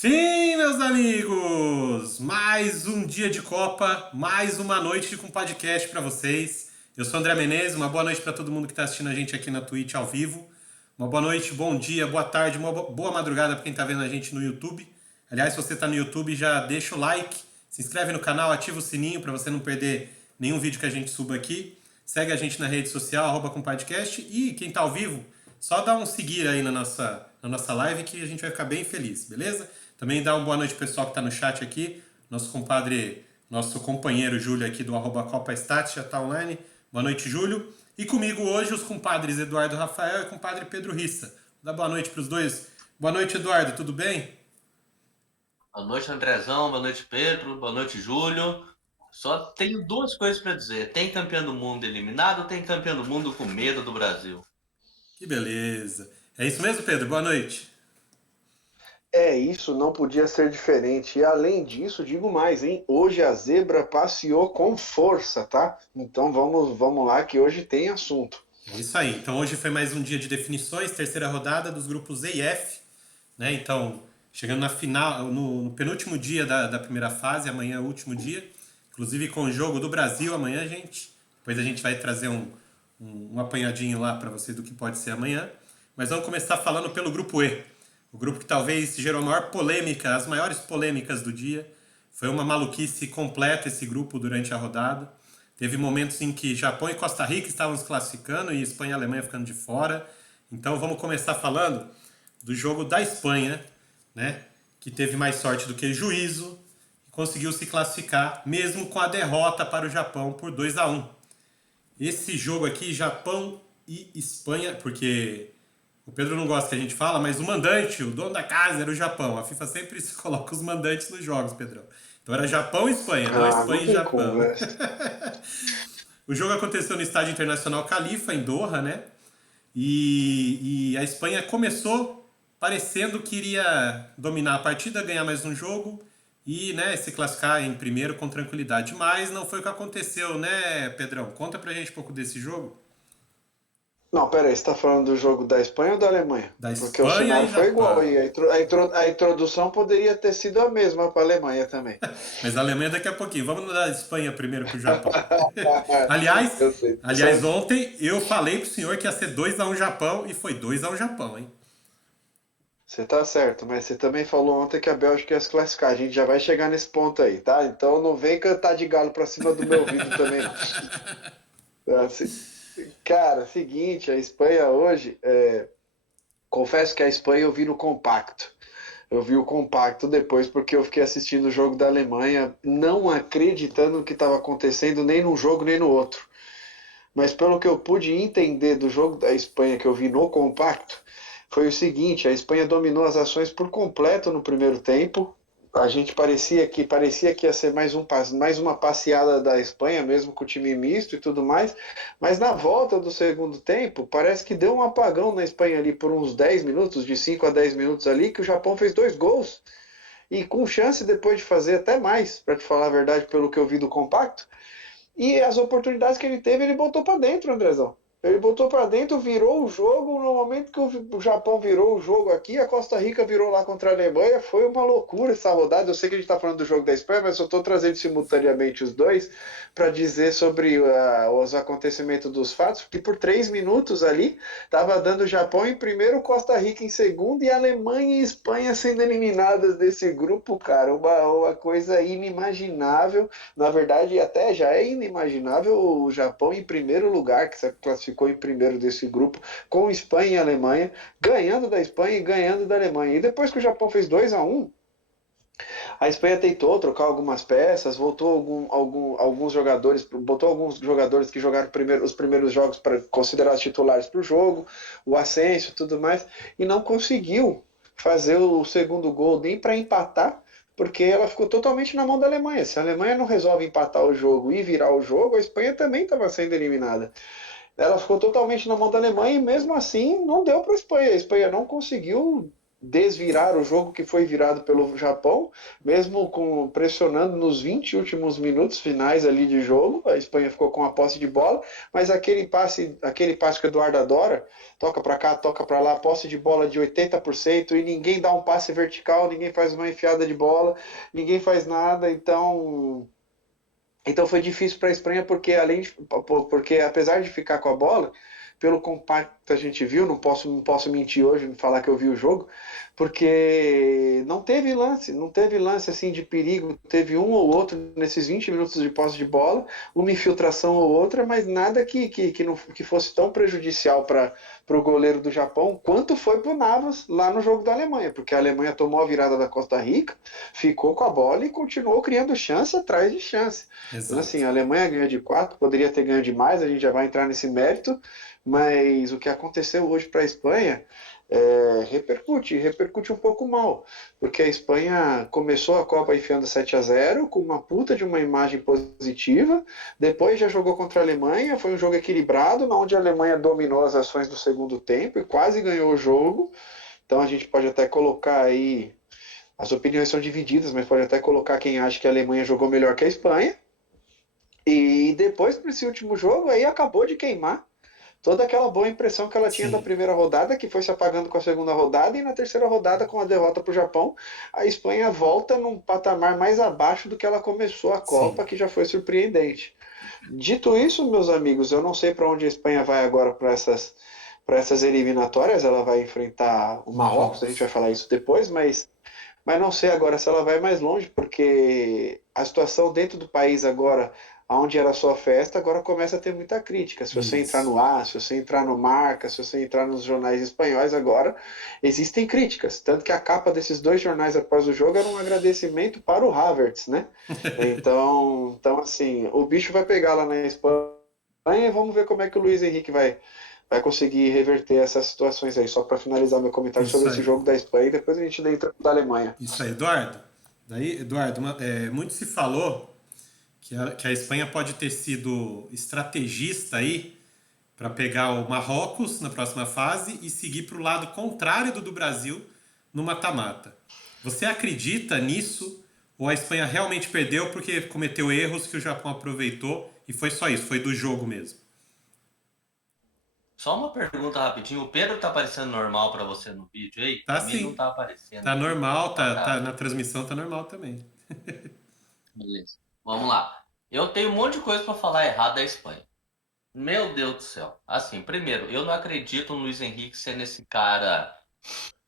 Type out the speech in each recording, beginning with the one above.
Sim, meus amigos! Mais um dia de Copa, mais uma noite com podcast para vocês. Eu sou André Menezes, uma boa noite para todo mundo que está assistindo a gente aqui na Twitch ao vivo. Uma boa noite, bom dia, boa tarde, uma boa madrugada para quem está vendo a gente no YouTube. Aliás, se você está no YouTube, já deixa o like, se inscreve no canal, ativa o sininho para você não perder nenhum vídeo que a gente suba aqui. Segue a gente na rede social, @compadcast. E quem está ao vivo, só dá um seguir aí na nossa live que a gente vai ficar bem feliz, beleza? Também dá uma boa noite pro pessoal que está no chat aqui. Nosso compadre, nosso companheiro Júlio aqui do @CopaStats já está online. Boa noite, Júlio. E comigo hoje os compadres Eduardo Rafael e o compadre Pedro Rissa. Dá boa noite para os dois. Boa noite, Eduardo. Tudo bem? Boa noite, Andrezão. Boa noite, Pedro. Boa noite, Júlio. Só tenho duas coisas para dizer. Tem campeão do mundo eliminado ou tem campeão do mundo com medo do Brasil? Que beleza. É isso mesmo, Pedro? Boa noite. É isso, não podia ser diferente. E além disso, digo mais, hein? Hoje a zebra passeou com força, tá? Então vamos lá que hoje tem assunto. É isso aí. Então hoje foi mais um dia de definições, terceira rodada dos grupos E e F, né? Então, chegando na final, no penúltimo dia da primeira fase, amanhã é o último dia, inclusive com o jogo do Brasil amanhã, gente. Depois a gente vai trazer um apanhadinho lá para vocês do que pode ser amanhã. Mas vamos começar falando pelo grupo E. O grupo que talvez gerou a maior polêmica, as maiores polêmicas do dia. Foi uma maluquice completa esse grupo durante a rodada. Teve momentos em que Japão e Costa Rica estavam se classificando e Espanha e Alemanha ficando de fora. Então vamos começar falando do jogo da Espanha, né? Que teve mais sorte do que juízo e conseguiu se classificar, mesmo com a derrota para o Japão por 2-1. Esse jogo aqui, Japão e Espanha, porque o Pedro não gosta que a gente fala, mas o mandante, o dono da casa era o Japão. A FIFA sempre se coloca os mandantes nos jogos, Pedrão. Então era Japão e Espanha, não Ah, Espanha não e tem Japão. conversa. O jogo aconteceu no Estádio Internacional Khalifa, em Doha, né? E a Espanha começou parecendo que iria dominar a partida, ganhar mais um jogo e, né, se classificar em primeiro com tranquilidade. Mas não foi o que aconteceu, né, Pedrão? Conta pra gente um pouco desse jogo. Não, pera aí, você tá falando do jogo da Espanha ou da Alemanha? Da Porque o Espanha e cenário foi igual Japão. e a introdução poderia ter sido a mesma para a Alemanha também. Mas a Alemanha daqui a pouquinho. Vamos da Espanha primeiro pro Japão. aliás, Eu sei. aliás, ontem eu falei pro senhor que ia ser 2-1 Japão e foi 2-1 Japão, hein? Você tá certo, mas você também falou ontem que a Bélgica ia se classificar. A gente já vai chegar nesse ponto aí, tá? Então não vem cantar de galo pra cima do meu ouvido também, não. Assim, cara, seguinte, a Espanha hoje, confesso que a Espanha eu vi no compacto. Eu vi o compacto depois porque eu fiquei assistindo o jogo da Alemanha, não acreditando no que estava acontecendo nem num jogo nem no outro. Mas pelo que eu pude entender do jogo da Espanha que eu vi no compacto, foi o seguinte: a Espanha dominou as ações por completo no primeiro tempo. A gente parecia que ia ser mais uma passeada da Espanha, mesmo com o time misto e tudo mais. Mas na volta do segundo tempo, parece que deu um apagão na Espanha ali por uns 10 minutos, de 5 a 10 minutos ali, que o Japão fez dois gols. E com chance depois de fazer até mais, para te falar a verdade, pelo que eu vi do compacto. E as oportunidades que ele teve, ele botou para dentro, Andrezão. Ele botou para dentro, virou o jogo. No momento que o Japão virou o jogo aqui, a Costa Rica virou lá contra a Alemanha. Foi uma loucura essa rodada. Eu sei que a gente está falando do jogo da Espanha, mas eu estou trazendo simultaneamente os dois para dizer sobre os acontecimentos dos fatos, porque por 3 minutos ali estava dando o Japão em primeiro, Costa Rica em segundo e Alemanha e Espanha sendo eliminadas desse grupo, cara. Uma coisa inimaginável. Na verdade, até já é inimaginável o Japão em primeiro lugar, que se classificou em primeiro desse grupo, com Espanha e Alemanha, ganhando da Espanha e ganhando da Alemanha. E depois que o Japão fez 2-1, a Espanha tentou trocar algumas peças, voltou alguns jogadores, botou alguns jogadores que jogaram os primeiros jogos para considerados titulares para o jogo, o Asensio e tudo mais, e não conseguiu fazer o segundo gol nem para empatar, porque ela ficou totalmente na mão da Alemanha. Se a Alemanha não resolve empatar o jogo e virar o jogo, a Espanha também estava sendo eliminada. Ela ficou totalmente na mão da Alemanha e mesmo assim não deu para a Espanha. A Espanha não conseguiu desvirar o jogo que foi virado pelo Japão, mesmo pressionando nos 20 últimos minutos finais ali de jogo. A Espanha ficou com a posse de bola, mas aquele passe que o Eduardo adora, toca para cá, toca para lá, posse de bola de 80% e ninguém dá um passe vertical, ninguém faz uma enfiada de bola, ninguém faz nada, então foi difícil para a Espanha porque apesar de ficar com a bola, pelo compacto que a gente viu, não posso mentir hoje e falar que eu vi o jogo, porque não teve lance assim de perigo, teve um ou outro nesses 20 minutos de posse de bola, uma infiltração ou outra, mas nada que fosse tão prejudicial para o goleiro do Japão, quanto foi para o Navas lá no jogo da Alemanha, porque a Alemanha tomou a virada da Costa Rica, ficou com a bola e continuou criando chance atrás de chance. Então, Exato. assim, a Alemanha ganha de 4, poderia ter ganho de mais, a gente já vai entrar nesse mérito, mas o que aconteceu hoje para a Espanha repercute um pouco mal, porque a Espanha começou a Copa enfiando 7-0 com uma puta de uma imagem positiva, depois já jogou contra a Alemanha, foi um jogo equilibrado, onde a Alemanha dominou as ações do segundo tempo e quase ganhou o jogo. Então a gente pode até colocar aí, as opiniões são divididas, mas pode até colocar quem acha que a Alemanha jogou melhor que a Espanha. E depois, para esse último jogo, aí acabou de queimar toda aquela boa impressão que ela tinha da Sim. primeira rodada, que foi se apagando com a segunda rodada, e na terceira rodada, com a derrota para o Japão, a Espanha volta num patamar mais abaixo do que ela começou a Copa, Sim. que já foi surpreendente. Dito isso, meus amigos, eu não sei para onde a Espanha vai agora para essas eliminatórias, ela vai enfrentar o Marrocos, a gente vai falar isso depois, mas não sei agora se ela vai mais longe, porque a situação dentro do país agora, onde era só festa, agora começa a ter muita crítica. Se você entrar Isso. no A, se você entrar no Marca, se você entrar nos jornais espanhóis agora, existem críticas. Tanto que a capa desses dois jornais após o jogo era um agradecimento para o Havertz, né? Então assim, o bicho vai pegar lá na Espanha e vamos ver como é que o Luiz Henrique vai conseguir reverter essas situações aí. Só para finalizar meu comentário Isso sobre esse aí. jogo da Espanha e depois a gente entra da Alemanha. Isso aí, Eduardo. Daí, Eduardo, muito se falou que a Espanha pode ter sido estrategista aí para pegar o Marrocos na próxima fase e seguir para o lado contrário do Brasil no mata-mata. Você acredita nisso? Ou a Espanha realmente perdeu porque cometeu erros que o Japão aproveitou e foi só isso, foi do jogo mesmo? Só uma pergunta rapidinho. O Pedro tá aparecendo normal pra você no vídeo aí? Tá Pra mim não sim. tá aparecendo Tá aqui. normal, Ah, tá tá. na transmissão, tá normal também. Beleza. Vamos lá. Eu tenho um monte de coisa pra falar errado da Espanha. Meu Deus do céu. Assim, primeiro, eu não acredito no Luiz Henrique sendo esse cara.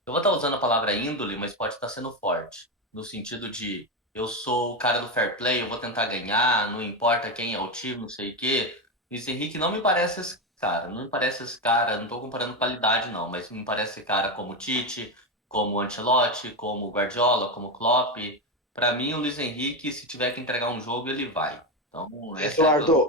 Eu vou estar usando a palavra índole, mas pode estar sendo forte. No sentido de eu sou o cara do fair play, eu vou tentar ganhar, não importa quem é o time, não sei o quê. Luiz Henrique não me parece esse cara. Não me parece esse cara, não tô comparando qualidade, não, mas me parece esse cara como o Tite, como o Ancelotti, como o Guardiola, como o Klopp. Pra mim, o Luiz Henrique, se tiver que entregar um jogo, ele vai. Então, essa é a que eu. Eduardo,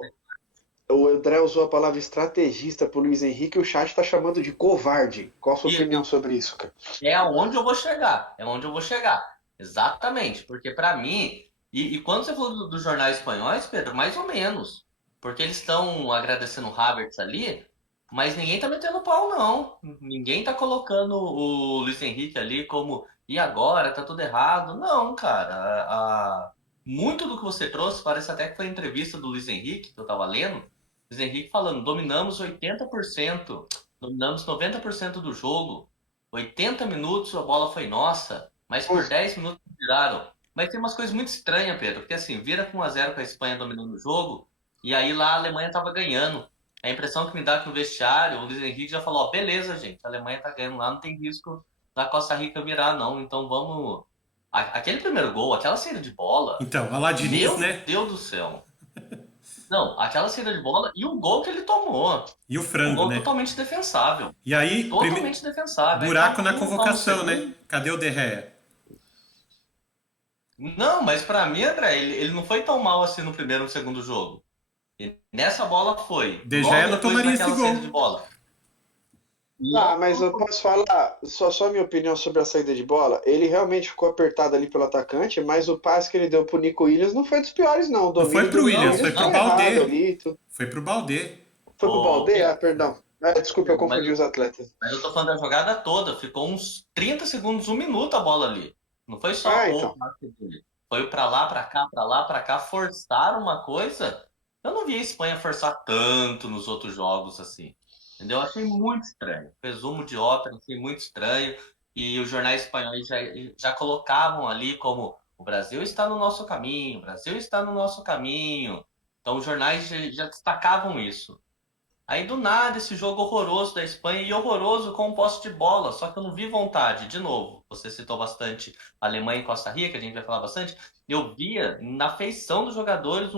o André usou a palavra estrategista para o Luiz Henrique e o chat está chamando de covarde. Qual a sua E opinião sobre isso, cara? é aonde eu vou chegar. É onde eu vou chegar. Exatamente. Porque pra mim. E quando você falou dos jornais espanhóis, Pedro, mais ou menos. Porque eles estão agradecendo o Havertz ali, mas ninguém tá metendo pau, não. Ninguém tá colocando o Luiz Henrique ali como. E agora? Tá tudo errado. Não, cara. Muito do que você trouxe parece até que foi a entrevista do Luiz Henrique, que eu tava lendo. Luiz Henrique falando: dominamos 80%, dominamos 90% do jogo. 80 minutos a bola foi nossa, mas por 10 minutos viraram. Mas tem umas coisas muito estranhas, Pedro, porque assim, vira com 1-0 com a Espanha dominando o jogo, e aí lá a Alemanha tava ganhando. A impressão que me dá que no vestiário, o Luiz Henrique já falou, ó, beleza, gente, a Alemanha tá ganhando lá, não tem risco da Costa Rica virar, não. Então vamos. Aquele primeiro gol, aquela saída de bola, Então, a lá Diniz, meu né? Deus do céu. Não, aquela saída de bola e o gol que ele tomou. E o Um frango, gol né? totalmente defensável. E aí, Totalmente defensável. Aí buraco toma na um, toma o convocação, né? segundo. Cadê o De Gea? Não, mas pra mim, André, ele não foi tão mal assim no primeiro e no segundo jogo. E nessa bola foi. De Gea Logo não depois tomaria esse daquela saída de gol. bola. Ah, mas eu Logo. posso falar, só minha opinião sobre a saída de bola. Ele realmente ficou apertado ali pelo atacante, mas o passe que ele deu pro Nico Williams não foi dos piores, não. O Não foi domínio do pro Nico Williams, Não, foi Williams pro foi não. errado Baldé. ali. Foi pro Baldé. Foi pro Ô, Balde? Ah, Pedro. perdão. Desculpa, eu Mas, confundi os atletas. mas eu tô falando da jogada toda. Ficou uns 30 segundos, 1 minuto a bola ali. Não foi só o Então. passe dele. Foi pra lá, pra cá, pra lá, pra cá. Forçaram uma coisa. Eu não vi a Espanha forçar tanto nos outros jogos assim. Entendeu? Eu achei muito estranho. Resumo de ópera, achei muito estranho. E os jornais espanhóis já colocavam ali como o Brasil está no nosso caminho, o Brasil está no nosso caminho. Então os jornais já destacavam isso. Aí do nada esse jogo horroroso da Espanha e horroroso com o posse de bola, só que eu não vi vontade. De novo, você citou bastante Alemanha e Costa Rica, a gente vai falar bastante. Eu via na feição dos jogadores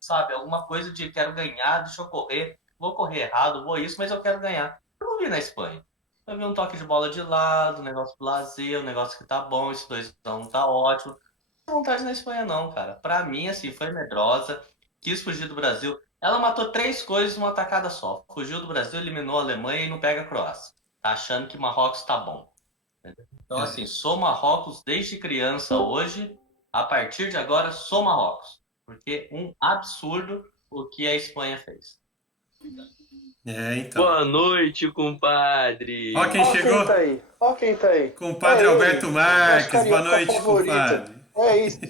sabe, alguma coisa de quero ganhar, deixa eu correr, vou correr errado, vou isso, mas eu quero ganhar. Eu não vi na Espanha. Eu vi um toque de bola de lado, um negócio lazer, um negócio que tá bom, esse 2-1 tá ótimo. Não vontade na Espanha não, cara. Pra mim, assim, foi medrosa, quis fugir do Brasil. Ela matou 3 coisas numa tacada só. Fugiu do Brasil, eliminou a Alemanha e não pega a Croácia. Tá achando que Marrocos tá bom. Entendeu? Então, assim, sou Marrocos desde criança hoje. A partir de agora, sou Marrocos. Porque um absurdo o que a Espanha fez. Então. Boa noite, compadre. Ó quem Ó chegou. quem tá aí. Ó quem tá aí. Compadre É Alberto ele, Marques. nosso Boa carioca noite, favorito. compadre. É isso.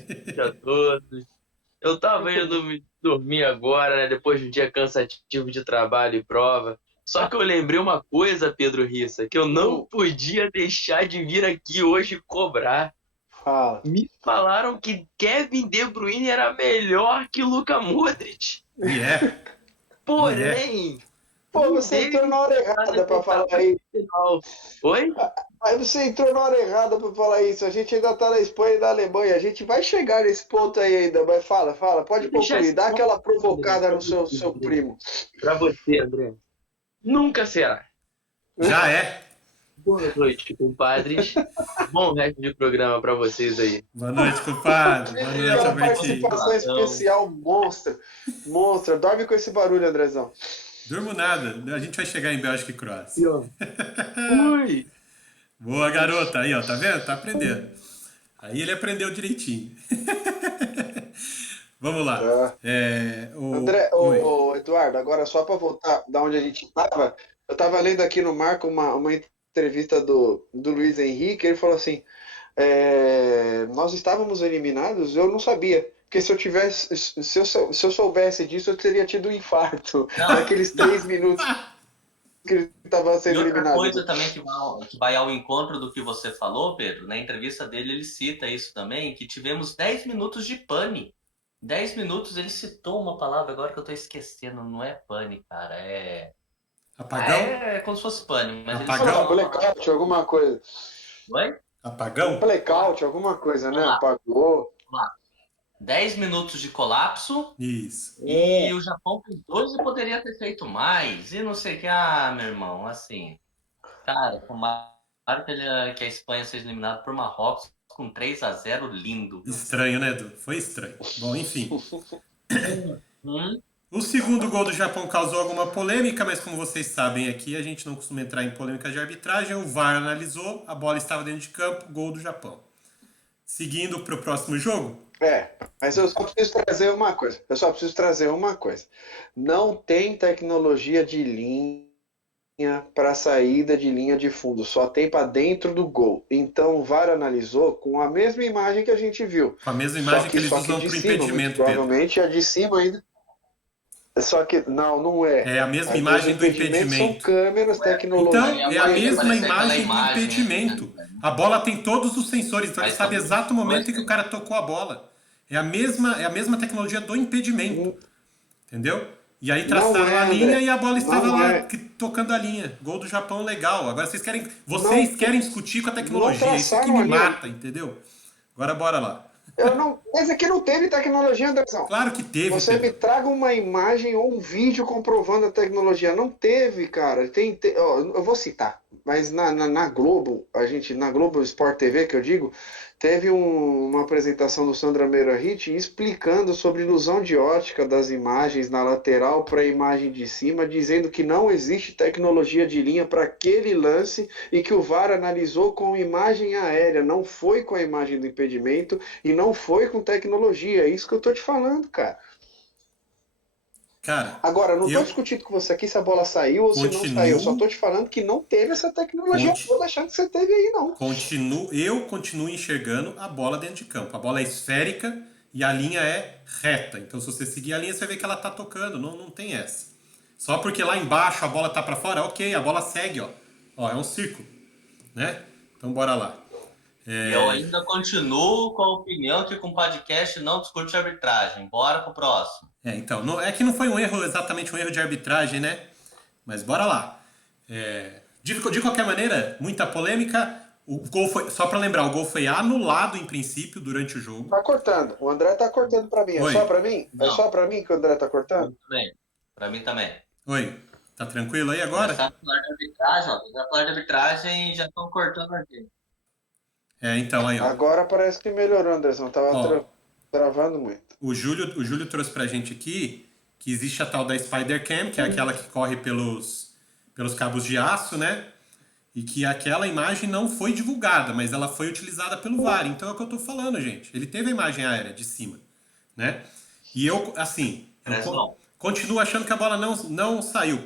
A todos. Eu tava indo me dormir agora, né? Depois de um dia cansativo de trabalho e prova. Só que eu lembrei uma coisa, Pedro Rissa, que eu não podia deixar de vir aqui hoje cobrar. Fala. Me falaram que Kevin De Bruyne era melhor que Luka Modric. E é. Porém, Pô, você entrou na hora errada pra falar isso. Oi? Aí você entrou na hora errada pra falar isso. A gente ainda tá na Espanha e na Alemanha. A gente vai chegar nesse ponto aí ainda. Mas fala, pode concluir. Dá aquela provocada no seu primo. Pra você, André. Nunca será. Já é. Boa noite, compadres. Bom resto de programa pra vocês aí. Boa noite, compadre. Boa noite, Aquela Albertinho. participação especial monstra. Monstra. Dorme com esse barulho, Andrezão. Durmo nada. A gente vai chegar em Bélgica e Croácia. Ui! Boa, garota. Aí, ó. Tá vendo? Tá aprendendo. Aí ele aprendeu direitinho. Vamos lá. André, Eduardo, agora só para voltar da onde a gente estava, eu estava lendo aqui no Marco uma entrevista do Luiz Henrique, ele falou assim, nós estávamos eliminados, eu não sabia, porque se eu soubesse disso, eu teria tido um infarto naqueles 3 minutos que ele estava sendo eliminado. Outra coisa também que vai ao encontro do que você falou, Pedro, na entrevista dele ele cita isso também, que tivemos 10 minutos de pane. 10 minutos, ele citou uma palavra agora que eu tô esquecendo, não é pane, cara, Apagão? É como se fosse pane, mas Apagão? ele falou... Blackout, alguma coisa. Oi? Apagão? Blackout, alguma coisa, né? Vamos lá. Apagou. 10 minutos de colapso. Isso. E o Japão fez 2 e poderia ter feito mais. E não sei o que. Meu irmão, assim... Cara, tomara que a Espanha seja eliminada por Marrocos com 3-0, lindo. Estranho, né, Edu? Foi estranho. Bom, enfim. O segundo gol do Japão causou alguma polêmica, mas como vocês sabem aqui, a gente não costuma entrar em polêmica de arbitragem. O VAR analisou, a bola estava dentro de campo, gol do Japão. Seguindo para o próximo jogo. Mas eu só preciso trazer uma coisa. Não tem tecnologia de linha para saída de linha de fundo, só tem para dentro do gol. Então o VAR analisou com a mesma imagem que a gente viu. Com a mesma imagem que eles usam para o impedimento, Pedro. Provavelmente a de cima ainda. Só que não é. É a mesma imagem do impedimento. São câmeras, tecnologia. Então, é a mesma imagem do impedimento. A bola tem todos os sensores, então ele sabe exato o momento em que o cara tocou a bola. É a mesma tecnologia do impedimento. Entendeu? E aí traçaram a linha e a bola estava lá tocando a linha. Gol do Japão, legal. Agora vocês querem discutir com a tecnologia. Isso que me mata, entendeu? Agora bora lá. Mas aqui não teve tecnologia, Anderson. Claro que teve. Você me traga uma imagem ou um vídeo comprovando a tecnologia. Não teve, cara. Eu vou citar, mas na Globo, na Globo Sport TV, que eu digo, teve uma apresentação do Sandra Meirahit explicando sobre ilusão de ótica das imagens na lateral para a imagem de cima, dizendo que não existe tecnologia de linha para aquele lance e que o VAR analisou com imagem aérea, não foi com a imagem do impedimento e não foi com tecnologia. É isso que eu tô te falando, cara. Cara, Agora, não tô eu discutindo com você aqui se a bola saiu ou se não saiu. Eu só continuo, tô te falando que não teve essa tecnologia conti- toda achando que você teve aí, não. eu continuo enxergando a bola dentro de campo. A bola é esférica e a linha é reta. Então, se você seguir a linha, você vai ver que ela tá tocando. Não tem essa. Só porque lá embaixo a bola tá para fora, ok, a bola segue, ó. Ó, é um círculo, né? Então, bora lá. E eu ainda continuo com a opinião que com podcast não discute arbitragem. Bora pro próximo. Então, é que não foi um erro, exatamente um erro de arbitragem, né? Mas bora lá. De qualquer maneira, muita polêmica. O gol foi, só para lembrar, o gol foi anulado em princípio durante o jogo. Tá cortando. O André tá cortando pra mim. É Oi. só pra mim? É Não. só pra mim que o André tá cortando? Também. Pra mim também. Oi, tá tranquilo aí agora? Começar a falar de arbitragem, ó. Já falar de arbitragem e já estão cortando aqui. Então aí, ó. Agora parece que melhorou, Anderson. Tava Ó. travando muito. O Júlio trouxe pra gente aqui que existe a tal da Spider Cam, que é aquela que corre pelos cabos de aço, né? E que aquela imagem não foi divulgada, mas ela foi utilizada pelo VAR. Então é o que eu tô falando, gente. Ele teve a imagem aérea de cima, né? E eu, assim, continuo achando que a bola não saiu,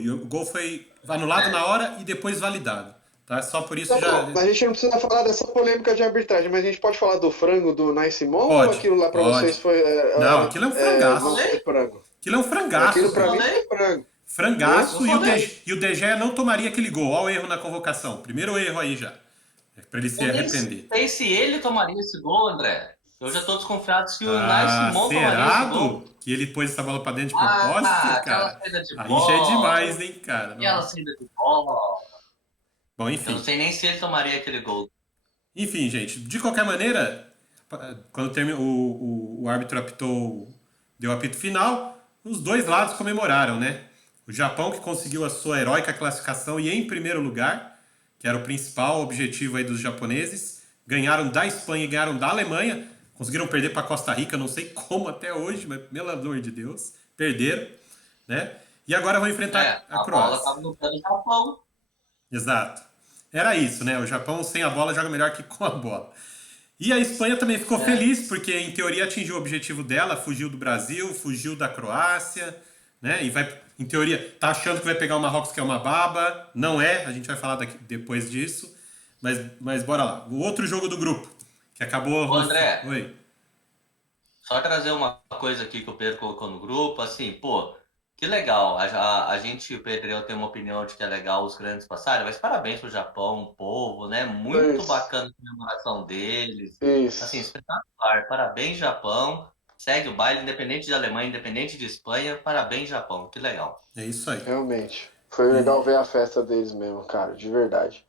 e o gol foi anulado na hora e depois validado. Tá? Só por isso Tá já... bom, mas a gente não precisa falar dessa polêmica de arbitragem, mas a gente pode falar do frango do Naissimon ou Pode, aquilo lá pra pode. vocês foi. Não, aquilo é um frangaço. Não foi frango. Aquilo é um frangaço. Aquilo pra cara. mim foi frango. Frangaço Eu falei. e o De Gea não tomaria aquele gol. Olha o erro na convocação. Primeiro erro aí já. Pra ele se Eu nem arrepender. sei se ele tomaria esse gol, André. Eu já tô desconfiado se o Naissimon tomaria esse gol. Será que ele pôs essa bola pra dentro de propósito, aquela cara? saída de Aí bola. já é demais, hein, cara? Aquela saída de bola. Bom, Eu enfim. não sei nem se ele tomaria aquele gol. Enfim, gente. De qualquer maneira, quando o árbitro apitou, deu o apito final, os dois lados comemoraram, né? O Japão, que conseguiu a sua heróica classificação e em primeiro lugar, que era o principal objetivo aí dos japoneses, ganharam da Espanha e ganharam da Alemanha, conseguiram perder para Costa Rica, não sei como até hoje, mas pelo amor de Deus, perderam, né? E agora vão enfrentar a bola Croácia. tava no pé do Japão. Exato. Era isso, né? O Japão sem a bola joga melhor que com a bola. E a Espanha também ficou feliz, porque em teoria atingiu o objetivo dela, fugiu do Brasil, fugiu da Croácia, né? E vai, em teoria, tá achando que vai pegar o Marrocos, que é uma baba. Não é, a gente vai falar depois disso. Mas bora lá. O outro jogo do grupo, que acabou... Ô, André. Oi. Só trazer uma coisa aqui que o Pedro colocou no grupo, assim, pô, que legal. A gente, o Pedro e eu, tem uma opinião de que é legal os grandes passarem, mas parabéns pro Japão, o povo, né? Muito Isso. bacana a comemoração deles. Isso. Assim, espetacular. Parabéns, Japão. Segue o baile, independente de Alemanha, independente de Espanha. Parabéns, Japão. Que legal. É isso aí. Realmente. Foi legal ver a festa deles mesmo, cara, de verdade.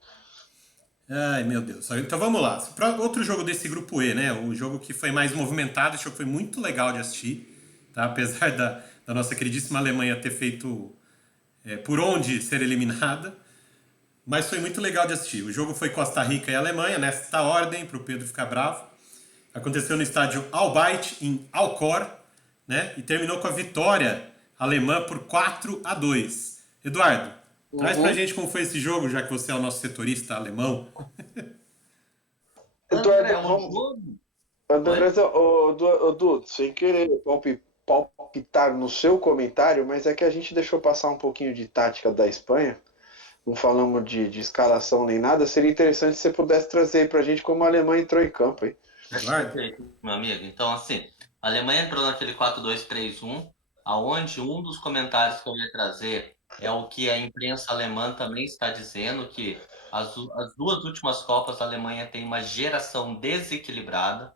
Ai, meu Deus. Então vamos lá. Outro jogo desse grupo E, né? O jogo que foi mais movimentado, esse jogo foi muito legal de assistir, tá? Apesar da nossa queridíssima Alemanha ter feito por onde ser eliminada, mas foi muito legal de assistir. O jogo foi Costa Rica e Alemanha, nesta ordem, para o Pedro ficar bravo. Aconteceu no estádio Al Bayt, em Alcor, né? E terminou com a vitória alemã por 4-2. Eduardo, traz pra gente como foi esse jogo, já que você é o nosso setorista alemão. André, Eduardo, vamos. jogo. André, Dudu, sem querer palpitar no seu comentário, mas é que a gente deixou passar um pouquinho de tática da Espanha. Não falamos de escalação nem nada. Seria interessante se você pudesse trazer pra gente como a Alemanha entrou em campo aí. Eduardo? Perfeito, meu amigo. Então, assim, a Alemanha entrou naquele 4-2-3-1, aonde um dos comentários que eu ia trazer é o que a imprensa alemã também está dizendo, que as duas últimas Copas a Alemanha tem uma geração desequilibrada,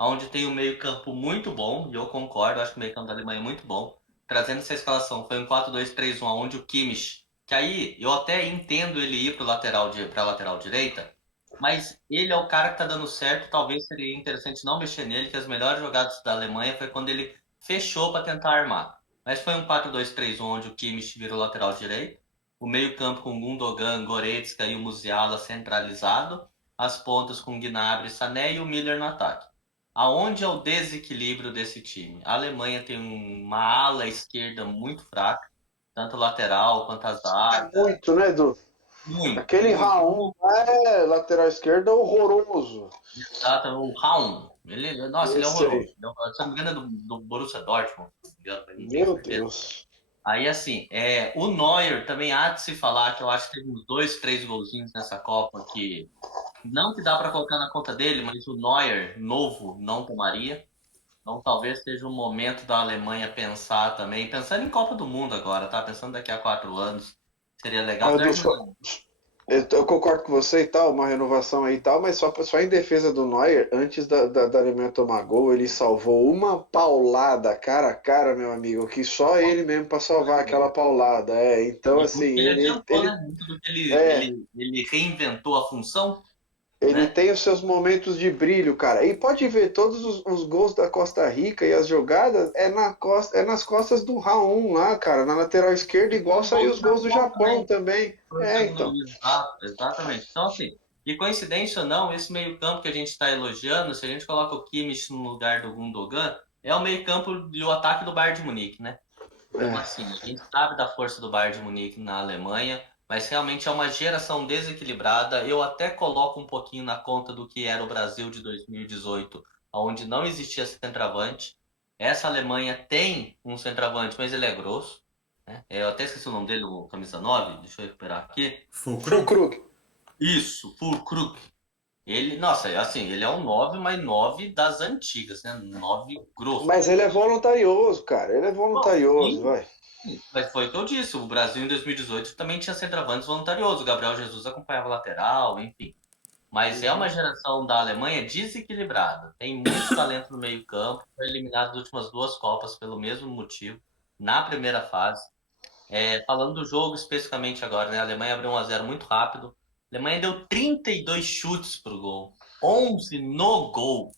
onde tem um meio-campo muito bom, e eu concordo, acho que o meio-campo da Alemanha é muito bom. Trazendo essa escalação, foi um 4-2-3-1, onde o Kimmich, que aí eu até entendo ele ir para a lateral direita, mas ele é o cara que tá dando certo, talvez seria interessante não mexer nele, que as melhores jogadas da Alemanha foi quando ele fechou para tentar armar. Mas foi um 4-2-3-1, onde o Kimmich virou lateral direito, o meio-campo com Gundogan, Goretzka e o Musiala centralizado, as pontas com Gnabry, Sané e o Miller no ataque. Aonde é o desequilíbrio desse time? A Alemanha tem uma ala esquerda muito fraca, tanto lateral quanto a zaga. Muito, né, Edu? Muito. Aquele Raul é lateral esquerdo horroroso. Exato, o Raum. Nossa, ele é Eu horroroso. sei. Se não me engano, é do Borussia Dortmund. Se não me engano, eu não tenho Meu certeza. Deus. Aí, assim, o Neuer também há de se falar que eu acho que teve uns 2, 3 golzinhos nessa Copa que não que dá para colocar na conta dele, mas o Neuer, novo, não tomaria. Então, talvez seja um momento da Alemanha pensar também, pensando em Copa do Mundo agora, tá? Pensando daqui a 4 anos, seria legal. Mas eu concordo com você e tal, uma renovação aí e tal, mas só em defesa do Neuer, antes da Alemanha tomar gol, ele salvou uma paulada cara a cara, meu amigo, que só ele mesmo para salvar aquela paulada. Então E assim, muito que ele adiantou, né? Muito do que é, ele reinventou a função, ele né? tem os seus momentos de brilho, cara. E pode ver, todos os gols da Costa Rica e as jogadas nas costas do Raul lá, cara, na lateral esquerda, E foi igual um gol saiu do os gols do Japão Japão também. também. Foi o segundo Então. gol, exatamente. Então, assim, e coincidência ou não, esse meio-campo que a gente está elogiando, se a gente coloca o Kimmich no lugar do Gundogan, é o meio-campo e o ataque do Bayern de Munique, né? Então, É. assim, a gente sabe da força do Bayern de Munique na Alemanha, mas realmente é uma geração desequilibrada. Eu até coloco um pouquinho na conta do que era o Brasil de 2018, onde não existia centroavante. Essa Alemanha tem um centroavante, mas ele é grosso, né? Eu até esqueci o nome dele, o camisa 9. Deixa eu recuperar aqui. Fulcrum? Fulkrug. Isso, Füllkrug. Ele, nossa, assim, ele é um 9, mas 9 das antigas, né? 9 grosso. Mas ele é voluntarioso, cara. Ele é Bom, voluntarioso, sim, vai. mas foi o que eu disse. O Brasil em 2018 também tinha centroavantes voluntariosos. O Gabriel Jesus acompanhava a lateral, enfim. Mas é uma geração da Alemanha desequilibrada. Tem muito talento no meio-campo. Foi eliminado nas últimas 2 Copas pelo mesmo motivo, na primeira fase. Falando do jogo especificamente agora, né? A Alemanha abriu 1-0 muito rápido. A Alemanha deu 32 chutes pro gol, 11 no gol.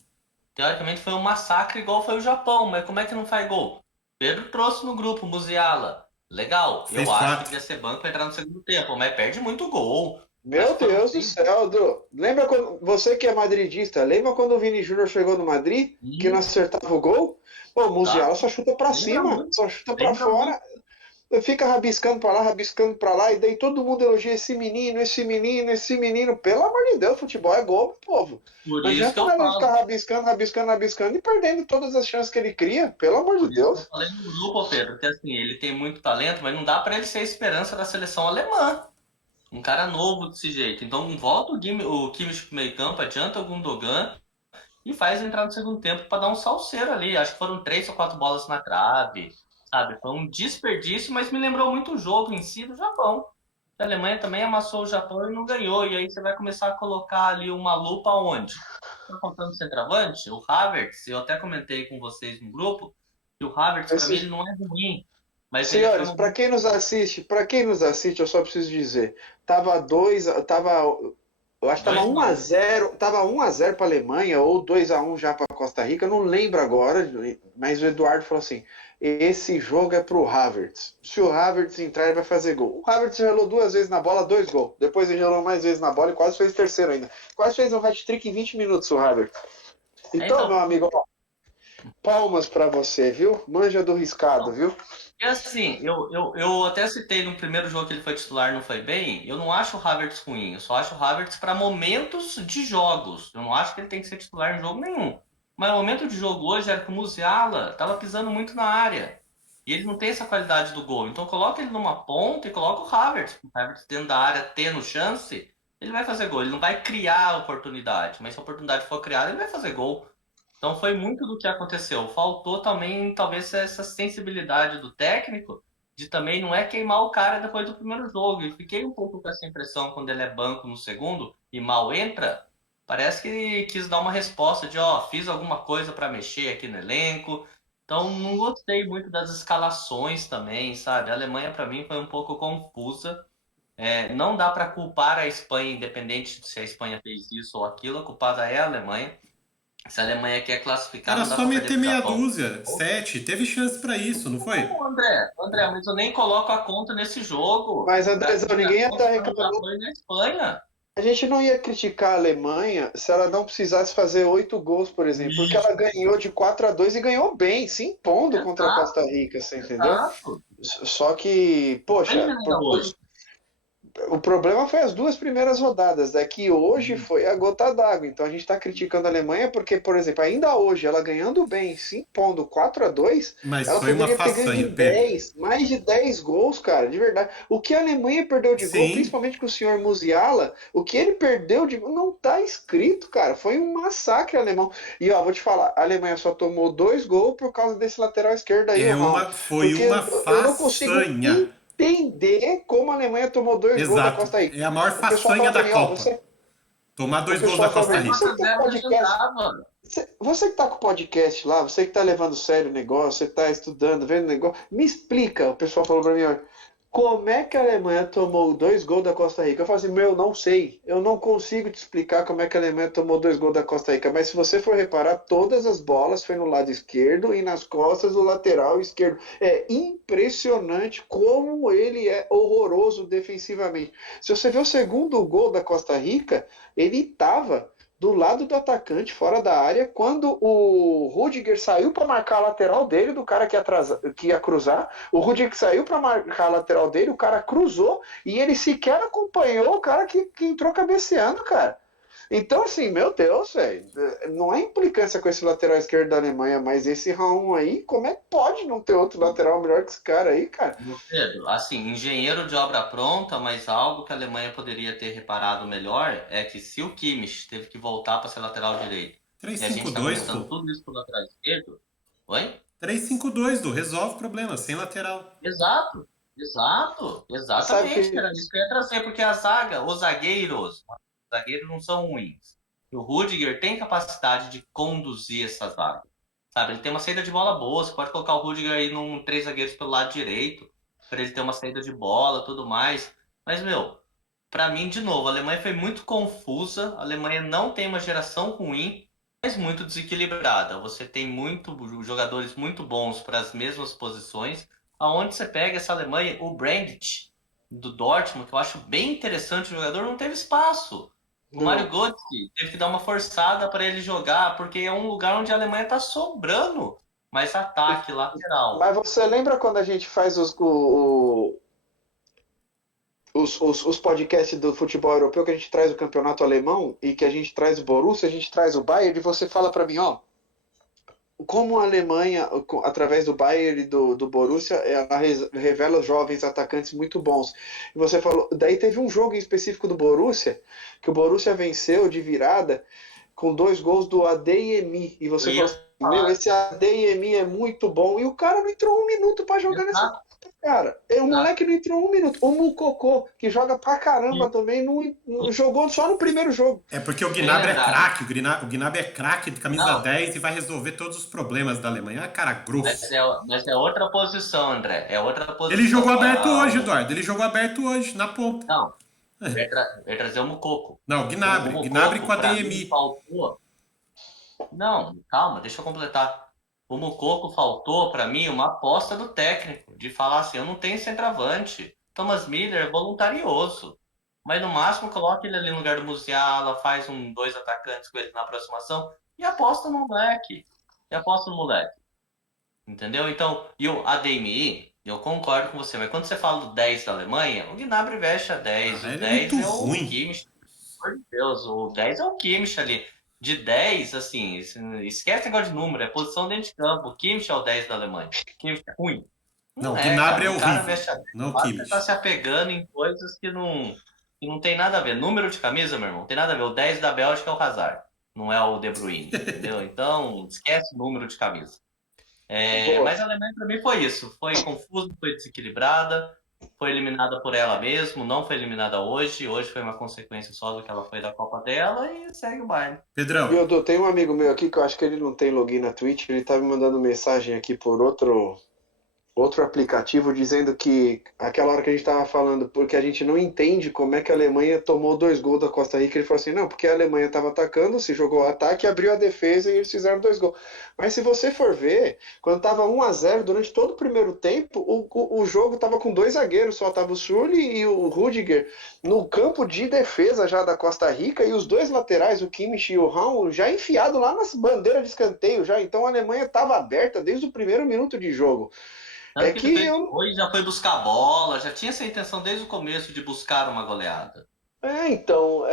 Teoricamente foi um massacre igual foi o Japão, mas como é que não faz gol? Pedro trouxe no grupo, Musiala. Legal, Fez eu acho que 4. devia ser banco para entrar no segundo tempo, mas perde muito gol. Acho Meu que foram Deus do 6. céu, Du. Lembra quando você que é madridista, lembra quando o Vini Júnior chegou no Madrid, que não acertava o gol? Pô, o Tá? Musiala só chuta pra Lembra cima, muito, só chuta pra lembra muito. fora. Fica rabiscando pra lá, e daí todo mundo elogia esse menino, esse menino, esse menino. Pelo amor de Deus, futebol é gol, meu povo. Por Não isso que adianta eu nada ficar falo. rabiscando e perdendo todas as chances que ele cria. Pelo amor de Por isso que eu Deus. falei no grupo, Pedro, que assim, ele tem muito talento, mas não dá para ele ser a esperança da seleção alemã. Um cara novo desse jeito. Então volta o Kimmich pro meio campo, adianta o Gundogan e faz entrar no segundo tempo para dar um salseiro ali. Acho que foram 3 ou 4 bolas na trave, sabe? Foi um desperdício, mas me lembrou muito o jogo em si do Japão. A Alemanha também amassou o Japão e não ganhou. E aí você vai começar a colocar ali uma lupa onde? Tá contando centroavante? O Havertz, eu até comentei com vocês no grupo, que o Havertz, para mim, ele Esse, não é ruim, mas ele foi Senhores, um. para quem nos assiste, eu só preciso dizer, eu acho que tava 2 1 a a 1. 0, tava 1-0 para Alemanha ou 2-1 já para Costa Rica, eu não lembro agora, mas o Eduardo falou assim: "Esse jogo é pro Havertz. Se o Havertz entrar, ele vai fazer gol". O Havertz relou 2 vezes na bola, 2 gols. Depois ele relou mais vezes na bola e quase fez terceiro ainda. Quase fez um hat-trick em 20 minutos o Havertz. Então, Então, meu amigo, ó, palmas para você, viu? Manja do riscado, não. viu? E assim, eu até citei no primeiro jogo que ele foi titular, não foi bem. Eu não acho o Havertz ruim, eu só acho o Havertz para momentos de jogos. Eu não acho que ele tem que ser titular em jogo nenhum. Mas o momento de jogo hoje era que o Musiala tava pisando muito na área. E ele não tem essa qualidade do gol. Então coloca ele numa ponta e coloca o Havertz. O Havertz dentro da área, tendo chance, ele vai fazer gol. Ele não vai criar oportunidade, mas se a oportunidade for criada, ele vai fazer gol. Então foi muito do que aconteceu. Faltou também, talvez, essa sensibilidade do técnico de também não é queimar o cara depois do primeiro jogo. E fiquei um pouco com essa impressão quando ele é banco no segundo e mal entra. Parece que quis dar uma resposta de, ó, fiz alguma coisa para mexer aqui no elenco. Então não gostei muito das escalações também, sabe? A Alemanha para mim foi um pouco confusa. Não dá para culpar a Espanha, independente de se a Espanha fez isso ou aquilo, a culpada é a Alemanha. Se a Alemanha quer classificar, Era não dá só para perder meter pro meia Japão. dúzia, 7. Teve chance pra isso, não foi? Não, André, mas eu nem coloco a conta nesse jogo. Mas, Pra Andrezão, mim, a ninguém ia conta estar tá no reclamando. Japão e na Espanha. A gente não ia criticar a Alemanha se ela não precisasse fazer 8 gols, por exemplo, porque ela Isso, ganhou de 4-2 e ganhou bem, se impondo contra a Costa exato, Rica, você entendeu? exato. Só que, Foi poxa, eliminar hoje. O problema foi as 2 primeiras rodadas, é que hoje foi a gota d'água. Então a gente está criticando a Alemanha porque, por exemplo, ainda hoje, ela ganhando bem, se impondo 4-2, Mas ela foi uma poderia ter ganho façanha, de Pedro. 10, mais de 10 gols, cara, de verdade. O que a Alemanha perdeu de gol, Sim, principalmente com o senhor Musiala, o que ele perdeu de gol, não tá escrito, cara. Foi um massacre alemão. E ó, vou te falar, a Alemanha só tomou 2 gols por causa desse lateral esquerdo aí, o Raul. foi Porque uma eu não consigo façanha. entender como a Alemanha tomou 2 gols da Exato. Costa Rica. É a maior O pessoal façanha fala pra da mim, ó, Copa. Tomar o 2 gols da pessoal fala pra Costa mim, Rica. você que tá com 4-0 já podcast, ajudava. você que tá com o podcast lá, você que tá levando sério o negócio, você tá estudando, vendo o negócio, me explica, o pessoal falou pra mim, ó, como é que a Alemanha tomou 2 gols da Costa Rica? Eu falei assim, não sei, eu não consigo te explicar como é que a Alemanha tomou 2 gols da Costa Rica, mas se você for reparar, todas as bolas foi no lado esquerdo e nas costas do lateral esquerdo. É impressionante como ele é horroroso defensivamente. Se você ver o segundo gol da Costa Rica, ele estava do lado do atacante, fora da área, quando o Rudiger saiu para marcar a lateral dele, do cara que ia cruzar. O Rudiger saiu para marcar a lateral dele, o cara cruzou e ele sequer acompanhou o cara que entrou cabeceando, cara. Então, assim, meu Deus, velho, não é implicância com esse lateral esquerdo da Alemanha, mas esse Raul aí, como é que pode não ter outro lateral melhor que esse cara aí, cara? Meu Pedro, assim, engenheiro de obra pronta, mas algo que a Alemanha poderia ter reparado melhor é que se o Kimmich teve que voltar para ser lateral direito Três e a gente cinco está dois, começando pô. tudo isso pro lateral esquerdo, oi? 3-5-2, Du. Resolve o problema, sem lateral. Exato, exato, Sabe exatamente, que era isso que eu ia trazer, porque a zaga, os zagueiros não são ruins. E o Rudiger tem capacidade de conduzir essa zaga, sabe? Ele tem uma saída de bola boa, você pode colocar o Rudiger aí num 3 zagueiros pelo lado direito, para ele ter uma saída de bola, tudo mais. Mas, meu, pra mim, de novo, a Alemanha foi muito confusa, a Alemanha não tem uma geração ruim, mas muito desequilibrada. Você tem jogadores muito bons para as mesmas posições. Aonde você pega essa Alemanha, o Brandt do Dortmund, que eu acho bem interessante o jogador, não teve espaço. O Mario não. Götze teve que dar uma forçada para ele jogar, porque é um lugar onde a Alemanha está sobrando mais ataque lateral. Mas você lembra quando a gente faz os podcasts do futebol europeu, que a gente traz o campeonato alemão e que a gente traz o Borussia, a gente traz o Bayern, e você fala para mim, ó, como a Alemanha, através do Bayern e do Borussia, ela revela jovens atacantes muito bons. E você falou, daí teve um jogo em específico do Borussia, que o Borussia venceu de virada com 2 gols do Adeyemi. E Eu você ia falou assim, meu, falar, esse Adeyemi é muito bom. E o cara não entrou 1 minuto para jogar nessa exato, cara. O moleque não entrou 1 minuto. O Mukoko, que joga pra caramba também, não jogou só no primeiro jogo. É porque o bem Gnabry é lembrado. craque. O Gnabry é craque de camisa Não, 10 e vai resolver todos os problemas da Alemanha. Ah, cara mas grosso. é outra posição, André. É outra Ele jogou posição. aberto hoje, Eduardo. Ele jogou aberto hoje, na ponta. Não, vai trazer o Mukoko. Não, O Gnabry. Gnabry Mukoko, com a pra mim, DMI. faltou. Não, calma, deixa eu completar. O Mukoko faltou pra mim uma aposta do técnico, de falar assim, eu não tenho centroavante. Thomas Miller é voluntarioso. Mas no máximo coloca ele ali no lugar do Musiala, faz 2 atacantes com ele na aproximação e aposta no moleque. E aposta no moleque. Entendeu? Então, e o ADMI, eu concordo com você, mas quando você fala do 10 da Alemanha, o Gnabry veste a 10. Ah, O ele é 10 muito é o ruim. Kimmich, pelo amor de Deus. O 10 é o Kimmich ali. De 10, assim, esquece negócio de número, é posição dentro de campo. O Kimmich é o 10 da Alemanha. O Kimmich é ruim. Não, Não o é, Gnabry é cara. O cara horrível. veste a 10. Não o Você Kimmich. tá se apegando em coisas que não tem nada a ver. Número de camisa, meu irmão, não tem nada a ver. O 10 da Bélgica é o Hazard, não é o De Bruyne, entendeu? Então, esquece o número de camisa. Boa. Mas a Alemanha para mim foi isso. Foi confusa, foi desequilibrada, foi eliminada por ela mesmo, não foi eliminada hoje. Hoje foi uma consequência só do que ela foi da Copa dela e segue o baile. Pedrão, Edu, tem um amigo meu aqui que eu acho que ele não tem login na Twitch, ele tá me mandando mensagem aqui por outro aplicativo dizendo que aquela hora que a gente estava falando, porque a gente não entende como é que a Alemanha tomou 2 gols da Costa Rica, ele falou assim, não, porque a Alemanha estava atacando, se jogou o ataque, abriu a defesa e eles fizeram 2 gols. Mas se você for ver, quando estava 1-0 durante todo o primeiro tempo, o jogo estava com 2 zagueiros, só estava o Sully e o Rudiger no campo de defesa já da Costa Rica, e os 2 laterais, o Kimmich e o Raul, já enfiado lá nas bandeiras de escanteio já. Então a Alemanha estava aberta desde o primeiro minuto de jogo. É Tanto que que depois eu, hoje já foi buscar a bola, já tinha essa intenção desde o começo de buscar uma goleada. então,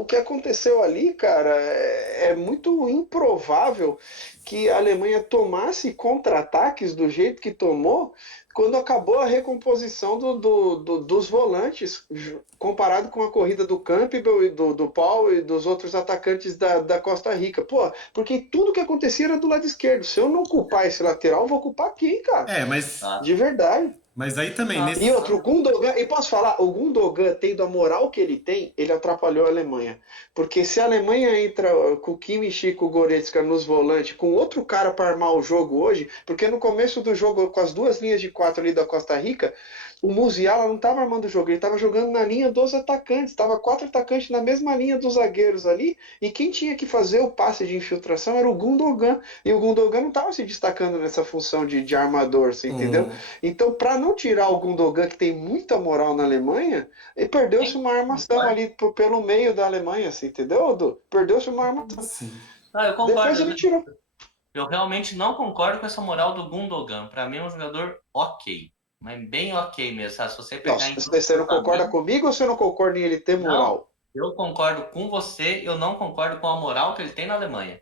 o que aconteceu ali, cara, é muito improvável que a Alemanha tomasse contra-ataques do jeito que tomou quando acabou a recomposição dos volantes, comparado com a corrida do Campbell e do Paul e dos outros atacantes da Costa Rica. Pô, porque tudo que acontecia era do lado esquerdo. Se eu não culpar esse lateral, eu vou culpar quem, cara? É, mas, Tá? De verdade. mas aí também, Exato. E nesse. outro, o Gundogan, e posso falar, o Gundogan tendo a moral que ele tem, ele atrapalhou a Alemanha. Porque se a Alemanha entra com o Kimmich e com o Goretzka nos volantes, com outro cara para armar o jogo hoje, porque no começo do jogo, com as duas linhas de quatro ali da Costa Rica, o Musiala não estava armando o jogo, ele estava jogando na linha dos atacantes, estava quatro atacantes na mesma linha dos zagueiros ali, e quem tinha que fazer o passe de infiltração era o Gundogan, e o Gundogan não estava se destacando nessa função de armador, você entendeu? o- Então, para não tirar o Gundogan, que tem muita moral na Alemanha, perdeu-se uma armação ali pelo meio da Alemanha, assim, entendeu, Edu? Perdeu-se uma armação. Sim. Ah, eu Depois concordo. ele tirou. Eu realmente não concordo com essa moral do Gundogan. Pra mim é um jogador ok. Mas bem ok mesmo, sabe? Se você Não, pegar em você não concorda comigo ou você não concorda em ele ter moral? Não, eu concordo com você, eu não concordo com a moral que ele tem na Alemanha.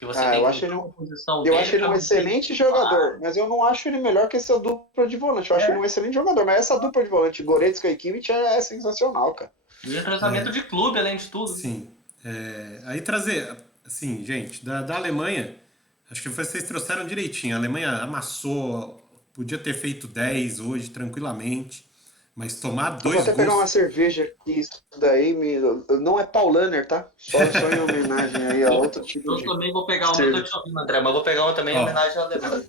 Que você tem Eu que acho ele, usar a posição eu dele acho ele pra um você excelente atuar. jogador, mas eu não acho ele melhor que essa dupla de volante. Eu acho ele um excelente jogador, mas essa dupla de volante, Goretzka e Kimmich, é sensacional, cara. E entrosamento de clube, além de tudo. Sim. Aí trazer, assim, gente, da Alemanha, acho que vocês trouxeram direitinho. A Alemanha amassou, podia ter feito 10 hoje tranquilamente, mas tomar Eu vou dois até pegar uma gols. cerveja aqui, isso daí não é Paulaner, tá? Só em homenagem aí a outro tipo Eu de também vou pegar uma, eu tô cerveja. te ouvindo, André, mas vou pegar uma também em Ó, homenagem ao Alemanha.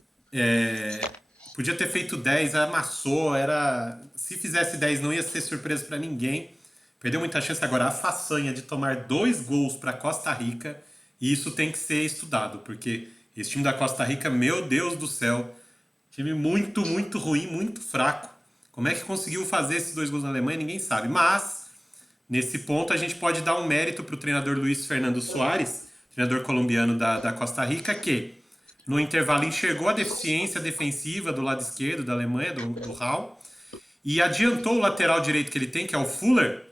podia ter feito 10, amassou, era. Se fizesse 10 não ia ser surpresa pra ninguém. Perdeu muita chance. Agora, a façanha de tomar 2 gols pra Costa Rica, e isso tem que ser estudado, porque esse time da Costa Rica, meu Deus do céu, time muito, muito ruim, muito fraco. Como é que conseguiu fazer esses 2 gols na Alemanha, ninguém sabe. Mas, nesse ponto, a gente pode dar um mérito pro treinador Luiz Fernando Soares, treinador colombiano da Costa Rica, que no intervalo enxergou a deficiência defensiva do lado esquerdo da Alemanha, do Raul, e adiantou o lateral direito que ele tem, que é o Fuller,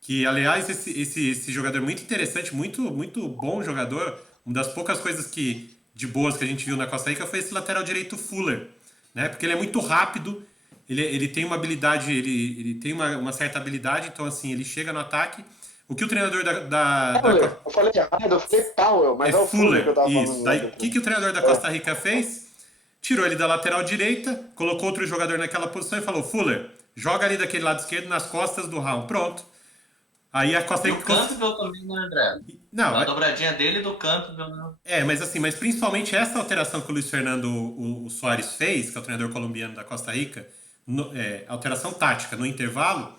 que, aliás, esse jogador é muito interessante, muito, muito bom jogador. Uma das poucas coisas de boas que a gente viu na Costa Rica foi esse lateral direito Fuller, né? Porque ele é muito rápido, ele tem uma habilidade, ele tem uma certa habilidade, então, assim, ele chega no ataque. O que o treinador Fowler, eu falei errado, eu falei Powell, mas é o Fuller que eu Fuller, tava isso. falando lá Daí, o depois. que o treinador da Costa Rica fez? Tirou ele da lateral direita, colocou outro jogador naquela posição e falou: Fuller, joga ali daquele lado esquerdo nas costas do Raul. Pronto. Aí a Costa E Rica. o Campbell também, né, André? Não, A dobradinha dele e do Campbell, né? mas assim, mas principalmente essa alteração que o Luiz Fernando o Soares fez, que é o treinador colombiano da Costa Rica, alteração tática no intervalo,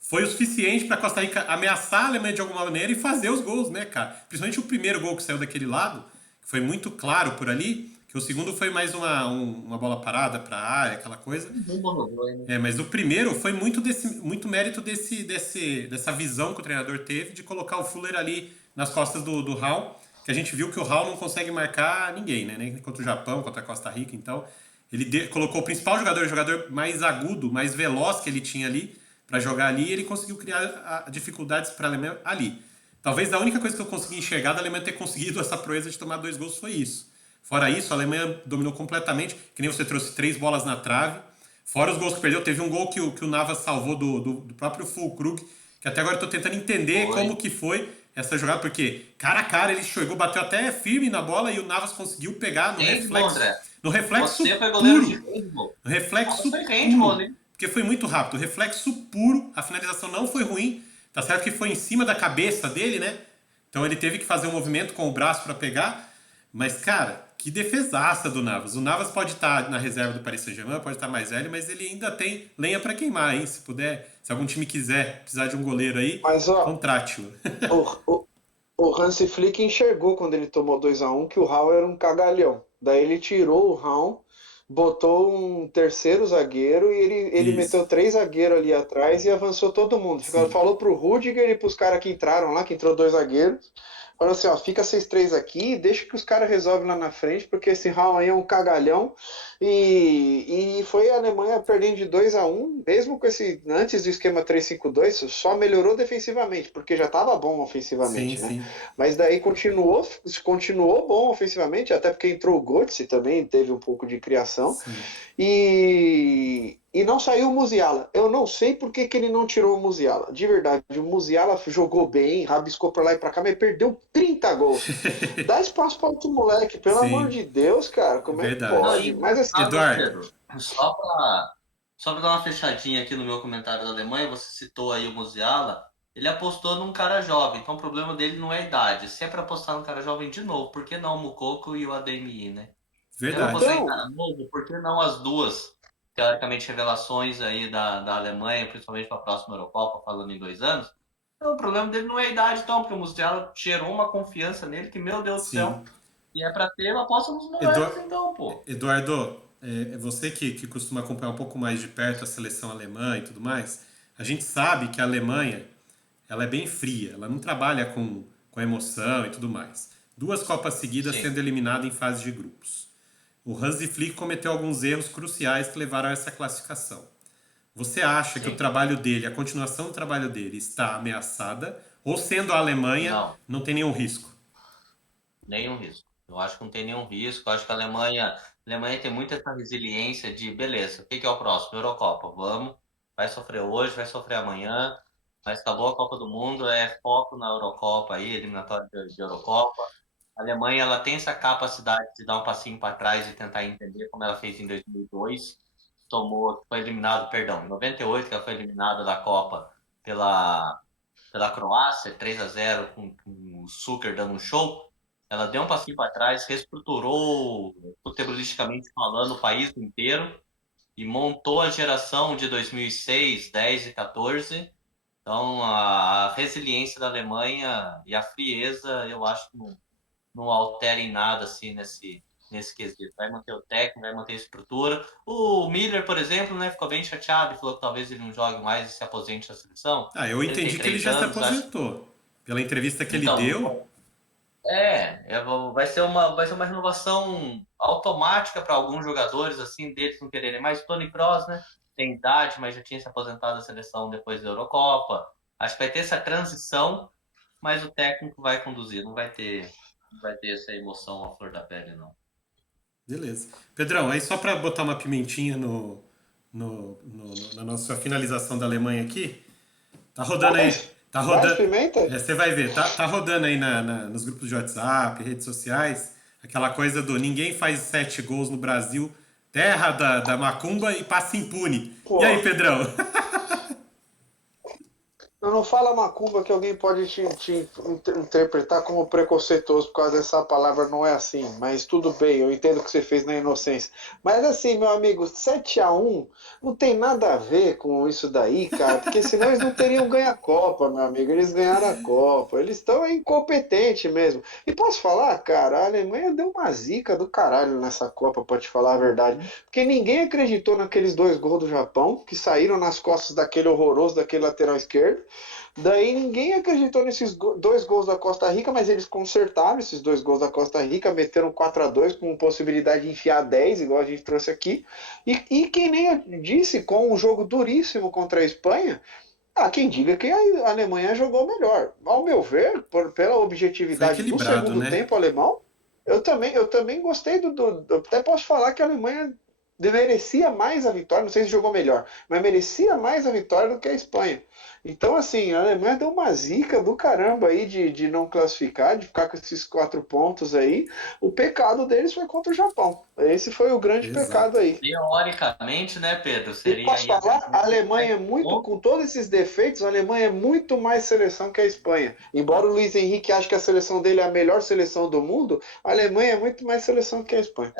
foi o suficiente para a Costa Rica ameaçar a Alemanha de alguma maneira e fazer os gols, né, cara? Principalmente o primeiro gol que saiu daquele lado, que foi muito claro por ali, que o segundo foi mais uma bola parada para a área, aquela coisa. Mas o primeiro foi muito mérito dessa visão que o treinador teve de colocar o Fuller ali nas costas do Raul, que a gente viu que o Raul não consegue marcar ninguém, né? Nem contra o Japão, contra a Costa Rica, então ele colocou o principal jogador, o jogador mais agudo, mais veloz que ele tinha ali para jogar ali, e ele conseguiu criar dificuldades para a Alemanha ali. Talvez a única coisa que eu consegui enxergar da Alemanha ter conseguido essa proeza de tomar 2 gols foi isso. Fora isso, a Alemanha dominou completamente, que nem você trouxe 3 bolas na trave. Fora os gols que perdeu, teve um gol que o Navas salvou do próprio Füllkrug, que até agora eu tô tentando entender como que foi essa jogada, porque cara a cara ele chegou, bateu até firme na bola e o Navas conseguiu pegar no reflexo. No reflexo Você foi goleiro de puro. handball. No reflexo Foi handball, puro. né? Porque foi muito rápido. O reflexo puro, a finalização não foi ruim. Tá certo que foi em cima da cabeça dele, né? Então ele teve que fazer um movimento com o braço para pegar. Mas, cara, que defesaça do Navas. O Navas pode estar na reserva do Paris Saint-Germain, pode estar mais velho, mas ele ainda tem lenha para queimar, hein? Se puder, se algum time quiser precisar de um goleiro aí, Mas, ó, contrate-o. o Hansi Flick enxergou quando ele tomou 2-1 que o Raul era um cagalhão. Daí ele tirou o Raul botou um terceiro zagueiro e ele Isso. meteu 3 zagueiros ali atrás e avançou todo mundo. Sim. Falou pro Rudiger e pros caras que entraram lá, que entrou 2 zagueiros. Falou assim, ó, fica vocês três aqui, deixa que os caras resolvem lá na frente, porque esse Raul aí é um cagalhão. E foi a Alemanha perdendo de 2-1, mesmo com esse, antes do esquema 3-5-2, só melhorou defensivamente, porque já estava bom Sim, ofensivamente, né? sim. Mas daí continuou bom ofensivamente, até porque entrou o Götze também, teve um pouco de criação. Sim. E não saiu o Musiala. Eu não sei por que ele não tirou o Musiala. De verdade, o Musiala jogou bem, rabiscou pra lá e pra cá, mas perdeu 30 gols. Dá espaço para outro moleque, pelo amor Sim. de Deus, cara. É Como é que verdade. Não, pode? e Mas assim, engraçado, Eduardo. Pedro, só pra dar uma fechadinha aqui no meu comentário da Alemanha, você citou aí o Musiala, ele apostou num cara jovem, então o problema dele não é a idade. Se é pra apostar num cara jovem de novo, por que não o Moukoko e o Adeyemi, né? Se é pra Verdade. apostar em então, cara novo, por que não as duas, teoricamente, revelações aí da Alemanha, principalmente para a próxima Eurocopa, falando em 2 anos? Então, o problema dele não é a idade, então, porque o Musiala gerou uma confiança nele que, meu Deus do céu, Sim. e é pra ter, eu aposto nos moleques, Edu- então, pô. Eduardo, é você que costuma acompanhar um pouco mais de perto a seleção alemã e tudo mais, a gente sabe que a Alemanha ela é bem fria, ela não trabalha com emoção e tudo mais. 2 Copas seguidas Sim, sendo eliminada em fase de grupos. O Hansi Flick cometeu alguns erros cruciais que levaram a essa classificação. Você acha que o sim. trabalho dele, a continuação do trabalho dele, está ameaçada? Ou sendo a Alemanha, Não, não tem nenhum risco? nenhum risco. Eu acho que não tem nenhum risco. Eu acho que a Alemanha tem muita essa resiliência de, beleza, o que é o próximo? Eurocopa. Vamos, vai sofrer hoje, vai sofrer amanhã, mas acabou a Copa do Mundo, é foco na Eurocopa aí, eliminatória de Eurocopa. A Alemanha, ela tem essa capacidade de dar um passinho para trás e tentar entender como ela fez em 2002. Foi eliminado, perdão, em 98, que ela foi eliminada da Copa pela pela Croácia, 3-0 com o Suker dando um show, ela deu um passinho para trás, reestruturou, futebolisticamente falando, o país inteiro e montou a geração de 2006, 10 e 14. Então, a resiliência da Alemanha e a frieza, eu acho que não altera em nada assim nesse quesito. Vai manter o técnico, vai manter a estrutura. O Miller, por exemplo, né, ficou bem chateado e falou que talvez ele não jogue mais e se aposente da seleção. Ah, eu 33 entendi que ele já se anos, acho. aposentou. Pela entrevista que ele Então, deu, vai ser uma renovação automática para alguns jogadores, assim, deles não quererem mais. Toni Kroos, né? Tem idade, mas já tinha se aposentado da seleção depois da Eurocopa. Acho que vai ter essa transição, mas o técnico vai conduzir, não vai ter essa emoção à flor da pele, não. beleza. Pedrão, aí só para botar uma pimentinha na nossa finalização da Alemanha aqui, tá rodando aí. mais, Tá mais rodando. pimenta? Você vai ver, tá rodando aí nos grupos de WhatsApp, redes sociais, aquela coisa do ninguém faz 7 gols no Brasil, terra da macumba e passa impune. E Pô, aí, Pedrão? não fala macumba que alguém pode te interpretar como preconceituoso por causa dessa palavra, não é assim. Mas tudo bem, eu entendo o que você fez na inocência. Mas assim, meu amigo, 7-1 não tem nada a ver com isso daí, cara, porque senão eles não teriam ganho a Copa, meu amigo. Eles ganharam a Copa. Eles estão incompetentes mesmo. E posso falar, cara, a Alemanha deu uma zica do caralho nessa Copa, pra te falar a verdade. Porque ninguém acreditou naqueles 2 gols do Japão, que saíram nas costas daquele horroroso, daquele lateral esquerdo. Daí ninguém acreditou nesses 2 gols da Costa Rica, mas eles consertaram esses 2 gols da Costa Rica, meteram 4-2 com possibilidade de enfiar 10, igual a gente trouxe aqui. E quem nem eu disse, com um jogo duríssimo contra a Espanha, há quem diga que a Alemanha jogou melhor. Ao meu ver, pela Foi objetividade do equilibrado, segundo né? tempo alemão, eu também gostei até posso falar que a Alemanha merecia mais a vitória, não sei se jogou melhor, mas merecia mais a vitória do que a Espanha. Então, assim, a Alemanha deu uma zica do caramba aí de não classificar, de ficar com esses 4 pontos aí. O pecado deles foi contra o Japão. Esse foi o grande pecado Exato. aí. Teoricamente, né, Pedro, E seria posso aí a falar, a Alemanha com Alemanha é 7 muito, pontos. com todos esses defeitos, a Alemanha é muito mais seleção que a Espanha. Embora o Luiz Henrique ache que a seleção dele é a melhor seleção do mundo, a Alemanha é muito mais seleção que a Espanha.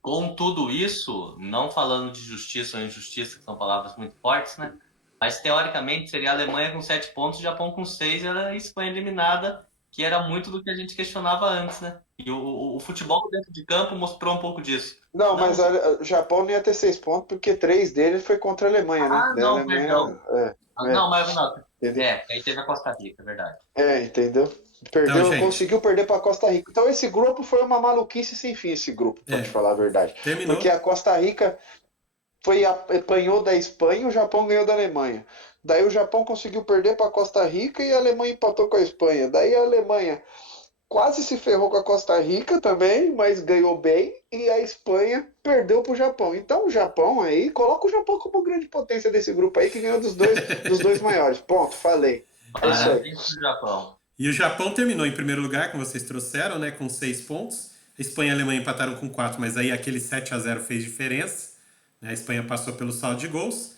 Com tudo isso, não falando de justiça ou injustiça, que são palavras muito fortes, né? Mas teoricamente seria a Alemanha com 7 pontos, Japão com 6 e a Espanha eliminada, que era muito do que a gente questionava antes, né? E o futebol dentro de campo mostrou um pouco disso. Não, Não, mas o Japão não ia ter 6 pontos, porque 3 deles foi contra a Alemanha, né? Daí a não, Alemanha. perdão. É, Não, mas não. entendeu? Aí teve a Costa Rica, é verdade. Entendeu? Então, Perdeu, gente, conseguiu perder para Costa Rica. Então esse grupo foi uma maluquice sem fim, esse grupo, pra te falar a verdade. terminou. Porque a Costa Rica apanhou da Espanha e o Japão ganhou da Alemanha. Daí o Japão conseguiu perder para Costa Rica e a Alemanha empatou com a Espanha. Daí a Alemanha quase se ferrou com a Costa Rica também, mas ganhou bem. E a Espanha perdeu para o Japão. Então o Japão aí, coloca o Japão como grande potência desse grupo aí, que ganhou dos dois maiores. Ponto, falei. É isso aí. Parabéns pro Japão. E o Japão terminou em primeiro lugar, como vocês trouxeram, né, com 6 pontos. A Espanha e a Alemanha empataram com 4, mas aí aquele 7-0 fez diferença. A Espanha passou pelo saldo de gols.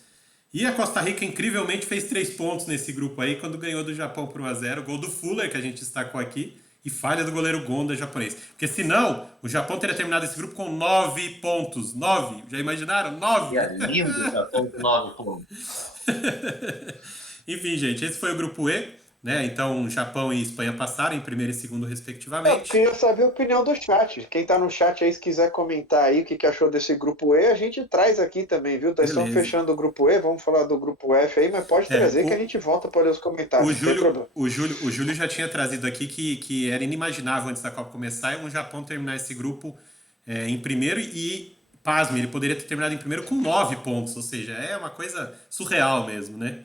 E a Costa Rica, incrivelmente, fez 3 pontos nesse grupo aí, quando ganhou do Japão por 1-0. Gol do Fuller, que a gente destacou aqui, e falha do goleiro Gonda, japonês. Porque senão, o Japão teria terminado esse grupo com 9 pontos. 9! Já imaginaram? 9! E é lindo o Japão com 9 pontos. Enfim, gente, esse foi o grupo E, né? Então, Japão e Espanha passaram em primeiro e segundo, Eu respectivamente. queria saber a opinião do chat. Quem tá no chat aí, se quiser comentar aí o que achou desse grupo E, a gente traz aqui também, viu? Nós estamos Beleza. fechando o grupo E, vamos falar do grupo F aí, mas pode trazer que a gente volta para ler os comentários. O não tem problema. Júlio já tinha trazido aqui que era inimaginável antes da Copa começar o Japão terminar esse grupo em primeiro e, pasme, ele poderia ter terminado em primeiro com 9 pontos, ou seja, é uma coisa surreal mesmo, né?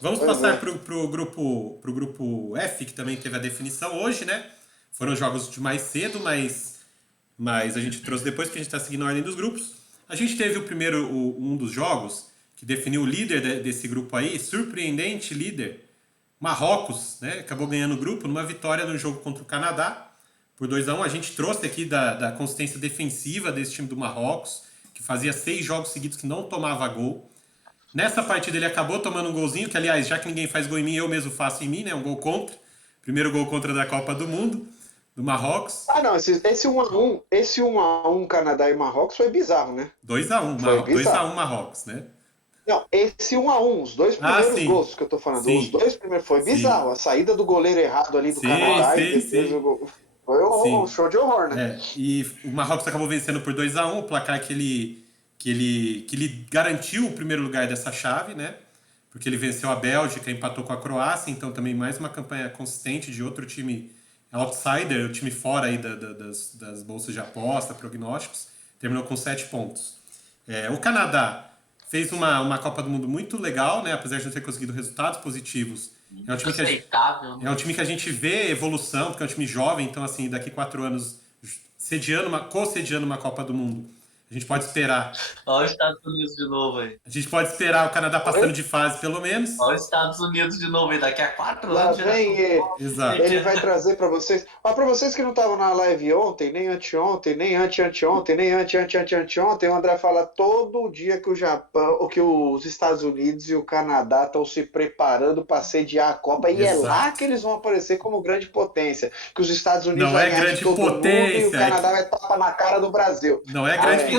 Vamos passar pro grupo F, que também teve a definição hoje, né? Foram jogos de mais cedo, mas a gente trouxe depois, porque a gente está seguindo a ordem dos grupos. A gente teve um dos jogos que definiu o líder desse grupo aí, surpreendente líder, Marrocos, né? Acabou ganhando o grupo numa vitória no jogo contra o Canadá, por 2-1. A gente trouxe aqui da consistência defensiva desse time do Marrocos, que fazia 6 jogos seguidos que não tomava gol. Nessa partida ele acabou tomando um golzinho, que aliás, já que ninguém faz gol em mim, eu mesmo faço em mim, né? Um gol contra. Primeiro gol contra da Copa do Mundo, do Marrocos. Não, esse 1-1 Canadá e Marrocos foi bizarro, né? 2-1, Foi bizarro. 2-1 Marrocos, né? Não, esse 1-1, os dois primeiros sim. gols que eu tô falando, Sim. os dois primeiros foi Sim. bizarro. A saída do goleiro errado ali do Canadá e depois o gol. Foi um show de horror, né? E o Marrocos acabou vencendo por 2-1, o placar que ele garantiu o primeiro lugar dessa chave, né? Porque ele venceu a Bélgica, empatou com a Croácia, então também mais uma campanha consistente de outro time outsider, o time fora aí das bolsas de aposta, prognósticos, terminou com 7 pontos. O Canadá fez uma Copa do Mundo muito legal, né? Apesar de não ter conseguido resultados positivos. É um time que a gente vê evolução, porque é um time jovem, então assim, daqui 4 anos co-sediando uma Copa do Mundo. A gente pode esperar. Olha os Estados Unidos de novo aí. A gente pode esperar o Canadá passando de fase, pelo menos. Olha os Estados Unidos de novo aí. Daqui a 4 Lá anos. vem ele. Exato. Ele vai trazer para vocês. Mas para vocês que não estavam na live ontem, nem anteontem, nem anteontem, nem anteontem, o André fala todo dia que o Japão, que os Estados Unidos e o Canadá estão se preparando para sediar a Copa. E Exato. é lá que eles vão aparecer como grande potência. Que os Estados Unidos Não vão é ganhar grande de todo potência, mundo e o Canadá vai tapar na cara do Brasil. Não é grande potência.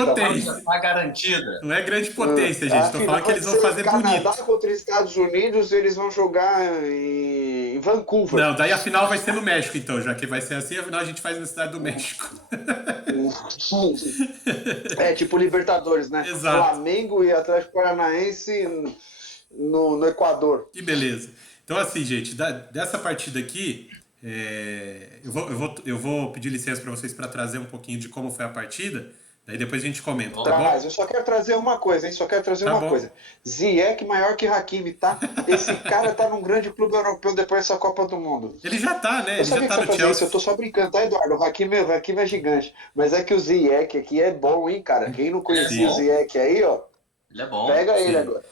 Tá garantida. Não é grande potência, gente. Tô falando que eles vão fazer Canadá bonito. contra os Estados Unidos, eles vão jogar em Vancouver. Não, daí a final vai ser no México, então, já que vai ser assim, a final a gente faz na cidade do México. Tipo Libertadores, né? Exato. Flamengo e Atlético Paranaense no Equador. Que beleza. Então, assim, gente, dessa partida aqui, eu vou pedir licença para vocês para trazer um pouquinho de como foi a partida. Daí depois a gente comenta, tá bom? Eu só quero trazer uma coisa, hein? Tá bom. Ziyech maior que Hakimi, tá? Esse cara tá num grande clube europeu depois dessa Copa do Mundo. Ele já tá, né? Eu Ele já sabia tá que no você fazia Chelsea. isso, eu tô só brincando, tá, Eduardo? O Hakimi é gigante. Mas é que o Ziyech aqui é bom, hein, cara? Quem não conhecia o Ziyech aí, ó, Ele é bom. pega ele Sim. agora.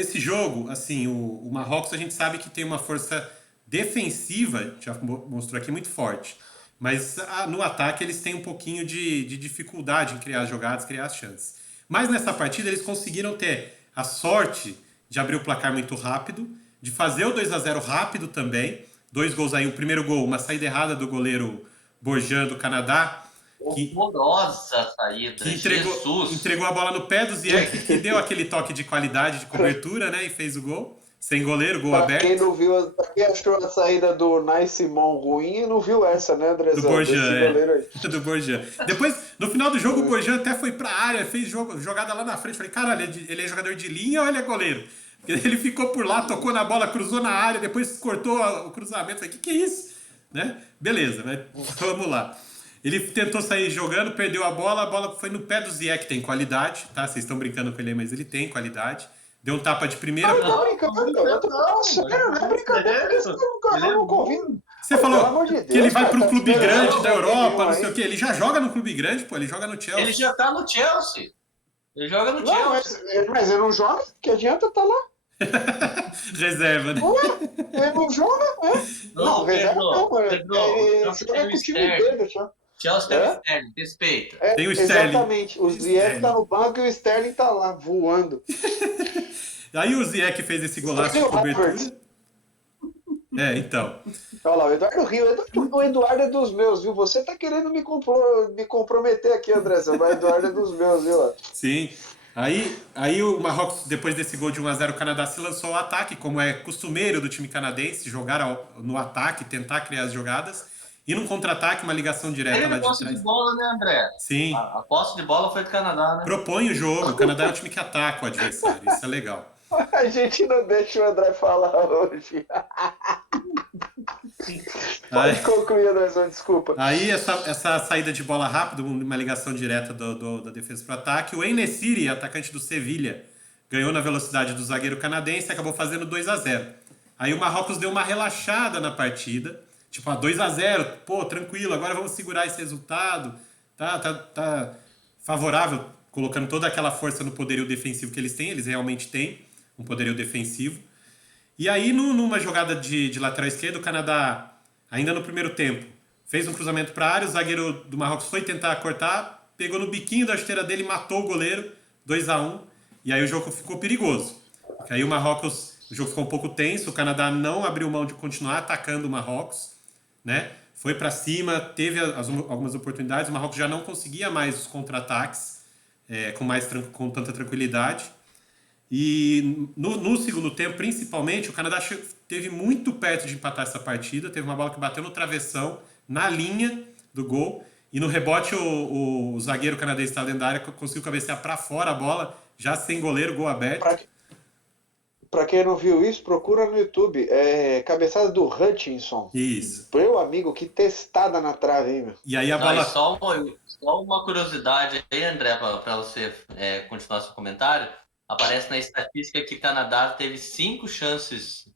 Esse jogo, assim, o Marrocos a gente sabe que tem uma força defensiva, já mostrou aqui, muito forte. Mas no ataque eles têm um pouquinho de dificuldade em criar as jogadas, criar as chances. Mas nessa partida eles conseguiram ter a sorte de abrir o placar muito rápido, de fazer o 2-0 rápido também. 2 gols aí, o primeiro gol, uma saída errada do goleiro Borjan do Canadá. Horrorosa a saída, Que Jesus. entregou a bola no pé do Ziyech, que deu aquele toque de qualidade, de cobertura, né? E fez o gol. Sem goleiro, gol Pra aberto. quem não viu, pra quem achou a saída do Nai Simon ruim, não viu essa, né, Do Andrezão? Borjan, Desse goleiro aí. Do Borjan. Depois, no final do jogo, o Borjan até foi pra área, fez jogada lá na frente. Falei, caralho, ele é jogador de linha ou ele é goleiro? Porque ele ficou por lá, tocou na bola, cruzou na área, depois cortou o cruzamento. Falei, que é isso? Né? Beleza, mas vamos lá. Ele tentou sair jogando, perdeu a bola foi no pé do Ziyech, que tem qualidade, tá? Vocês estão brincando com ele aí, mas ele tem qualidade. Deu um tapa de primeira. Eu tô brincando, eu tô falando sério, não é brincadeira, porque você não convido. Você Pelo falou amor de Deus, que ele vai cara, para um tá clube esperando grande da alguém Europa, não aí. sei o quê. Ele já joga no clube grande, pô, ele joga no Chelsea. Ele já tá no Chelsea. Ele joga no Não, Chelsea. mas ele não joga, que adianta tá lá. Reserva, né? Ué, ele não joga, né? Não, reserva não, mano. Pedro, Ele Chelsea joga tem com o o time Sterling. dele, já. Chelsea tem É? o Sterling, respeita. Tem o Sterling. Exatamente, o Ziyech Sterling. tá no banco e o Sterling tá lá, voando. Aí o Ziyech fez esse golaço de Tem o cobertura. Havertz. Então. Olha lá, o Eduardo Rio. O Eduardo é dos meus, viu? Você tá querendo me comprometer aqui, André. Mas o Eduardo é dos meus, viu? Sim. Aí o Marrocos, depois desse gol de 1-0, o Canadá se lançou ao ataque, como é costumeiro do time canadense, jogar no ataque, tentar criar as jogadas. E num contra-ataque, uma ligação direta Ele lá de de posse trás. de bola, né, André? Sim. A posse de bola foi do Canadá, né? Propõe o jogo. O Canadá é um time que ataca o adversário. Isso é legal. A gente não deixa o André falar hoje. Pode concluir, Andrezão, desculpa. Aí essa saída de bola rápida, uma ligação direta da defesa para o ataque. O En-Nesyri, atacante do Sevilha, ganhou na velocidade do zagueiro canadense e acabou fazendo 2-0. Aí o Marrocos deu uma relaxada na partida. Tipo, 2-0, pô, tranquilo, agora vamos segurar esse resultado. Tá favorável, colocando toda aquela força no poderio defensivo que eles têm. Eles realmente têm um poderio defensivo. E aí, numa jogada de lateral esquerdo, o Canadá, ainda no primeiro tempo, fez um cruzamento para a área, o zagueiro do Marrocos foi tentar cortar, pegou no biquinho da chuteira dele, matou o goleiro, 2-1, e aí o jogo ficou perigoso. Porque aí o jogo ficou um pouco tenso, o Canadá não abriu mão de continuar atacando o Marrocos, né? Foi para cima, teve algumas oportunidades, o Marrocos já não conseguia mais os contra-ataques com tanta tranquilidade. E no segundo tempo, principalmente, o Canadá teve muito perto de empatar essa partida. Teve uma bola que bateu no travessão, na linha do gol. E no rebote, o zagueiro canadense estava dentro da área, conseguiu cabecear para fora a bola, já sem goleiro, gol aberto. Pra quem não viu isso, procura no YouTube. Cabeçada do Hutchinson. Isso. Meu amigo, que testada na trave, hein, meu? E aí a Não, bola... e só uma curiosidade aí, André, para você continuar seu comentário. Aparece na estatística que o Canadá teve 5 chutes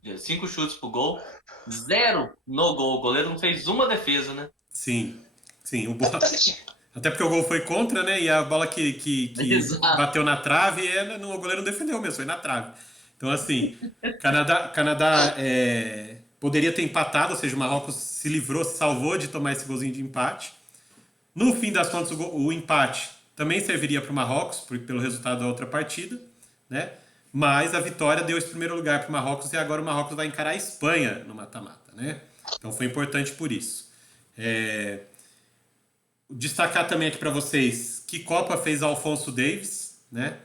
pro gol, 0 no gol. O goleiro não fez uma defesa, né? Sim. Até porque o gol foi contra, né? E a bola que bateu na trave, o goleiro não defendeu mesmo, foi na trave. Então, assim, Canadá poderia ter empatado, ou seja, o Marrocos se livrou, se salvou de tomar esse golzinho de empate. No fim das contas, o empate também serviria para o Marrocos, pelo resultado da outra partida, né? Mas a vitória deu esse primeiro lugar para o Marrocos e agora o Marrocos vai encarar a Espanha no mata-mata, né? Então foi importante por isso. Destacar também aqui para vocês que Copa fez Alphonso Davies, né?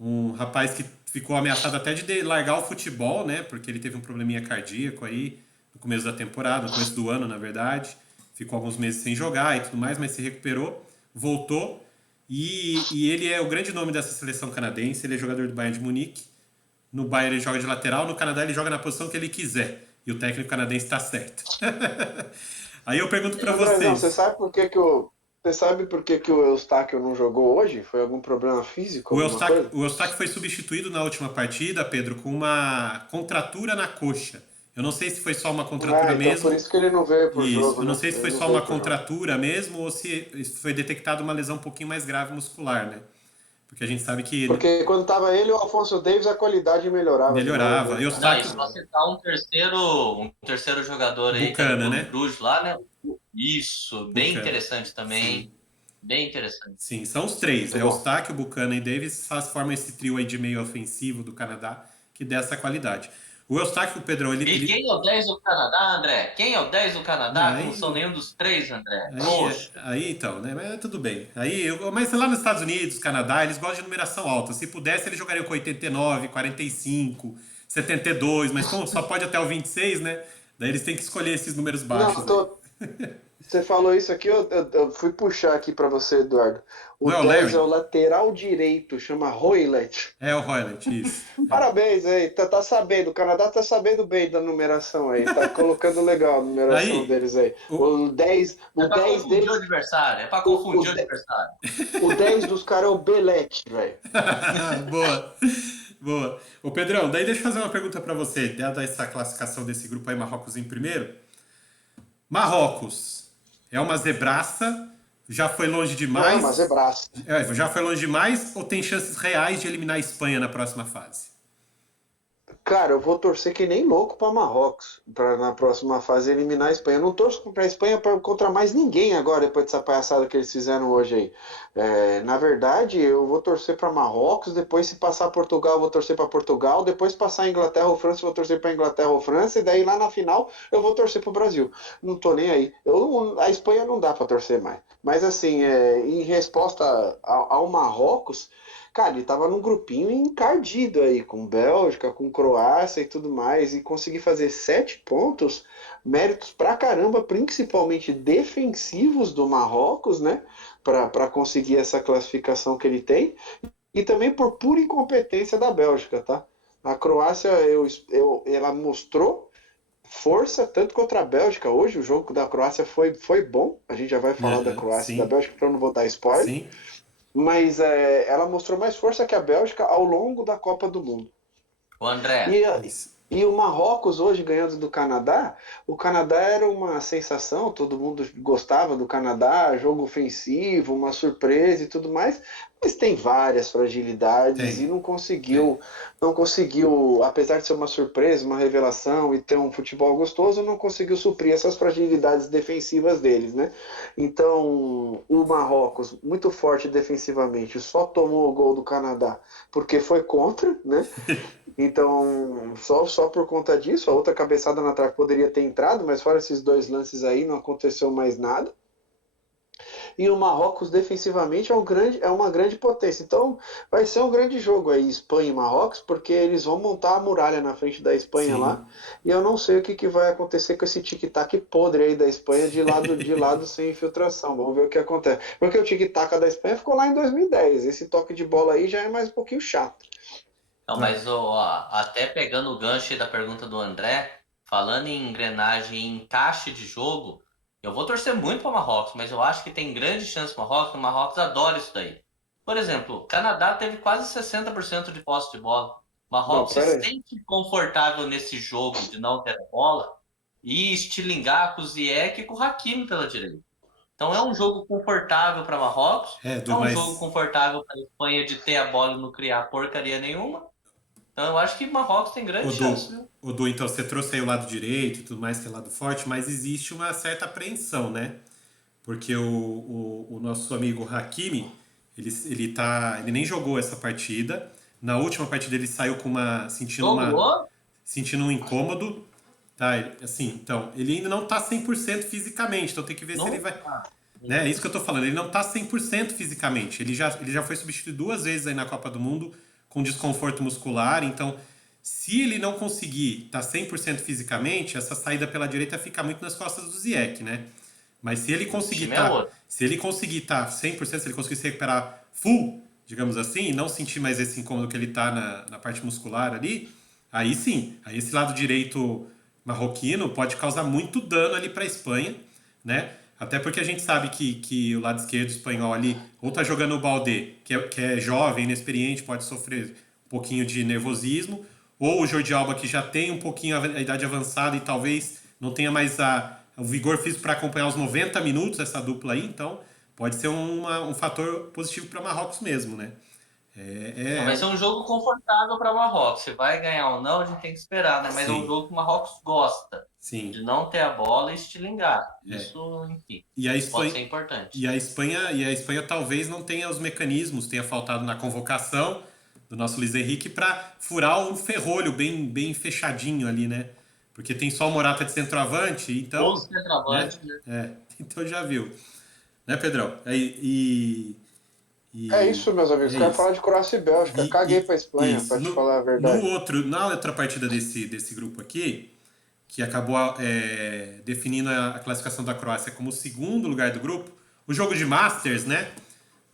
Um rapaz que ficou ameaçado até de largar o futebol, né? Porque ele teve um probleminha cardíaco aí no começo da temporada, no começo do ano, na verdade. Ficou alguns meses sem jogar e tudo mais, mas se recuperou, voltou. E ele é o grande nome dessa seleção canadense, ele é jogador do Bayern de Munique. No Bayern ele joga de lateral, no Canadá ele joga na posição que ele quiser. E o técnico canadense está certo. Aí eu pergunto para vocês... Você sabe por que Você sabe por que o Eustáquio não jogou hoje? Foi algum problema físico? O Eustáquio foi substituído na última partida, Pedro, com uma contratura na coxa. Eu não sei se foi só uma contratura então mesmo. Por isso que ele não veio pro jogo. Eu não sei se foi só uma contratura mesmo ou se foi detectada uma lesão um pouquinho mais grave muscular, né? Porque a gente sabe que... Porque quando tava ele e o Alphonso Davies, a qualidade melhorava. Melhorava. Não, e só citar um terceiro jogador aí, Buchanan, né? Bruges lá, né? Isso, bem Buchanan. Interessante também. Sim. Bem interessante. Sim, são os três. Eustáquio, Buchanan e Davies formam esse trio aí de meio ofensivo do Canadá que dá essa qualidade. O Eustáquio, o Pedrão, quem é o 10 do Canadá, André? Quem é o 10 do Canadá? Não são nenhum dos três, André. Aí então, né? Mas tudo bem. Mas lá nos Estados Unidos, Canadá, eles gostam de numeração alta. Se pudesse, eles jogariam com 89, 45, 72, mas como só pode até o 26, né? Daí eles têm que escolher esses números baixos. Não, você falou isso aqui, eu fui puxar aqui para você, Eduardo. O Não é o 10 é Larry? o lateral direito, chama Hoylett. É o Roylet, isso. Parabéns aí, tá sabendo, o Canadá tá sabendo bem da numeração aí, tá colocando legal a numeração Aí, deles aí. o- O 10, É o pra 10 confundir o deles, adversário, é pra o, confundir o o, de- adversário. o 10 dos caras é o Belete, velho. boa, boa. Ô Pedrão, daí deixa eu fazer uma pergunta pra você, dada essa classificação desse grupo aí, Marrocos em primeiro. Marrocos é uma zebraça, já foi longe Não, mas é demais, braço. já foi longe demais ou tem chances reais de eliminar a Espanha na próxima fase? Cara, eu vou torcer que nem louco para Marrocos, para na próxima fase eliminar a Espanha. Eu não torço para a Espanha contra mais ninguém agora, depois dessa palhaçada que eles fizeram hoje aí. Na verdade, eu vou torcer para Marrocos, depois se passar Portugal, eu vou torcer para Portugal, depois passar Inglaterra ou França, eu vou torcer para Inglaterra ou França, e daí lá na final eu vou torcer para o Brasil. Não tô nem aí. A Espanha não dá para torcer mais. Mas assim, em resposta ao Marrocos. Cara, ele tava num grupinho encardido aí, com Bélgica, com Croácia e tudo mais, e conseguir fazer 7 pontos, méritos pra caramba, principalmente defensivos do Marrocos, né? Pra conseguir essa classificação que ele tem, e também por pura incompetência da Bélgica, tá? A Croácia, ela mostrou força tanto contra a Bélgica. Hoje o jogo da Croácia foi bom, a gente já vai falar da Aham, Croácia e da sim, Bélgica, então eu não vou dar spoiler. sim. Mas ela mostrou mais força que a Bélgica ao longo da Copa do Mundo. Ô André, E, Isso. e o Marrocos hoje ganhando do Canadá, o Canadá era uma sensação, todo mundo gostava do Canadá, jogo ofensivo, uma surpresa e tudo mais, mas tem várias fragilidades e Tem, não tem. conseguiu, não conseguiu, apesar de ser uma surpresa, uma revelação e ter um futebol gostoso, não conseguiu suprir essas fragilidades defensivas deles, né? Então, o Marrocos, muito forte defensivamente, só tomou o gol do Canadá porque foi contra, né? Então, só por conta disso, a outra cabeçada na trave poderia ter entrado, mas fora esses dois lances aí, não aconteceu mais nada. E o Marrocos defensivamente é uma grande potência. Então, vai ser um grande jogo aí, Espanha e Marrocos, porque eles vão montar a muralha na frente da Espanha lá. Sim. E eu não sei o que vai acontecer com esse tic-tac podre aí da Espanha de lado sem infiltração. Vamos ver o que acontece. Porque o tic-tac da Espanha ficou lá em 2010. Esse toque de bola aí já é mais um pouquinho chato. não, mas ó, até pegando o gancho aí da pergunta do André, falando em engrenagem e encaixe de jogo, eu vou torcer muito para o Marrocos, mas eu acho que tem grande chance para o Marrocos adora isso daí. Por exemplo, o Canadá teve quase 60% de posse de bola. O Não, Marrocos se pera aí. sente confortável nesse jogo de não ter a bola e estilingar com o Ziyech e com o Hakimi pela direita. Então é um jogo confortável para Marrocos, é um jogo Mas confortável para a Espanha de ter a bola e não criar porcaria nenhuma. Então eu acho que Marrocos tem grande chance, viu? O Du, então você trouxe aí o lado direito e tudo mais, que é lado forte, mas existe uma certa apreensão, né? Porque o nosso amigo Hakimi, ele nem jogou essa partida. Na última partida ele saiu com Jogou? sentindo um incômodo, tá? Assim, então, ele ainda não tá 100% fisicamente, então tem que ver se ele Não. vai, né? É isso que eu tô falando, ele não tá 100% fisicamente. Ele já foi substituído 2 vezes aí na Copa do Mundo com desconforto muscular, então se ele não conseguir estar 100% fisicamente, essa saída pela direita fica muito nas costas do Ziyech, né? Mas O time é outro. se ele conseguir estar 100%, se ele conseguir se recuperar full, digamos assim, e não sentir mais esse incômodo que ele tá na parte muscular ali, aí sim, aí esse lado direito marroquino pode causar muito dano ali para a Espanha, né? Até porque a gente sabe que o lado esquerdo espanhol ali, ou tá jogando o Baldé, que é jovem, inexperiente, pode sofrer um pouquinho de nervosismo, ou o Jordi Alba, que já tem um pouquinho a idade avançada e talvez não tenha mais o vigor físico para acompanhar os 90 minutos, essa dupla aí, então pode ser um fator positivo para Marrocos mesmo, né? Não, vai É, ser um jogo confortável para Marrocos. Se vai ganhar ou não, a gente tem que esperar, né? Mas é um sim, jogo que o Marrocos gosta de sim. não ter a bola e estilingar. É. Isso, enfim, E a pode Espanha, ser importante. e a Espanha talvez não tenha os mecanismos, tenha faltado na convocação do nosso Luiz Henrique para furar um ferrolho bem, bem fechadinho ali, né? Porque tem só o Morata de centroavante, Ou então, né? centroavante, né? Então já viu, né, Pedrão? É isso, meus amigos. É Quero isso. falar de Croácia e Bélgica. Caguei pra Espanha, Isso. pra te falar a verdade. Na outra partida desse grupo aqui, que acabou definindo a classificação da Croácia como o segundo lugar do grupo, o jogo de Masters, né?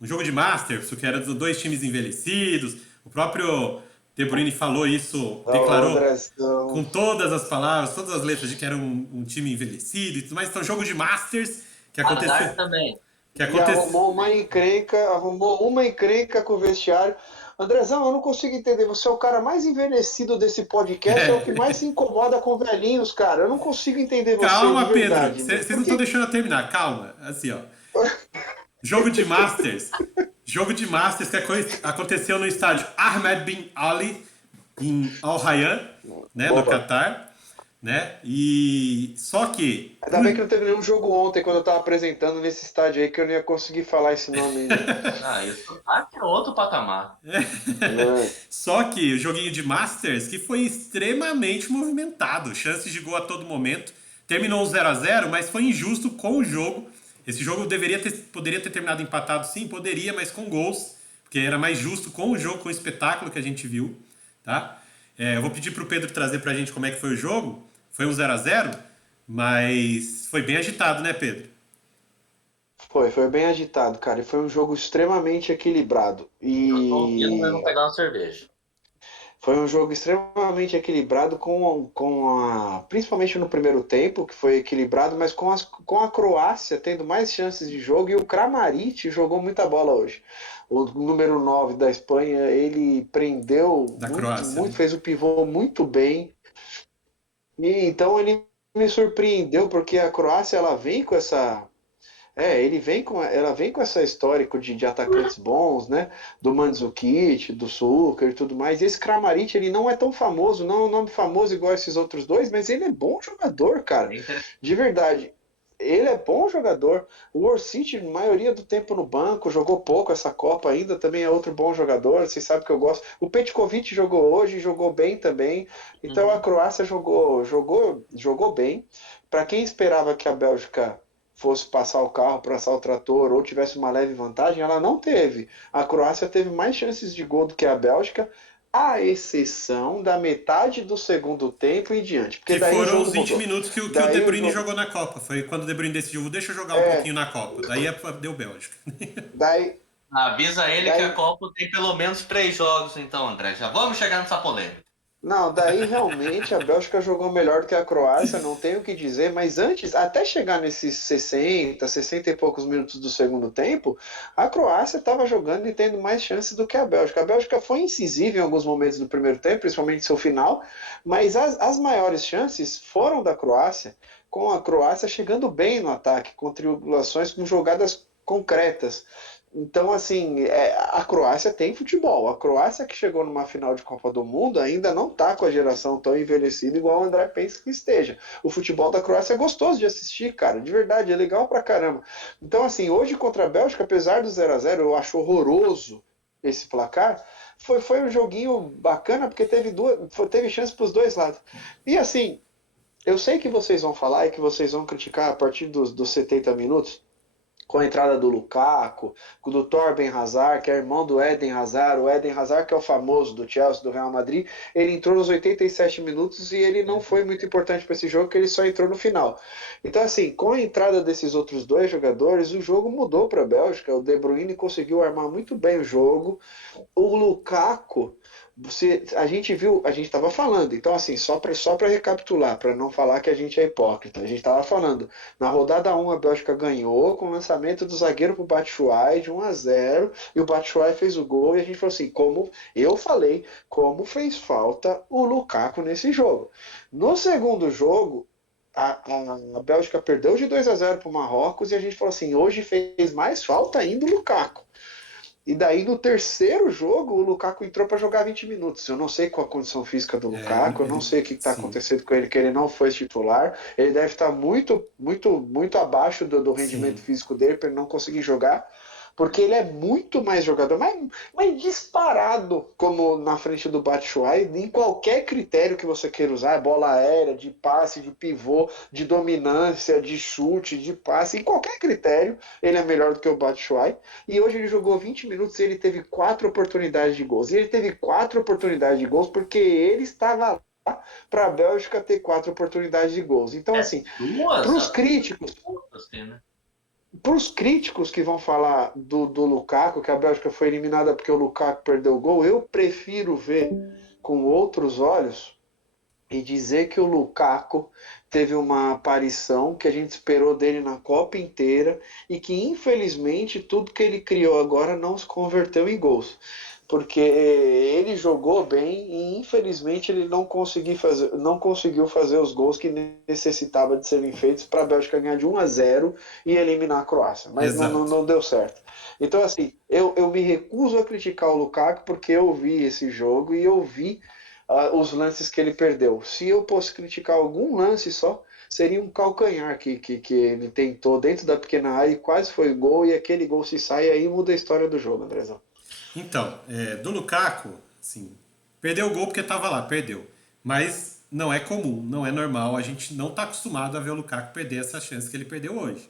Um jogo de Masters, que era dos dois times envelhecidos. O próprio De Bruyne falou isso, Ô, declarou Andrezão. com todas as palavras, todas as letras de que era um time envelhecido e tudo mais. Então, jogo de Masters que aconteceu. Azar também. Que E aconteceu. arrumou uma encrenca com o vestiário. Andrezão, eu não consigo entender. Você é o cara mais envelhecido desse podcast, é o que mais se incomoda com velhinhos, cara. Eu não consigo entender você de Calma, Pedro. verdade, meu. Vocês não estão deixando eu terminar. Calma. Assim, ó. Jogo de Masters. Jogo de Masters que aconteceu no estádio Ahmed Bin Ali, em Al Rayyan, né, no Boba. Catar. Né? E só que. Ainda bem que não teve nenhum jogo ontem, quando eu tava apresentando nesse estádio aí, que eu não ia conseguir falar esse nome ainda. Isso aqui é outro patamar. É. Só que o joguinho de Masters que foi extremamente movimentado, chances de gol a todo momento. Terminou 0-0, mas foi injusto com o jogo. Esse jogo poderia ter terminado empatado, sim, poderia, mas com gols, porque era mais justo com o jogo, com o espetáculo que a gente viu, tá? Eu vou pedir pro Pedro trazer pra gente como é que foi o jogo. Foi um 0-0, mas foi bem agitado, né, Pedro? Foi bem agitado, cara. E foi um jogo extremamente equilibrado. Eu tô ouvindo, mas vou E pegar uma cerveja. foi um jogo extremamente equilibrado, principalmente no primeiro tempo, que foi equilibrado, mas com a Croácia tendo mais chances de jogo, e o Kramaric jogou muita bola hoje. O número 9 da Espanha, ele prendeu Da muito, Croácia, muito, né? fez o pivô muito bem. E então ele me surpreendeu, porque a Croácia ela vem com essa. Ela vem com essa histórico de atacantes bons, né? Do Mandzukic, do Šuker e tudo mais. E esse Kramaric, ele não é tão famoso, não é um nome famoso igual esses outros dois, mas ele é bom jogador, cara. Bem interessante. De verdade. Ele é bom jogador. O Orsic, maioria do tempo no banco, jogou pouco essa Copa ainda, também é outro bom jogador, vocês sabem que eu gosto. O Petkovic jogou hoje, jogou bem também. Então a Croácia jogou bem. Para quem esperava que a Bélgica fosse passar o carro, passar o trator ou tivesse uma leve vantagem, ela não teve. A Croácia teve mais chances de gol do que a Bélgica, à exceção da metade do segundo tempo em diante. Porque Que daí o foram jogo os 20 mudou. minutos que o De Daí o Bruyne jogo- jogou na Copa. Foi quando o De Bruyne decidiu, deixa eu jogar um pouquinho na Copa. Daí deu Bélgica. daí, Avisa ele Daí- que a Copa tem pelo menos 3 jogos, então, André. Já vamos chegar nessa polêmica. Não, daí realmente a Bélgica jogou melhor do que a Croácia, não tenho o que dizer, mas antes, até chegar nesses 60 e poucos minutos do segundo tempo, a Croácia estava jogando e tendo mais chances do que a Bélgica. A Bélgica foi incisiva em alguns momentos do primeiro tempo, principalmente seu final, mas as maiores chances foram da Croácia, com a Croácia chegando bem no ataque, com triangulações, com jogadas concretas. Então, assim, a Croácia tem futebol. A Croácia que chegou numa final de Copa do Mundo ainda não está com a geração tão envelhecida igual o André pensa que esteja. O futebol da Croácia é gostoso de assistir, cara, de verdade, é legal pra caramba. Então, assim, hoje contra a Bélgica, apesar do 0-0, eu acho horroroso esse placar. Foi um joguinho bacana porque teve chance para os dois lados. E assim, eu sei que vocês vão falar e que vocês vão criticar a partir dos 70 minutos, com a entrada do Lukaku, do Torben Hazard, que é irmão do Eden Hazard, o Eden Hazard que é o famoso do Chelsea, do Real Madrid, ele entrou nos 87 minutos e ele não foi muito importante para esse jogo, porque ele só entrou no final. Então assim, com a entrada desses outros dois jogadores, o jogo mudou para a Bélgica, o De Bruyne conseguiu armar muito bem o jogo, o Lukaku, a gente viu, a gente estava falando, então assim, só para recapitular, para não falar que a gente é hipócrita, a gente estava falando, na rodada 1 a Bélgica ganhou com o lançamento do zagueiro pro Batshuayi de 1-0, e o Batshuayi fez o gol, e a gente falou assim, como fez falta o Lukaku nesse jogo. No segundo jogo, a Bélgica perdeu de 2-0 para o Marrocos, e a gente falou assim, hoje fez mais falta ainda o Lukaku. E daí no terceiro jogo o Lukaku entrou para jogar 20 minutos. Eu não sei qual a condição física do Lukaku, eu não sei o que está acontecendo com ele, que ele não foi titular. Ele deve estar muito, muito, muito abaixo do rendimento físico dele para ele não conseguir jogar. porque ele é muito mais jogador, mais disparado como na frente do Batshuayi, em qualquer critério que você queira usar, bola aérea, de passe, de pivô, de dominância, de chute, de passe, em qualquer critério, ele é melhor do que o Batshuayi. E hoje ele jogou 20 minutos e ele teve 4 oportunidades de gols. E ele teve 4 oportunidades de gols porque ele estava para a Bélgica ter 4 oportunidades de gols. Então, assim, para Duas, os críticos, assim, né? para os críticos que vão falar do Lukaku, que a Bélgica foi eliminada porque o Lukaku perdeu o gol, eu prefiro ver com outros olhos e dizer que o Lukaku teve uma aparição que a gente esperou dele na Copa inteira e que infelizmente tudo que ele criou agora não se converteu em gols. Porque ele jogou bem e infelizmente ele não conseguiu fazer os gols que necessitava de serem feitos para a Bélgica ganhar de 1-0 e eliminar a Croácia. Mas Exato. não deu certo. Então, assim, eu me recuso a criticar o Lukaku porque eu vi esse jogo e eu vi os lances que ele perdeu. Se eu posso criticar algum lance só, seria um calcanhar que ele tentou dentro da pequena área e quase foi gol, e aquele gol se sai e aí muda a história do jogo, Andrezão. Então, do Lukaku, assim, perdeu o gol porque tava lá, perdeu. Mas não é comum, não é normal, a gente não tá acostumado a ver o Lukaku perder essa chance que ele perdeu hoje,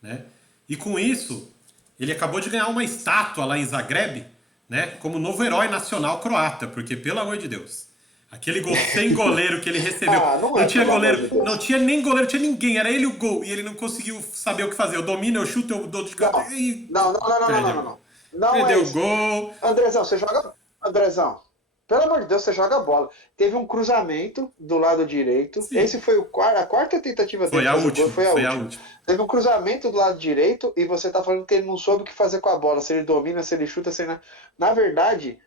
né? E com isso, ele acabou de ganhar uma estátua lá em Zagreb, né, como novo herói nacional croata, porque pelo amor de Deus, aquele gol sem goleiro que ele recebeu, Não não é, tinha pelo amor goleiro, de Deus. não tinha nem goleiro, não tinha ninguém, era ele o gol e ele não conseguiu saber o que fazer. Eu domino, eu chuto, eu dou de Não, cabeça e não, não, não, não, não, perdeu não, o gol. não. Não é Perdeu o isso. gol. Andrezão, você joga. Andrezão, pelo amor de Deus, você joga bola. Teve um cruzamento do lado direito. Sim. Esse foi a quarta tentativa dele Foi de a fazer o gol, última, foi a foi a última. última. Teve um cruzamento do lado direito e você tá falando que ele não soube o que fazer com a bola. Se ele domina, se ele chuta, se ele... Na verdade,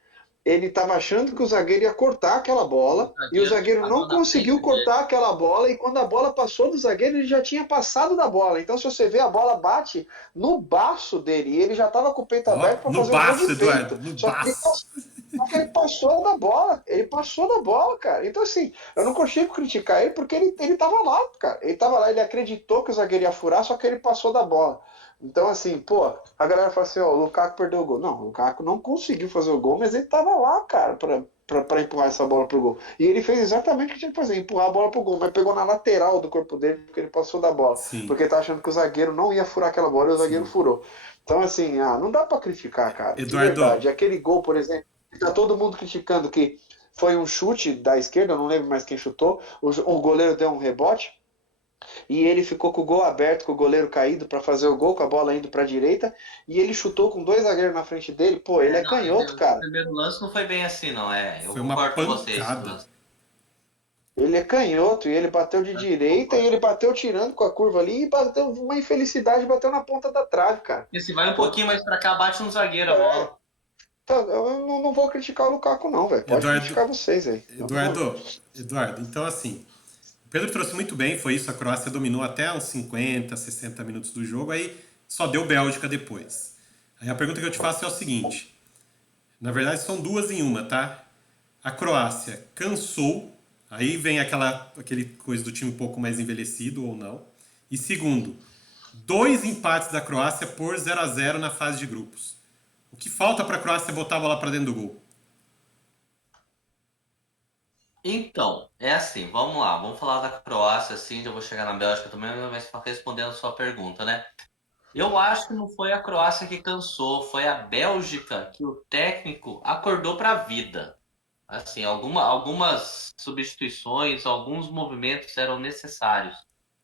ele estava achando que o zagueiro ia cortar aquela bola e o zagueiro não Tava na conseguiu frente dele. cortar aquela bola, e quando a bola passou do zagueiro ele já tinha passado da bola. Então se você vê, a bola bate no baço dele e ele já estava com o peito Ó, aberto para no fazer o gol de baço, Eduardo, peito. no Só que baço. ele passou da bola, cara. Então, assim, eu não consigo criticar ele porque ele tava lá, cara. Ele tava lá, ele acreditou que o zagueiro ia furar, só que ele passou da bola. Então, assim, pô, a galera fala assim, ó, o Lukaku perdeu o gol. Não, o Lukaku não conseguiu fazer o gol, mas ele tava lá, cara, pra empurrar essa bola pro gol. E ele fez exatamente o que tinha que fazer, empurrar a bola pro gol, mas pegou na lateral do corpo dele porque ele passou da bola. Sim, Porque ele tá achando que o zagueiro não ia furar aquela bola e o zagueiro sim. furou. Então, assim, não dá pra criticar, cara, de Eduardo, verdade. Aquele gol, por exemplo, tá todo mundo criticando que foi um chute da esquerda, eu não lembro mais quem chutou, o goleiro deu um rebote e ele ficou com o gol aberto, com o goleiro caído para fazer o gol, com a bola indo para a direita, e ele chutou com 2 zagueiros na frente dele. Pô, ele é Não, canhoto, o cara. primeiro lance não foi bem assim, não. Eu foi uma concordo com você, esse pancada. lance. Ele é canhoto e ele bateu de direita e ele bateu tirando com a curva ali e bateu uma infelicidade, bateu na ponta da trave, cara. E se vai um pouquinho mais pra cá, bate no zagueiro a É, bola. eu não vou criticar o Lukaku não, velho. Pode Eduardo, criticar vocês aí. Eduardo, então assim, o Pedro trouxe muito bem, foi isso, a Croácia dominou até uns 50, 60 minutos do jogo, aí só deu Bélgica depois. Aí a pergunta que eu te faço é o seguinte, na verdade são duas em uma, tá? A Croácia cansou, aí vem aquele coisa do time um pouco mais envelhecido ou não. E segundo, 2 empates da Croácia por 0-0 na fase de grupos. O que falta para a Croácia botar a bola para dentro do gol? Então, é assim, vamos lá, vamos falar da Croácia, assim, já vou chegar na Bélgica também, mas respondendo a sua pergunta, né? Eu acho que não foi a Croácia que cansou, foi a Bélgica que o técnico acordou para a vida. Assim, algumas substituições, alguns movimentos eram necessários.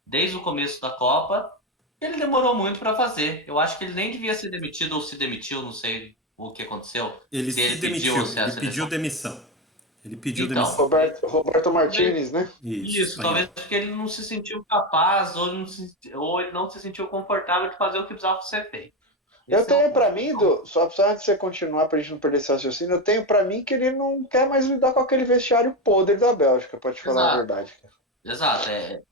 Desde o começo da Copa, ele demorou muito para fazer. Eu acho que ele nem devia ser demitido ou se demitiu, não sei o que aconteceu. Ele Se se ele pediu demitiu, ou se a ele pediu seleção. demissão. Ele pediu Então, demissão. Roberto Martinez, né? Isso, isso, espanhol. talvez porque ele não se sentiu capaz ou ele não se sentiu confortável de fazer o que precisava ser feito. Eu Esse é tenho o... pra mim, só antes de você continuar pra gente não perder esse raciocínio, eu tenho pra mim que ele não quer mais lidar com aquele vestiário podre da Bélgica, pra te falar a Exato, verdade. exato.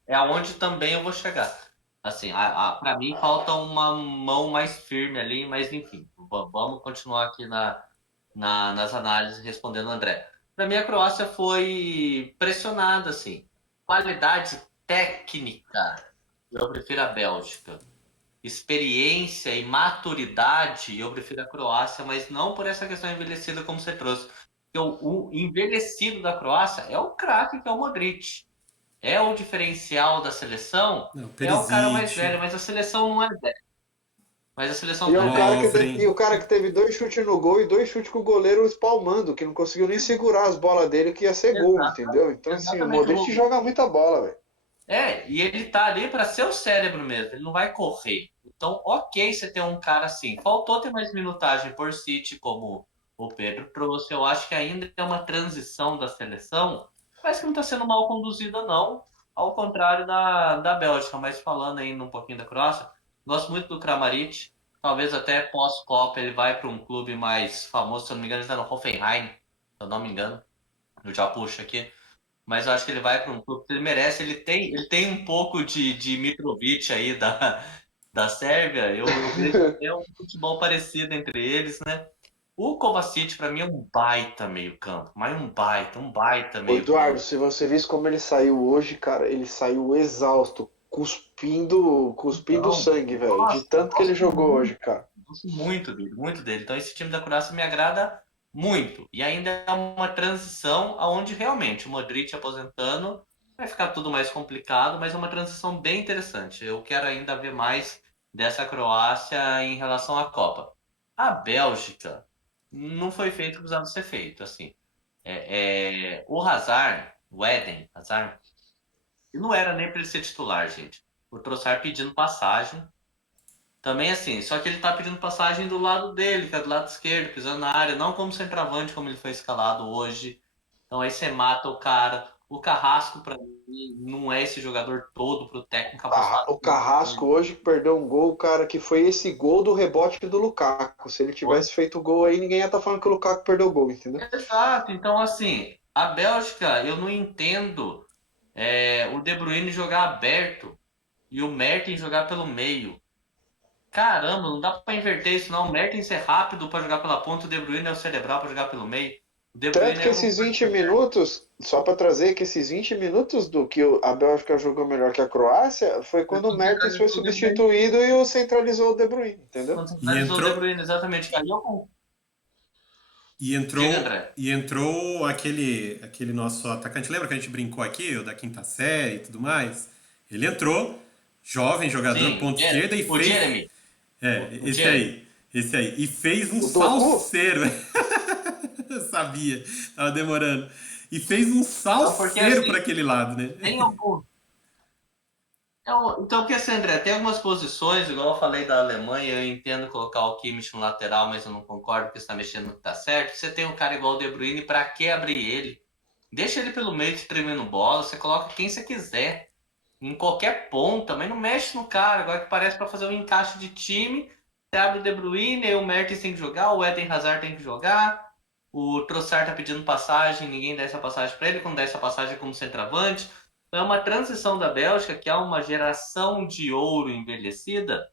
É aonde também eu vou chegar. Assim, para mim falta uma mão mais firme ali, mas enfim, vamos continuar aqui nas análises respondendo o André. Para mim, a Croácia foi pressionada, assim. Qualidade técnica, eu prefiro a Bélgica. experiência e maturidade, eu prefiro a Croácia, mas não por essa questão envelhecida como você trouxe. Porque o envelhecido da Croácia é o craque que é o Modric. É o diferencial da seleção, Não, é o cara mais Perisic, velho, mas a seleção não é velha. Mas a seleção E é não é um velha. Lovren. o cara que teve 2 chutes no gol e 2 chutes com o goleiro espalmando, que não conseguiu nem segurar as bolas dele, que ia ser gol, entendeu? Então, assim, o Exatamente. Modric joga muita bola, velho. E ele tá ali para ser o cérebro mesmo, ele não vai correr. Então, ok, você ter um cara assim. Faltou ter mais minutagem por City, como o Pedro trouxe. Eu acho que ainda é uma transição da seleção, mas que não está sendo mal conduzida, não. Ao contrário da Bélgica. Mas falando ainda um pouquinho da Croácia, gosto muito do Kramaric. Talvez até pós-Copa ele vai para um clube mais famoso, se eu não me engano, ele está no Hoffenheim, se eu não me engano. Eu já puxo aqui. Mas eu acho que ele vai para um clube que ele merece. Ele tem um pouco de Mitrovic aí da Sérvia. Eu vejo até um futebol parecido entre eles, né? O Kovacic, para mim, é um baita meio-campo. Mas um baita Ô, Eduardo, meio-campo. se você visse como ele saiu hoje, cara, ele saiu exausto, cuspindo Então, sangue, velho, de nossa, eu tanto que ele jogou hoje, cara. gosto muito dele, muito dele. Então esse time da Croácia me agrada muito. E ainda é uma transição aonde realmente o Modric aposentando vai ficar tudo mais complicado, mas é uma transição bem interessante. Eu quero ainda ver mais dessa Croácia em relação à Copa. A Bélgica não foi feito o que precisava ser feito, assim. O Hazard, o Eden Hazard, não era nem para ele ser titular, gente. O Trossard pedindo passagem. Também assim, só que ele tá pedindo passagem do lado dele, que é do lado esquerdo, pisando na área, não como centroavante, como ele foi escalado hoje. Então aí você mata o cara. O Carrasco, pra mim, não é esse jogador todo pro técnico apostar O Carrasco nele. hoje perdeu um gol, cara, que foi esse gol do rebote do Lukaku. Se ele tivesse feito o gol aí, ninguém ia estar falando que o Lukaku perdeu o gol, entendeu? Exato, então assim, a Bélgica, eu não entendo o De Bruyne jogar aberto e o Mertens jogar pelo meio. Caramba, não dá pra inverter isso não. O Mertens é rápido pra jogar pela ponta, o De Bruyne é o cerebral pra jogar pelo meio. O De Tanto Bruyne que é o esses 20 minutos, só para trazer que esses 20 minutos do que a Bélgica jogou melhor que a Croácia, foi quando o Mertens foi centralizou o De Bruyne. substituído e o centralizou o De Bruyne, entendeu? Quando E centralizou o De entrou, Bruyne, exatamente. Aí eu e diga, entrou, André. e entrou aquele nosso atacante. Lembra que a gente brincou aqui, o da quinta série e tudo mais? Ele entrou, jovem jogador, Sim, ponta esquerda, e o fez. Jeremy. O Esse Jeremy. aí. Esse aí. E fez um O Doku, salseiro. Eu sabia, tava demorando. E fez um Não, porque salseiro para assim, aquele lado, né? tem algum. Então, porque assim, André, tem algumas posições, igual eu falei da Alemanha, eu entendo colocar o Kimmich no lateral, mas eu não concordo porque você tá mexendo no que tá certo. Você tem um cara igual o De Bruyne, pra que abrir ele? Deixa ele pelo meio tremendo bola, você coloca quem você quiser. Em qualquer ponta, mas não mexe no cara. Agora que parece para fazer um encaixe de time, você abre o De Bruyne, aí o Mertens tem que jogar, o Eden Hazard tem que jogar, o Trossard tá pedindo passagem, ninguém dá essa passagem para ele, quando dá essa passagem é como centroavante. Então é uma transição da Bélgica, que é uma geração de ouro envelhecida,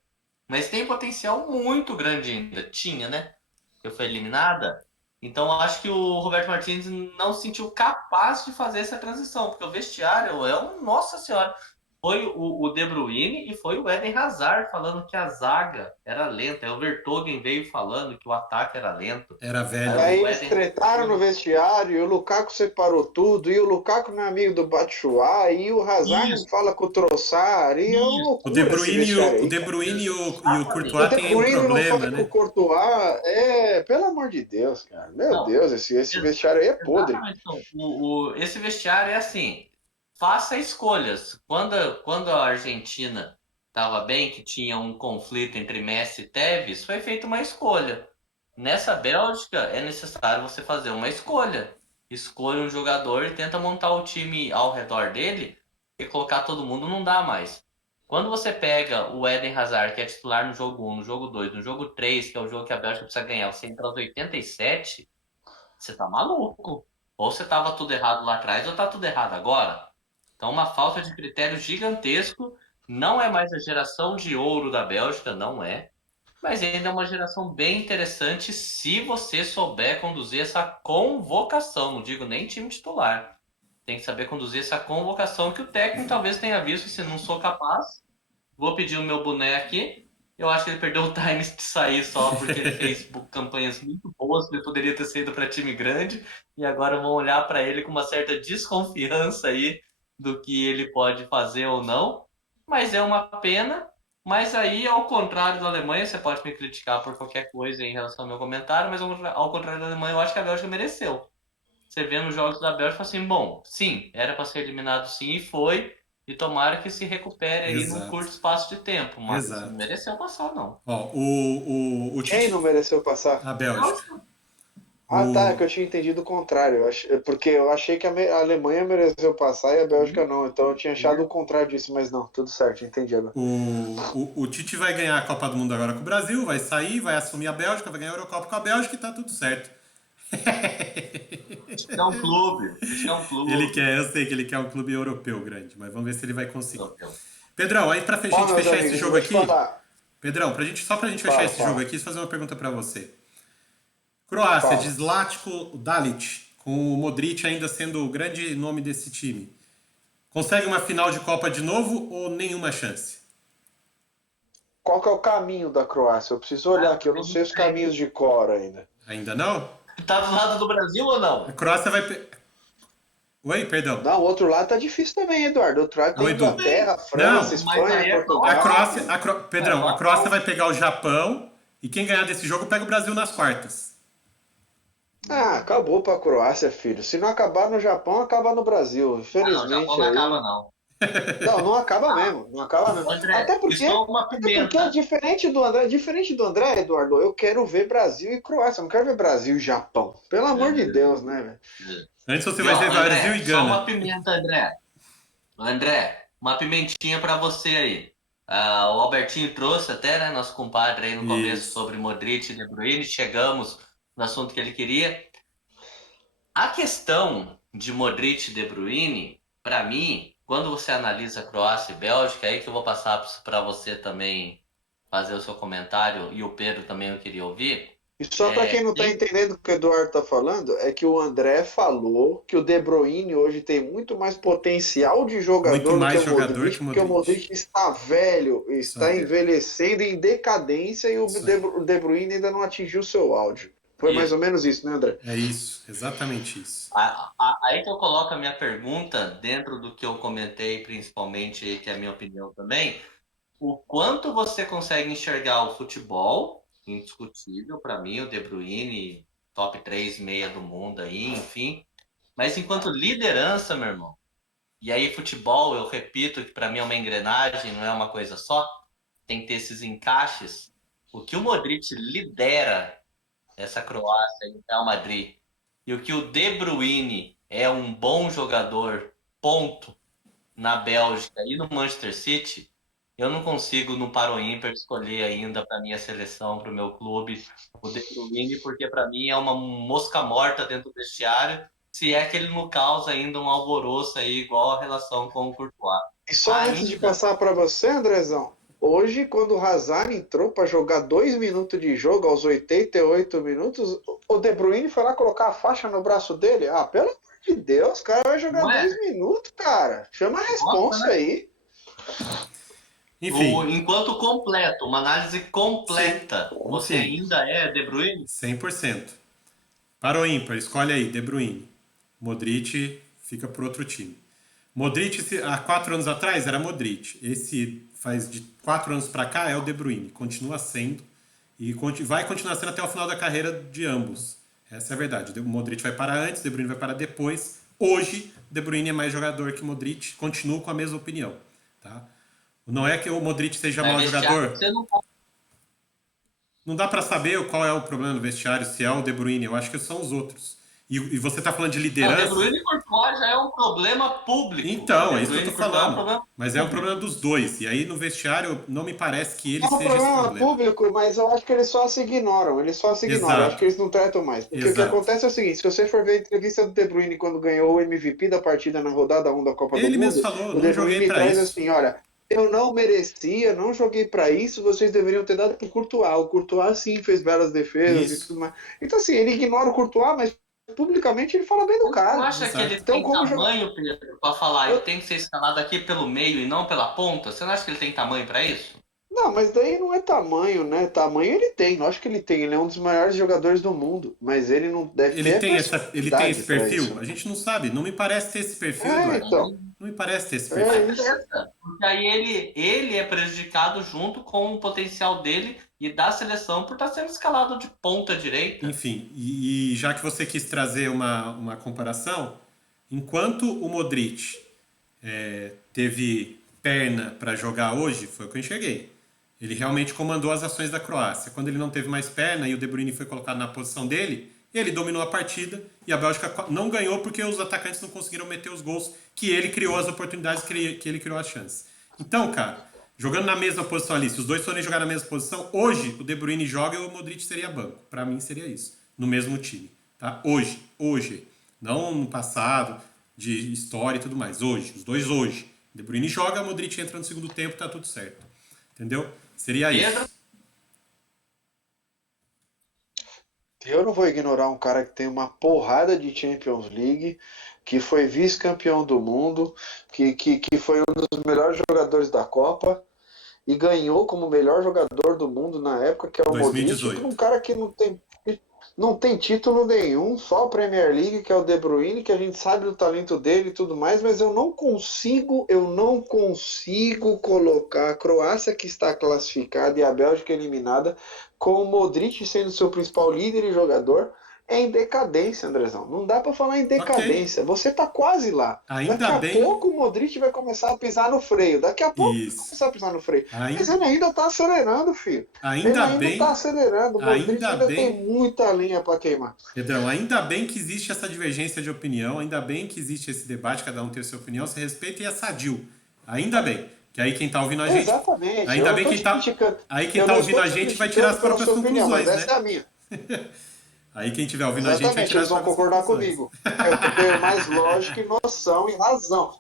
mas tem potencial muito grande ainda. Tinha, né? Que foi eliminada. Então eu acho que o Roberto Martins não se sentiu capaz de fazer essa transição, porque o vestiário é um, nossa senhora, foi o De Bruyne e foi o Eden Hazard falando que a zaga era lenta. Aí o Vertonghen veio falando que o ataque era lento. Era Aí velho, aí né? o eles Eden tretaram no vestiário, e o Lukaku separou tudo, e o Lukaku não é amigo do Batshuayi, e o Hazard não Isso, fala com o Trossard, e é uma isso, O De loucura esse Bruyne, vestiário o aí, De cara. Bruyne e o exatamente. O Courtois De têm um Bruyne não problema, fala com o né? Courtois, pelo amor de Deus, cara. Meu Não, Deus, esse vestiário aí é podre. exatamente. Então, esse vestiário é assim, faça escolhas. Quando a Argentina estava bem, que tinha um conflito entre Messi e Tevez, foi feita uma escolha. Nessa Bélgica é necessário você fazer uma escolha. Escolha um jogador e tenta montar o time ao redor dele e colocar todo mundo não dá mais. Quando você pega o Eden Hazard, que é titular no jogo 1, no jogo 2, no jogo 3, que é o jogo que a Bélgica precisa ganhar, você entra aos 87, você tá maluco. Ou você tava tudo errado lá atrás, ou tá tudo errado agora. Então, uma falta de critério gigantesco. Não é mais a geração de ouro da Bélgica, não é. Mas ainda é uma geração bem interessante se você souber conduzir essa convocação. Não digo nem time titular. Tem que saber conduzir essa convocação que o técnico talvez tenha visto. Se não sou capaz, vou pedir o meu boné aqui Eu acho que ele perdeu o time de sair só porque ele fez campanhas muito boas, ele poderia ter saído para time grande, e agora vão olhar para ele com uma certa desconfiança aí do que ele pode fazer ou não. Mas é uma pena. Mas aí, ao contrário da Alemanha, você pode me criticar por qualquer coisa em relação ao meu comentário, mas ao contrário da Alemanha, eu acho que a Bélgica mereceu. Você vê nos jogos da Bélgica assim, bom, sim, era para ser eliminado sim e foi, e tomara que se recupere aí num Exato. curto espaço de tempo, mas Exato. não mereceu passar, não. Ó, o Quem Tite... não mereceu passar? A Bélgica. Ah, tá, é que eu tinha entendido o contrário. Porque eu achei que a Alemanha mereceu passar e a Bélgica não. Então eu tinha achado o contrário disso, mas não, tudo certo, entendi agora. O Tite vai ganhar a Copa do Mundo agora com o Brasil, vai sair, vai assumir a Bélgica, vai ganhar a Eurocopa com a Bélgica e tá tudo certo. Isso é um clube. Isso é um clube. Ele quer, eu sei que ele quer um clube europeu grande, mas vamos ver se ele vai conseguir. Europeu. Pedrão, aí pra gente Ó, meus fechar amigos, esse eu jogo vou te aqui. falar. Pedrão, só pra gente fechar esse Fala. jogo aqui, fazer uma pergunta pra você. Croácia, Fala. de Zlatko Dalic, com o Modric ainda sendo o grande nome desse time. Consegue uma final de Copa de novo ou nenhuma chance? Qual que é o caminho da Croácia? Eu preciso olhar aqui, eu não sei os caminhos de cor ainda. Ainda não? Tá do lado do Brasil ou não? A Croácia vai... Oi, perdão. Não, o outro lado tá difícil também, Eduardo. O outro lado tem Não, Edu. Inglaterra, França, Não, mas Espanha, aí é Portugal. A Croácia, Pedrão, a Croácia vai pegar o Japão e quem ganhar desse jogo pega o Brasil nas quartas. Ah, acabou pra Croácia, filho. Se não acabar no Japão, acaba no Brasil. Não, o Infelizmente. Japão não aí- acaba, não. Não, não acaba mesmo. Não acaba mesmo. André, Até porque, isso é uma até pimenta. porque diferente do André, Eduardo, eu quero ver Brasil e Croácia. Eu não quero ver Brasil e Japão. Pelo amor de Deus, né, velho? Antes você E, vai ó, ver André, Brasil e só uma Gana. pimenta, André. André, uma pimentinha pra você aí. Ah, o Albertinho trouxe até, né, nosso compadre aí no começo Isso. sobre Modric e De Bruyne. Chegamos no assunto que ele queria. A questão de Modric e De Bruyne, pra mim, quando você analisa Croácia e Bélgica, aí que eu vou passar pra você também fazer o seu comentário e o Pedro também eu queria ouvir. E só pra quem não tá tem- entendendo o que o Eduardo tá falando, é que o André falou que o De Bruyne hoje tem muito mais potencial de jogador Muito do mais que o jogador Modric, que o porque o Modric. Modric está velho, está aí. envelhecendo em decadência e o Isso De Bruyne ainda não atingiu seu auge. Foi mais Isso. ou menos isso, né, André? É isso, exatamente isso. Aí que eu coloco a minha pergunta dentro do que eu comentei, principalmente, que é a minha opinião também. O quanto você consegue enxergar o futebol, indiscutível para mim, o De Bruyne, top 3 meia do mundo aí, enfim. Mas enquanto liderança, meu irmão, e aí futebol, eu repito que para mim é uma engrenagem, não é uma coisa só, tem que ter esses encaixes. O que o Modric lidera essa Croácia e o Real Madrid, e o que o De Bruyne é um bom jogador, ponto, na Bélgica e no Manchester City, eu não consigo no Paro Ímpar escolher ainda para minha seleção, para o meu clube, o De Bruyne, porque para mim é uma mosca morta dentro do vestiário, se é que ele não causa ainda um alvoroço aí, igual a relação com o Courtois. E só antes de Ainda. passar para você, Andrezão, hoje, quando o Hazard entrou para jogar 2 minutos de jogo aos 88 minutos, o De Bruyne foi lá colocar a faixa no braço dele. Ah, pelo amor de Deus, o cara vai jogar Não é? 2 minutos, cara. Chama a responsa Nossa, né? aí. Enfim, Enquanto completo, uma análise completa, Sim. você Sim. ainda é De Bruyne? 100%. Para o ímpar, escolhe aí, De Bruyne. Modric fica pro outro time. Modric, há 4 anos atrás, era Modric. Esse faz de 4 anos para cá é o De Bruyne. Continua sendo. E vai continuar sendo até o final da carreira de ambos. Essa é a verdade. O Modric vai parar antes, De Bruyne vai parar depois. Hoje, De Bruyne é mais jogador que Modric. Continuo com a mesma opinião. Tá? Não é que o Modric seja mau jogador. Você não Não dá pra saber qual é o problema do vestiário, se é o De Bruyne. Eu acho que são os outros. E você tá falando de Não, liderança. De Bruyne e Courtois já é um problema público. Então, De é isso que eu Bruyne tô e Courtois é um falando. problema Mas é um problema dos dois. E aí no vestiário não me parece que ele É um seja esse problema problema. público, mas eu acho que eles só se ignoram. Eles só se ignoram. Exato. Eu acho que eles não tratam mais. Porque o que Exato. acontece é o seguinte: se você for ver a entrevista do De Bruyne quando ganhou o MVP da partida na rodada 1 da Copa Ele do mesmo Mundo, falou, o não De joguei Bruyne pra traz isso. assim: olha, eu não merecia, não joguei pra isso, vocês deveriam ter dado pro Courtois. O Courtois sim fez belas defesas Isso. e tudo mais. Então, assim, ele ignora o Courtois, mas publicamente ele fala bem do Você não cara. acha que ele Exato. tem Então, como jogar. tamanho, Pedro, pra falar, Eu- ele tem que ser escalado aqui pelo meio e não pela ponta? Você não acha que ele tem tamanho pra isso? Não, mas daí não é tamanho, né? Tamanho ele tem, lógico que ele tem. Ele é um dos maiores jogadores do mundo, mas ele não deve Ele ter tem personalidade esse pra perfil? isso, A né? gente não sabe. Não me parece ter esse perfil, É, Eduardo. então. Não me parece ter esse É perfil. isso. Porque aí ele é prejudicado junto com o potencial dele e da seleção por estar sendo escalado de ponta direita. Enfim, e já que você quis trazer uma comparação, enquanto o Modric teve perna para jogar hoje, foi o que eu enxerguei. Ele realmente comandou as ações da Croácia. Quando ele não teve mais perna e o De Bruyne foi colocado na posição dele, ele dominou a partida e a Bélgica não ganhou porque os atacantes não conseguiram meter os gols que ele criou as oportunidades, que ele criou as chances. Então, cara, jogando na mesma posição ali, se os dois forem jogar na mesma posição, hoje o De Bruyne joga e o Modric seria banco. Pra mim seria isso, no mesmo time. Tá? Hoje. Não no passado, de história e tudo mais. Hoje, os dois hoje. De Bruyne joga, o Modric entra no segundo tempo, tá tudo certo. Entendeu? Seria Pedro, isso. Eu não vou ignorar um cara que tem uma porrada de Champions League, que foi vice-campeão do mundo, que foi um dos melhores jogadores da Copa e ganhou como melhor jogador do mundo na época, que é o Modric, 2018. um cara que não tem título nenhum, só a Premier League, que é o De Bruyne, que a gente sabe do talento dele e tudo mais, mas eu não consigo colocar a Croácia, que está classificada, e a Bélgica eliminada, com o Modric sendo seu principal líder e jogador, em decadência, Andrezão. Não dá para falar em decadência. Você tá quase lá. Ainda Daqui a bem- pouco o Modric vai começar a pisar no freio. Daqui a pouco vai Isso. começar a pisar no freio. Ainda- Mas ele ainda tá acelerando, filho. Ele Ainda ainda bem- tá acelerando. O Modric ainda ainda bem- tem muita linha para queimar. Pedrão, ainda bem que existe essa divergência de opinião, ainda bem que existe esse debate, cada um tem a sua opinião, se respeita e é sadio. Ainda bem. Que aí quem tá ouvindo a gente. Exatamente. Ainda eu bem não quem tô tá. te criticando. Aí quem Eu tá não ouvindo tô a te gente vai criticando tirar as pela próprias sua opinião, conclusões, mas essa é né? a minha. Aí quem tiver ouvindo a gente vai Exatamente, tirar as eles vão próprias concordar conclusões. comigo. Eu tenho mais lógica e noção e razão.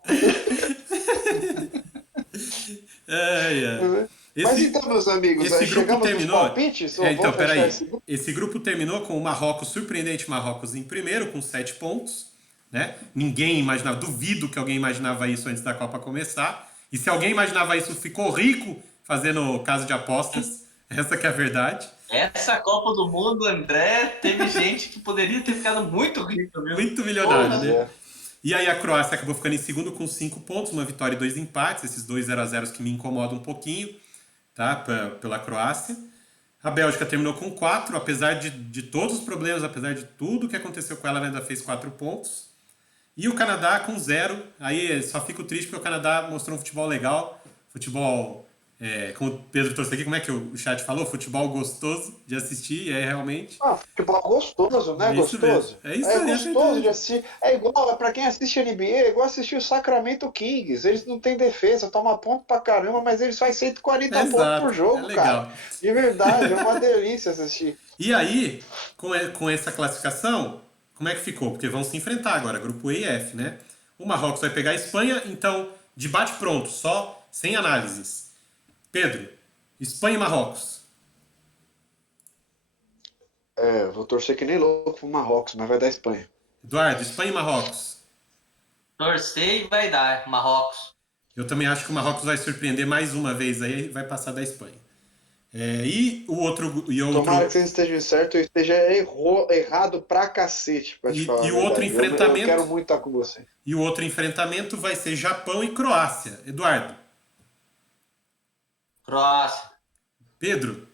Mas então, meus amigos, esse grupo chegamos nos terminou. palpites? Ou Então, vamos fechar peraí. esse grupo? Esse grupo terminou com o Marrocos, surpreendente Marrocos em primeiro, com 7 pontos. Né? Ninguém imaginava, duvido que alguém imaginava isso antes da Copa começar. E se alguém imaginava isso, ficou rico fazendo casa de apostas. Essa que é a verdade. essa Copa do Mundo, André, teve gente que poderia ter ficado muito rico, viu? Muito milionário, Porra. né? É. E aí a Croácia acabou ficando em segundo com 5 pontos, uma vitória e 2 empates, esses 2 0-0 que me incomodam um pouquinho, tá? Pela Croácia. A Bélgica terminou com 4, apesar de todos os problemas, apesar de tudo que aconteceu com ela, ela ainda fez 4 pontos. E o Canadá com 0. Aí só fico triste porque o Canadá mostrou um futebol legal, futebol, como o Pedro trouxe aqui, como é que o chat falou? Futebol gostoso de assistir, realmente. Futebol gostoso, né? É isso Gostoso. mesmo. É isso aí, é gostoso verdade. de assistir. É igual, pra quem assiste NBA, é igual assistir o Sacramento Kings. Eles não têm defesa, toma ponto pra caramba, mas eles fazem 140 pontos Exato, por jogo, é legal. cara. De verdade, é uma delícia assistir. E aí, com essa classificação, como é que ficou? Porque vão se enfrentar agora, grupo E e F, né? O Marrocos vai pegar a Espanha, então, de bate pronto, só, sem análises. Pedro, Espanha e Marrocos. Vou torcer que nem louco pro Marrocos, mas vai dar Espanha. Eduardo, Espanha e Marrocos. Torcer e vai dar, Marrocos. Eu também acho que o Marrocos vai surpreender mais uma vez aí, vai passar da Espanha. E o outro... Tomara que vocês estejam certos e esteja errado pra cacete, pra te falar a e o outro verdade. enfrentamento... Eu quero muito estar com você. E o outro enfrentamento vai ser Japão e Croácia. Eduardo. Croácia. Pedro.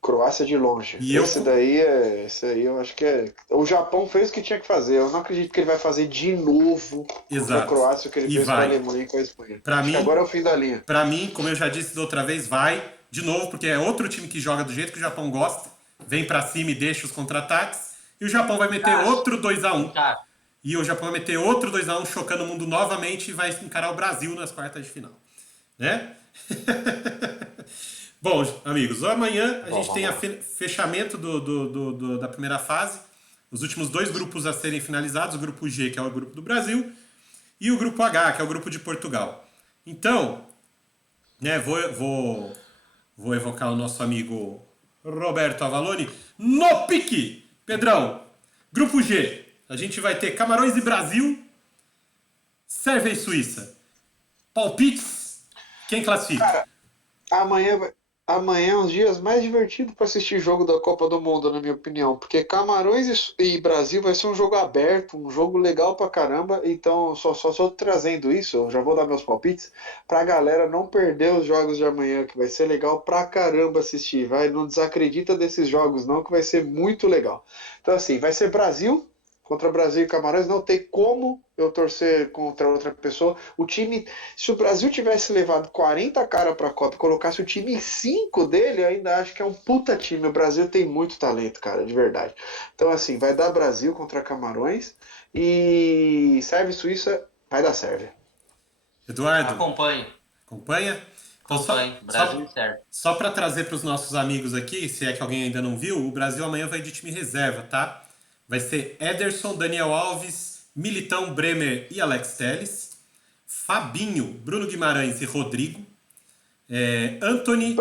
Croácia de longe. E Esse aí eu acho que é. O Japão fez o que tinha que fazer. Eu não acredito que ele vai fazer de novo contra a Exato. Croácia o que ele E fez vai. com a Alemanha e com a Espanha. Pra Acho mim- que agora é o fim da linha. Pra mim, como eu já disse da outra vez, vai de novo, porque é outro time que joga do jeito que o Japão gosta. Vem pra cima e deixa os contra-ataques. E o Japão vai meter outro 2-1. Cara, E o Japão vai meter outro 2-1, chocando o mundo novamente e vai encarar o Brasil nas quartas de final. Né? Bom, amigos, amanhã a gente tem fechamento da primeira fase. Os últimos 2 grupos a serem finalizados. O grupo G, que é o grupo do Brasil, e o grupo H, que é o grupo de Portugal. Então, né, vou evocar o nosso amigo Roberto Avalone no pique. Pedrão, grupo G, a gente vai ter Camarões e Brasil, Sérvia e Suíça. Palpites, quem classifica? Cara, Amanhã, amanhã é um dos dias mais divertidos para assistir jogo da Copa do Mundo, na minha opinião. Porque Camarões e Brasil vai ser um jogo aberto, um jogo legal pra caramba. Então, só estou trazendo isso, eu já vou dar meus palpites, pra galera não perder os jogos de amanhã, que vai ser legal pra caramba assistir. Vai, não desacredita desses jogos, não, que vai ser muito legal. Então, assim, vai ser Brasil contra Brasil e Camarões. Não tem como eu torcer contra outra pessoa. O time, se o Brasil tivesse levado 40 cara para a Copa e colocasse o time em 5 dele, eu ainda acho que é um puta time. O Brasil tem muito talento, cara, de verdade. Então, assim, vai dar Brasil contra Camarões e Sérvia e Suíça vai dar Sérvia. Eduardo, Acompanhe, acompanha? Então, acompanhe. Brasil e Sérvia. só para trazer para os nossos amigos aqui, se é que alguém ainda não viu, o Brasil amanhã vai de time reserva, tá? Vai ser Ederson, Daniel Alves, Militão, Bremer e Alex Telles, Fabinho, Bruno Guimarães e Rodrigo, Anthony,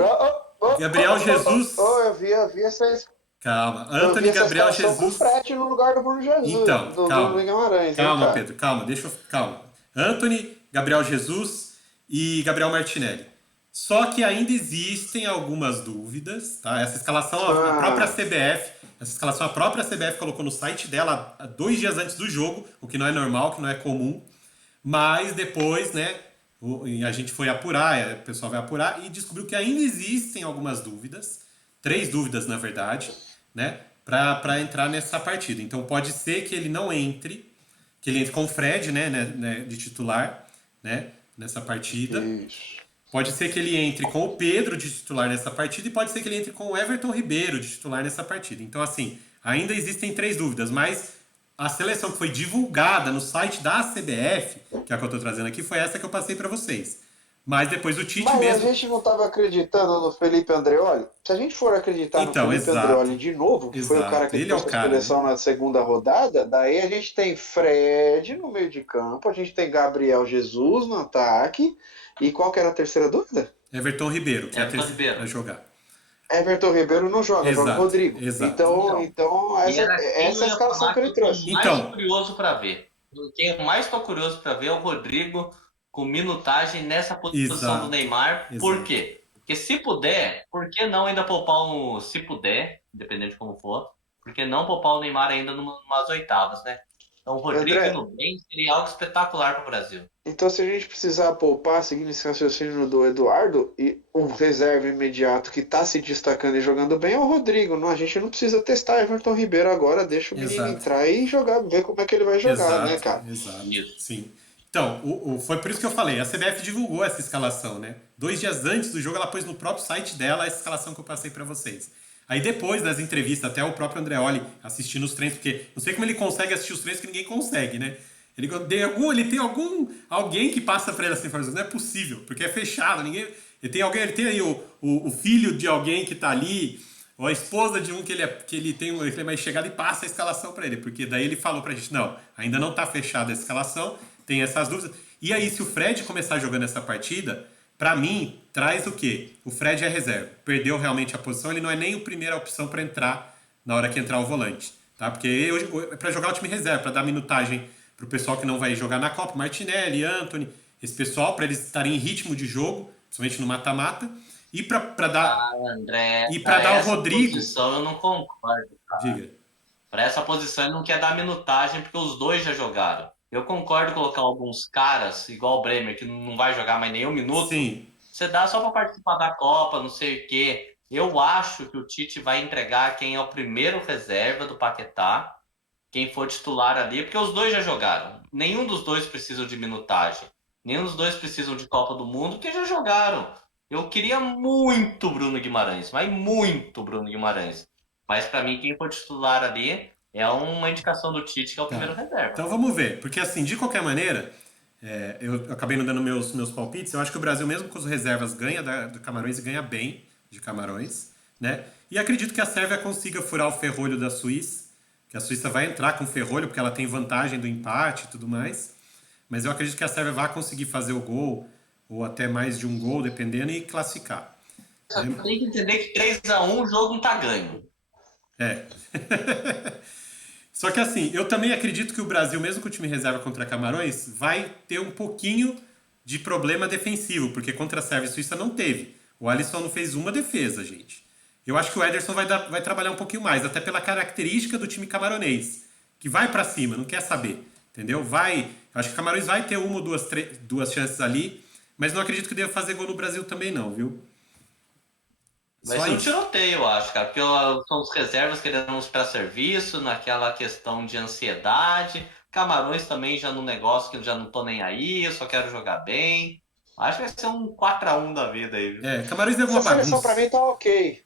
Gabriel Jesus. Eu vi essa. Calma, Eu vi Anthony, essa Gabriel escalação com o Jesus. Fred no lugar do Bruno Jesus. Então, do calma. Bruno Guimarães, hein, Calma, cara? Pedro, calma, calma. Anthony, Gabriel Jesus e Gabriel Martinelli. Só que ainda existem algumas dúvidas, tá? Essa escalação a própria CBF, a própria CBF colocou no site dela 2 dias antes do jogo, o que não é normal, que não é comum. Mas depois, né, a gente foi apurar, o pessoal vai apurar e descobriu que ainda existem algumas dúvidas, 3 dúvidas na verdade, né, para entrar nessa partida. Então pode ser que ele não entre, que ele entre com o Fred, né, de titular, né, nessa partida. Isso. Pode ser que ele entre com o Pedro de titular nessa partida e pode ser que ele entre com o Everton Ribeiro de titular nessa partida. Então, assim, ainda existem 3 dúvidas, mas a seleção que foi divulgada no site da CBF, que é a que eu estou trazendo aqui, foi essa que eu passei para vocês. Mas depois o Tite Mas mesmo... a gente não estava acreditando no Felipe Andreoli? Se a gente for acreditar Então, no Felipe exato. Andreoli de novo, que foi o cara que Ele é o trouxe a cara, seleção na segunda rodada, daí a gente tem Fred no meio de campo, a gente tem Gabriel Jesus no ataque, e qual que era a terceira dúvida? Everton Ribeiro, que é a Everton terceira Ribeiro. para jogar. Everton Ribeiro não joga, joga o Rodrigo. Exato. Então E essa, era quem essa é eu a ia escalação falar que ele que eu tô trouxe. Então. mais curioso para ver. Quem eu mais tô curioso para ver é o Rodrigo com minutagem nessa posição Exato. do Neymar. Por Exato. quê? Porque se puder, por que não ainda poupar se puder, independente de como for, por que não poupar o Neymar ainda numas oitavas, né? Então o Rodrigo André. indo bem seria algo espetacular para o Brasil. Então, se a gente precisar poupar, seguindo esse raciocínio do Eduardo, e um reserva imediato que está se destacando e jogando bem é o Rodrigo. Não, a gente não precisa testar Everton Ribeiro agora, deixa o menino Exato. entrar e jogar, ver como é que ele vai jogar, né, cara? Exato, Isso. sim. Então, foi por isso que eu falei, a CBF divulgou essa escalação, né? 2 dias antes do jogo, ela pôs no próprio site dela essa escalação que eu passei pra vocês. Aí depois das entrevistas, até o próprio Andreoli assistindo os treinos, porque não sei como ele consegue assistir os treinos que ninguém consegue, né? Ele tem alguém que passa pra ele essa informação. Não é possível, porque é fechado, ninguém... Ele tem aí o filho de alguém que tá ali, ou a esposa de um que ele é mais chegado e passa a escalação pra ele, porque daí ele falou pra gente, não, ainda não tá fechada a escalação, tem essas dúvidas. E aí, se o Fred começar jogando essa partida, pra mim, traz o quê? O Fred é reserva. Perdeu realmente a posição, ele não é nem a primeira opção pra entrar na hora que entrar o volante, tá? Porque é pra jogar o time reserva, pra dar minutagem pro pessoal que não vai jogar na Copa, Martinelli, Anthony, esse pessoal, pra eles estarem em ritmo de jogo, principalmente no mata-mata, e pra dar... André, E pra dar o Rodrigo... posição eu não concordo. Diga. Para essa posição ele não quer dar minutagem porque os dois já jogaram. Eu concordo em colocar alguns caras, igual o Bremer, que não vai jogar mais nenhum minuto. Sim. Você dá só para participar da Copa, não sei o quê. Eu acho que o Tite vai entregar quem é o primeiro reserva do Paquetá, quem for titular ali, porque os dois já jogaram. Nenhum dos dois precisa de minutagem. Nenhum dos dois precisam de Copa do Mundo, porque já jogaram. Eu queria muito Bruno Guimarães, mas muito Bruno Guimarães. Mas para mim, quem for titular ali é uma indicação do Tite, que é o primeiro reserva. Então vamos ver, porque assim, de qualquer maneira, eu acabei não dando meus palpites, eu acho que o Brasil, mesmo com as reservas, ganha do Camarões e ganha bem de Camarões, né? E acredito que a Sérvia consiga furar o ferrolho da Suíça, que a Suíça vai entrar com ferrolho, porque ela tem vantagem do empate e tudo mais, mas eu acredito que a Sérvia vai conseguir fazer o gol, ou até mais de um gol, dependendo, e classificar. Só tem que entender que 3-1 o jogo não tá ganho. Só que assim, eu também acredito que o Brasil, mesmo com o time reserva contra Camarões, vai ter um pouquinho de problema defensivo, porque contra a Sérvia e a Suíça não teve. O Alisson não fez uma defesa, gente. Eu acho que o Ederson vai trabalhar um pouquinho mais, até pela característica do time camaronês, que vai pra cima, não quer saber, entendeu? Acho que o Camarões vai ter uma ou duas chances ali, mas não acredito que deva fazer gol no Brasil também não, viu? Vai Só ser um isso. tiroteio, eu acho, cara. Porque são os reservas querendo mostrar serviço, naquela questão de ansiedade. Camarões também já no negócio que eu já não tô nem aí, eu só quero jogar bem. Acho que vai ser um 4-1 da vida aí, viu? Camarões deu uma Essa seleção pra bagunça. mim tá ok.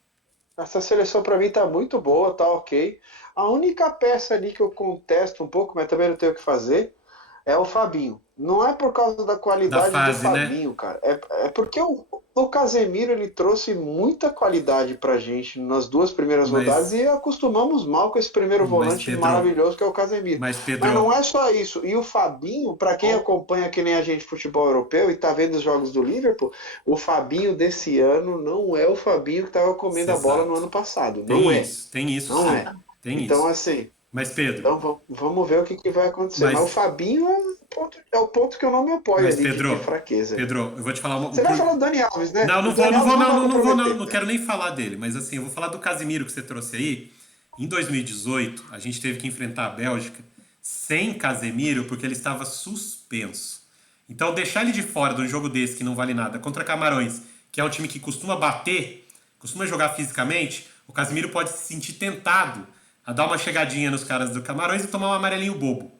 Essa seleção pra mim tá muito boa, tá ok. A única peça ali que eu contesto um pouco, mas também não tenho o que fazer, é o Fabinho. Não é por causa da Da qualidade do fase, né? Fabinho, cara. É porque o Casemiro ele trouxe muita qualidade pra gente nas duas primeiras rodadas Mas, e acostumamos mal com esse primeiro mas volante Pedro, maravilhoso que é o Casemiro. mas Mas não Pedro, é só isso. E o Fabinho, pra quem Bom, acompanha que nem a gente futebol europeu e tá vendo os jogos do Liverpool, o Fabinho desse ano não é o Fabinho que tava comendo a bola no exato. ano passado. Não é. Tem isso Não sim, é. tem Então, isso. assim, Mas Pedro, então vamos ver o que vai acontecer. Mas o mas, Fabinho é o ponto que eu não me apoio mas ali de Pedro, fraqueza ali. Pedro, eu vou te falar Você vai falar do Dani Alves, né? Não, O não vou, Dani não Alves vou, não não, vai não, não vou, não, comprometer. não quero nem falar dele, mas assim, eu vou falar do Casimiro que você trouxe aí. Em 2018, a gente teve que enfrentar a Bélgica sem Casemiro porque ele estava suspenso. Então, deixar ele de fora de um jogo desse que não vale nada contra Camarões, que é um time que costuma bater, costuma jogar fisicamente, o Casemiro pode se sentir tentado a dar uma chegadinha nos caras do Camarões e tomar um amarelinho bobo,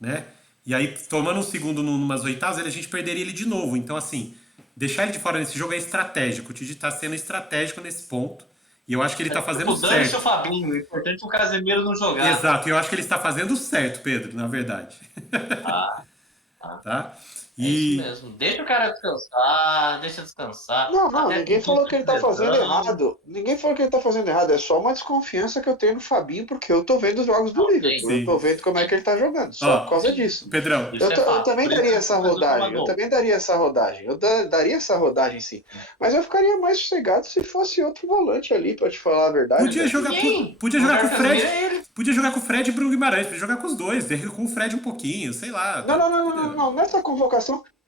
né? E aí, tomando um segundo numas oitavas, a gente perderia ele de novo. Então, assim, deixar ele de fora nesse jogo é estratégico. O Tite está sendo estratégico nesse ponto. E eu acho que ele está fazendo tipo, dane-se o certo. Fabinho. O importante é o Casemiro não jogar. Exato, e eu acho que ele está fazendo certo, Pedro, na verdade. Ah, tá. Tá? É isso E mesmo. Deixa o cara descansar, deixa descansar. Não, não, Até ninguém tem falou risco que ele de tá fazendo lesão. errado. Ninguém falou que ele tá fazendo errado. É só uma desconfiança que eu tenho no Fabinho, porque eu tô vendo os jogos do Não, tem. Liverpool. Eu tô sim. vendo como é que ele tá jogando. Só por Ó, causa disso. Pedrão, Isso é Eu fato. também Por isso daria que essa o Brasil toma rodagem. Eu gol. também daria essa rodagem. Daria essa rodagem sim. Mas eu ficaria mais sossegado se fosse outro volante ali, pra te falar a verdade, podia cara. jogar, Ninguém. podia No jogar lugar com o do Casemiro Fred. é ele. Podia jogar com o Fred e Bruno Guimarães. Podia jogar com os dois. Com o Fred um pouquinho, sei lá. Não, não, não, não, Entendeu? não.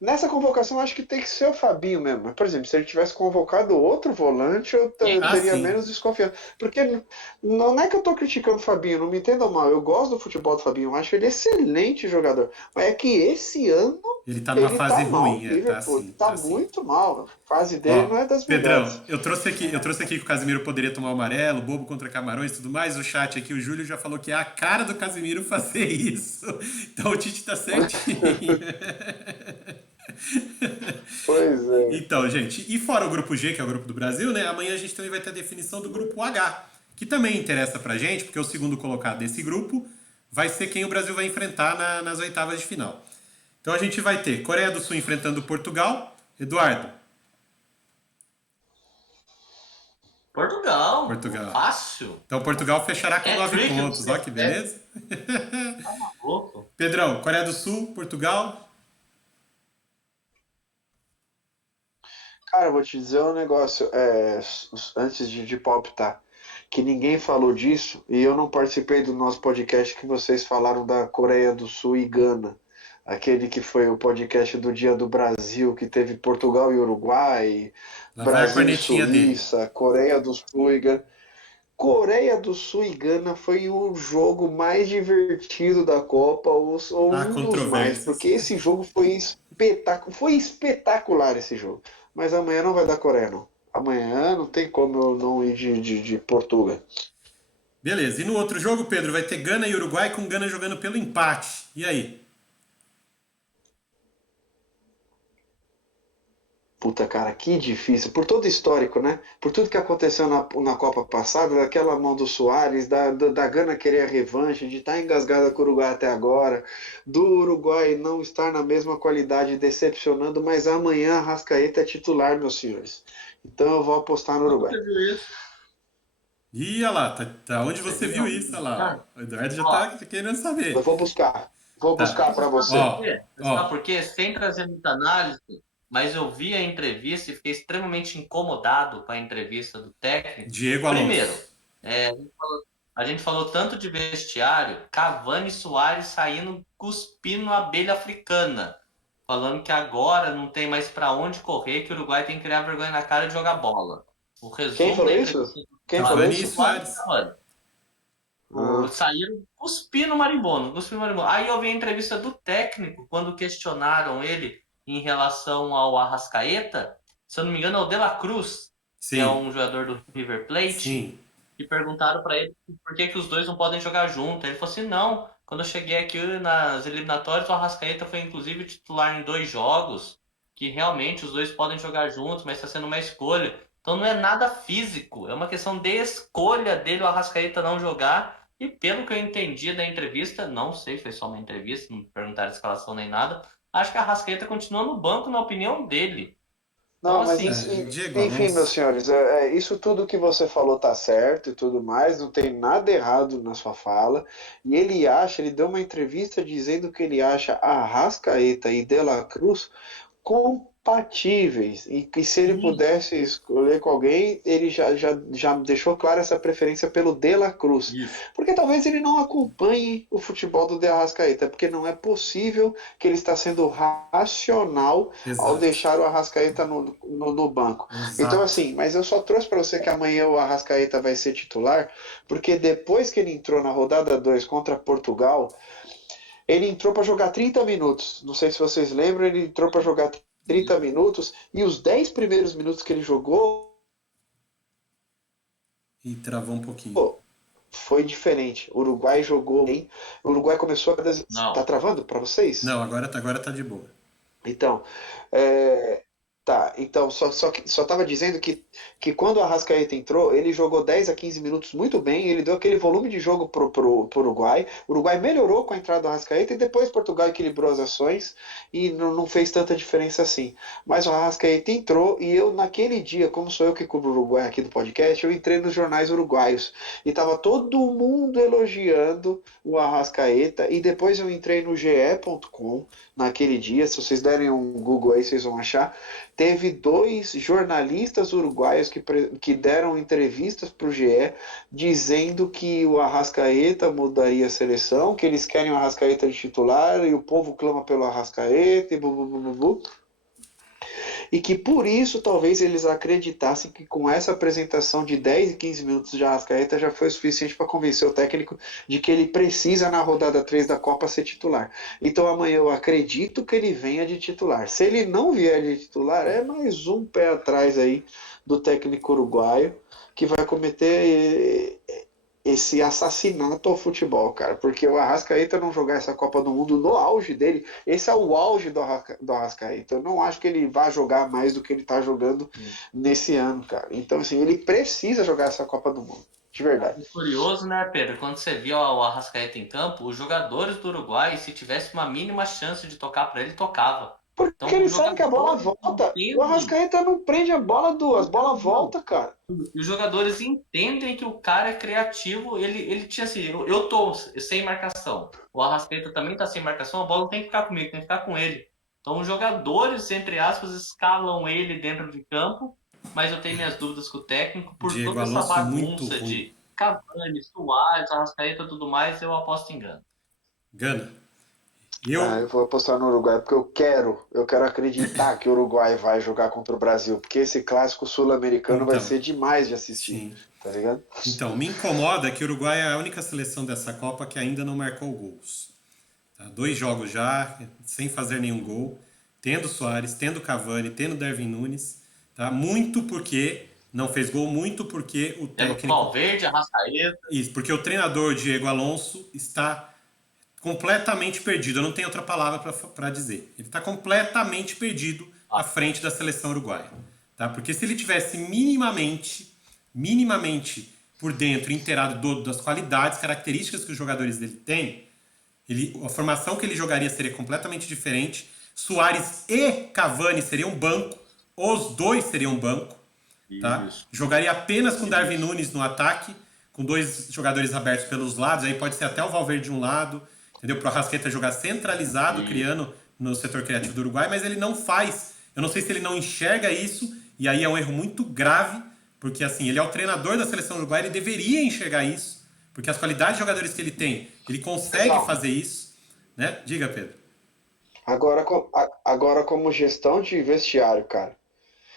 Nessa convocação, acho que tem que ser o Fabinho mesmo. Mas, por exemplo, se ele tivesse convocado outro volante, eu Sim. Ah, teria sim. menos desconfiança. Porque não é que eu tô criticando o Fabinho, não me entendam mal. Eu gosto do futebol do Fabinho, eu acho ele excelente jogador. Mas é que esse ano Ele tá numa ele fase tá mal. ruim, Liverpool, tá ele assim, tá tá assim. muito mal. A fase dele não Ó, é das Pedrão, melhores. eu trouxe aqui que o Casimiro poderia tomar o amarelo, bobo contra Camarões e tudo mais. O chat aqui, o Júlio já falou que é a cara do Casimiro fazer isso. Então o Tite tá certinho. Pois é. Então, gente, e fora o grupo G, que é o grupo do Brasil, né? Amanhã a gente também vai ter a definição do grupo H, que também interessa pra gente, porque o segundo colocado desse grupo vai ser quem o Brasil vai enfrentar nas oitavas de final. Então a gente vai ter Coreia do Sul enfrentando Portugal. Eduardo, Portugal. Portugal. Fácil. Então Portugal fechará com 9 Hat-trick do pontos, ó que CR7. beleza. Tá maluco. Pedrão, Coreia do Sul, Portugal. Cara, eu vou te dizer um negócio, antes de palpitar, que ninguém falou disso e eu não participei do nosso podcast que vocês falaram da Coreia do Sul e Gana. Aquele que foi o podcast do Dia do Brasil, que teve Portugal e Uruguai, Lá vai a Brasil e cornetinha dele. Suíça, Coreia do Sul e Gana. Coreia do Sul e Gana foi o jogo mais divertido da Copa, ou Há um dos mais, controvérsias. porque esse jogo foi espetacular esse jogo. Mas amanhã não vai dar Coreia, não. Amanhã não tem como eu não ir de Portugal. Beleza, e no outro jogo, Pedro, vai ter Gana e Uruguai com Gana jogando pelo empate. E aí? Puta, cara, que difícil. Por todo o histórico, né? Por tudo que aconteceu na Copa passada, daquela mão do Soares, da Gana querer a revanche, de estar engasgada com o Uruguai até agora, do Uruguai não estar na mesma qualidade, decepcionando, mas amanhã a Arrascaeta é titular, meus senhores. Então eu vou apostar no Onde Uruguai. você viu isso? Ih, olha lá, tá onde Você você viu? viu isso, olha lá. Cara, O Eduardo já ó, tá querendo Eu saber. vou buscar. Vou Tá. buscar para você sabe você. por Ó, quê? Você sabe ó, por quê? Sem trazer muita análise, mas eu vi a entrevista e fiquei extremamente incomodado com a entrevista do técnico. Diego Primeiro, Alonso. a gente falou tanto de vestiário, Cavani e Soares saindo cuspindo abelha africana. falando que agora não tem mais pra onde correr, que o Uruguai tem que criar vergonha na cara de jogar bola. O Quem resumo falou da isso? entrevista do Quem falou Cavani e isso? Suárez. Cavani. Ah, Saíram cuspindo marimbondo, cuspindo marimbondo. Aí eu vi a entrevista do técnico, quando questionaram ele em relação ao Arrascaeta, se eu não me engano é o De La Cruz, que é Sim, um jogador do River Plate, sim. e perguntaram pra ele por que que os dois não podem jogar junto. Ele falou assim, não, quando eu cheguei aqui nas eliminatórias, o Arrascaeta foi inclusive titular em 2 jogos, que realmente os dois podem jogar juntos, mas está sendo uma escolha. Então não é nada físico, é uma questão de escolha dele o Arrascaeta não jogar. E pelo que eu entendi da entrevista, não sei, foi só uma entrevista, não perguntaram escalação nem nada, acho que a Arrascaeta continua no banco na opinião dele. Então não, mas assim, isso, Diego enfim, meus Alonso. senhores, isso tudo que você falou tá certo e tudo mais, não tem nada errado na sua fala. E ele deu uma entrevista dizendo que ele acha Arrascaeta e De La Cruz compatíveis e que se ele sim, pudesse escolher com alguém, ele já deixou clara essa preferência pelo De La Cruz. isso. Porque talvez ele não acompanhe o futebol do De Arrascaeta, porque não é possível que ele está sendo racional ao Exato. deixar o Arrascaeta no banco. Então, Exato. assim, mas eu só trouxe para você que amanhã o Arrascaeta vai ser titular, porque depois que ele entrou na rodada 2 contra Portugal, ele entrou para jogar 30 minutos. Não sei se vocês lembram, ele entrou para jogar 30 minutos e os 10 primeiros minutos que ele jogou E travou um pouquinho. foi diferente. O Uruguai jogou bem. O Uruguai começou a. Tá Não. travando para vocês? Não, agora tá de boa. Então, é, tá. Então, só tava dizendo que quando o Arrascaeta entrou, ele jogou 10 a 15 minutos muito bem, ele deu aquele volume de jogo pro Uruguai. O Uruguai melhorou com a entrada do Arrascaeta e depois Portugal equilibrou as ações e não fez tanta diferença assim. Mas o Arrascaeta entrou e eu, naquele dia, como sou eu que cubro o Uruguai aqui do podcast, eu entrei nos jornais uruguaios e tava todo mundo elogiando o Arrascaeta e depois eu entrei no ge.com naquele dia, se vocês derem um Google aí, vocês vão achar. Teve 2 jornalistas uruguaios que deram entrevistas para o GE dizendo que o Arrascaeta mudaria a seleção, que eles querem o Arrascaeta de titular e o povo clama pelo Arrascaeta e bu. E que por isso talvez eles acreditassem que com essa apresentação de 10 e 15 minutos de Arrascaeta já foi o suficiente para convencer o técnico de que ele precisa na rodada 3 da Copa ser titular. Então amanhã eu acredito que ele venha de titular. Se ele não vier de titular, é mais um pé atrás aí do técnico uruguaio que vai cometer esse assassinato ao futebol, cara. Porque o Arrascaeta não jogar essa Copa do Mundo no auge dele, esse é o auge do Arrascaeta. Eu não acho que ele vá jogar mais do que ele tá jogando nesse ano, cara. Então, assim, ele precisa jogar essa Copa do Mundo. De verdade. E curioso, né, Pedro? Quando você viu o Arrascaeta em campo, os jogadores do Uruguai, se tivesse uma mínima chance de tocar para ele, tocava. Porque Então, ele os sabe que a bola jogadores volta. O entendem. Arrascaeta não prende a bola duas, bola volta, cara. Os jogadores entendem que o cara é criativo. Ele tinha assim, eu tô sem marcação. O Arrascaeta também tá sem marcação. A bola não tem que ficar comigo, tem que ficar com ele. Então, os jogadores, entre aspas, escalam ele dentro de campo. Mas eu tenho minhas dúvidas com o técnico por Diego toda essa Alonso muito bagunça ruim. de Cavani, Suárez, Arrascaeta e tudo mais. Eu aposto engano. Gana. Eu vou apostar no Uruguai porque eu quero acreditar que o Uruguai vai jogar contra o Brasil, porque esse clássico sul-americano vai Então, ser demais de assistir, sim. tá ligado? Então, me incomoda que o Uruguai é a única seleção dessa Copa que ainda não marcou gols. Tá? 2 jogos já, sem fazer nenhum gol. Tendo Suárez, tendo Cavani, tendo Darwin Nunes. Tá? Muito porque não fez gol, muito porque o Tendo técnico... Valverde, Arrascaeta. Isso, porque o treinador Diego Alonso está completamente perdido. Eu não tenho outra palavra para dizer. Ele está completamente perdido à frente da seleção uruguaia. Tá? Porque se ele tivesse minimamente por dentro, inteirado das qualidades, características que os jogadores dele têm, a formação que ele jogaria seria completamente diferente. Suárez e Cavani seriam banco. Os dois seriam banco. Tá? Isso. Jogaria apenas com Darwin Nunes no ataque, com 2 jogadores abertos pelos lados. Aí pode ser até o Valverde de um lado, entendeu? Para o Arrascaeta jogar centralizado, criando no setor criativo do Uruguai, mas ele não faz. Eu não sei se ele não enxerga isso, e aí é um erro muito grave, porque assim, ele é o treinador da seleção uruguaia, ele deveria enxergar isso, porque as qualidades de jogadores que ele tem, ele consegue fazer isso, né? Diga, Pedro. Agora, como gestão de vestiário, cara,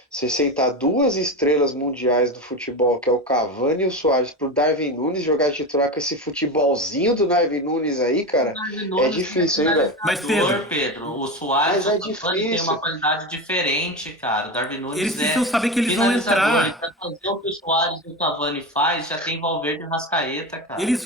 você sentar duas estrelas mundiais do futebol, que é o Cavani e o Suárez, pro Darwin Nunes jogar titular com esse futebolzinho do Darwin Nunes aí, O cara, Darwin é Nunes não é difícil, hein, velho? Mas, finalizador, Pedro, Pedro. O Soares Mas e é o Cavani têm uma difícil. qualidade diferente, cara. O Darwin eles Nunes precisam é saber que eles vão finalizador. E entrar. pra fazer o que o Soares e o Cavani faz, já tem Valverde e Rascaeta, cara. Cara, Eles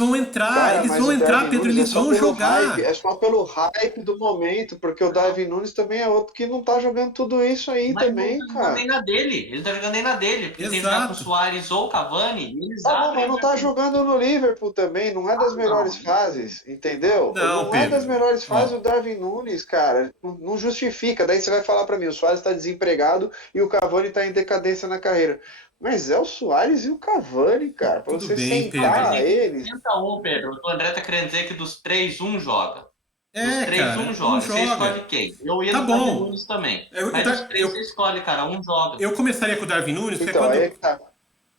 mas vão o entrar, Darwin Pedro, Nunes é eles só vão pelo hype, jogar. é só pelo hype do momento, porque o Darwin Nunes também é outro que não tá jogando tudo isso aí Mas ele não também, tá jogando nem cara. na dele. Ele não tá jogando nem na dele. Porque tem que jogar com o Exato. Soares ou o Cavani, e eles Tá bom, abrem mas o não tá jogo. jogando no Liverpool também, não é das melhores Não. fases, entendeu? Não, Não é das Pedro. melhores fases Ó, o Darwin Nunes, cara. Não justifica. Daí você vai falar pra mim, o Suárez tá desempregado e o Cavani tá em decadência na carreira. Mas é o Suárez e o Cavani, cara, pra tudo você bem, Não, mas Pedro. sentar em eles. 51, Pedro, o André tá querendo dizer que dos três, um joga. Dos É, três, um cara, um joga. Você escolhe joga. quem? Eu ia Tá no Darwin bom. Nunes também. Eu, eu, Mas dos três, você eu, escolhe, cara. Um joga. eu começaria com o Darwin Nunes, Então, aí é que tá.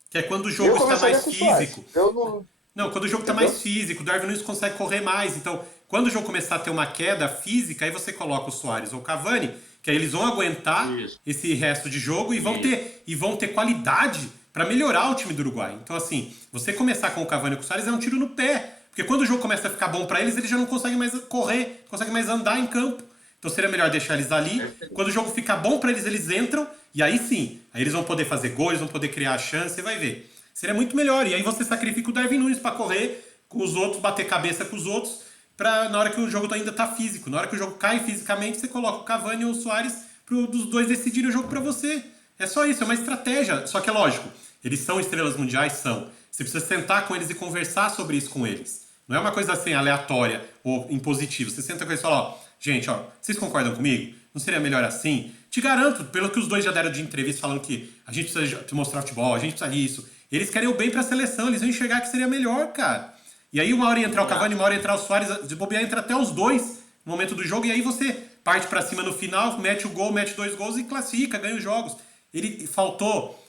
que é quando o Eu jogo está começaria mais com o Suárez. físico. Eu não. Não, quando o jogo está mais Entendeu? físico, o Darwin Nunes consegue correr mais. Então, quando o jogo começar a ter uma queda física, aí você coloca o Suárez ou o Cavani, que aí eles vão aguentar Isso. esse resto de jogo e Isso. vão ter qualidade para melhorar o time do Uruguai. Então, assim, você começar com o Cavani e com o Suárez é um tiro no pé. Porque quando o jogo começa a ficar bom para eles já não conseguem mais correr, não conseguem mais andar em campo. Então seria melhor deixar eles ali. Quando o jogo ficar bom para eles entram. E aí sim, aí eles vão poder fazer gols, vão poder criar chance, você vai ver. Seria muito melhor. E aí você sacrifica o Darwin Nunes para correr com os outros, bater cabeça com os outros, pra, na hora que o jogo ainda tá físico. Na hora que o jogo cai fisicamente, você coloca o Cavani ou o Suárez dos dois decidirem o jogo para você. É só isso, é uma estratégia. Só que é lógico, eles são estrelas mundiais? São. Você precisa sentar com eles e conversar sobre isso com eles. Não é uma coisa assim aleatória ou impositiva. Você senta com eles e fala, ó, gente, ó, vocês concordam comigo? Não seria melhor assim? Te garanto, pelo que os dois já deram de entrevista falando que a gente precisa mostrar futebol, a gente precisa disso. Eles querem o bem pra seleção, eles vão enxergar que seria melhor, cara. E aí uma hora ia entrar o Cavani, uma hora ia entrar o Suárez, de bobear entra até os dois no momento do jogo, e aí você parte pra cima no final, mete o gol, mete 2 gols e classifica, ganha os jogos. Ele faltou,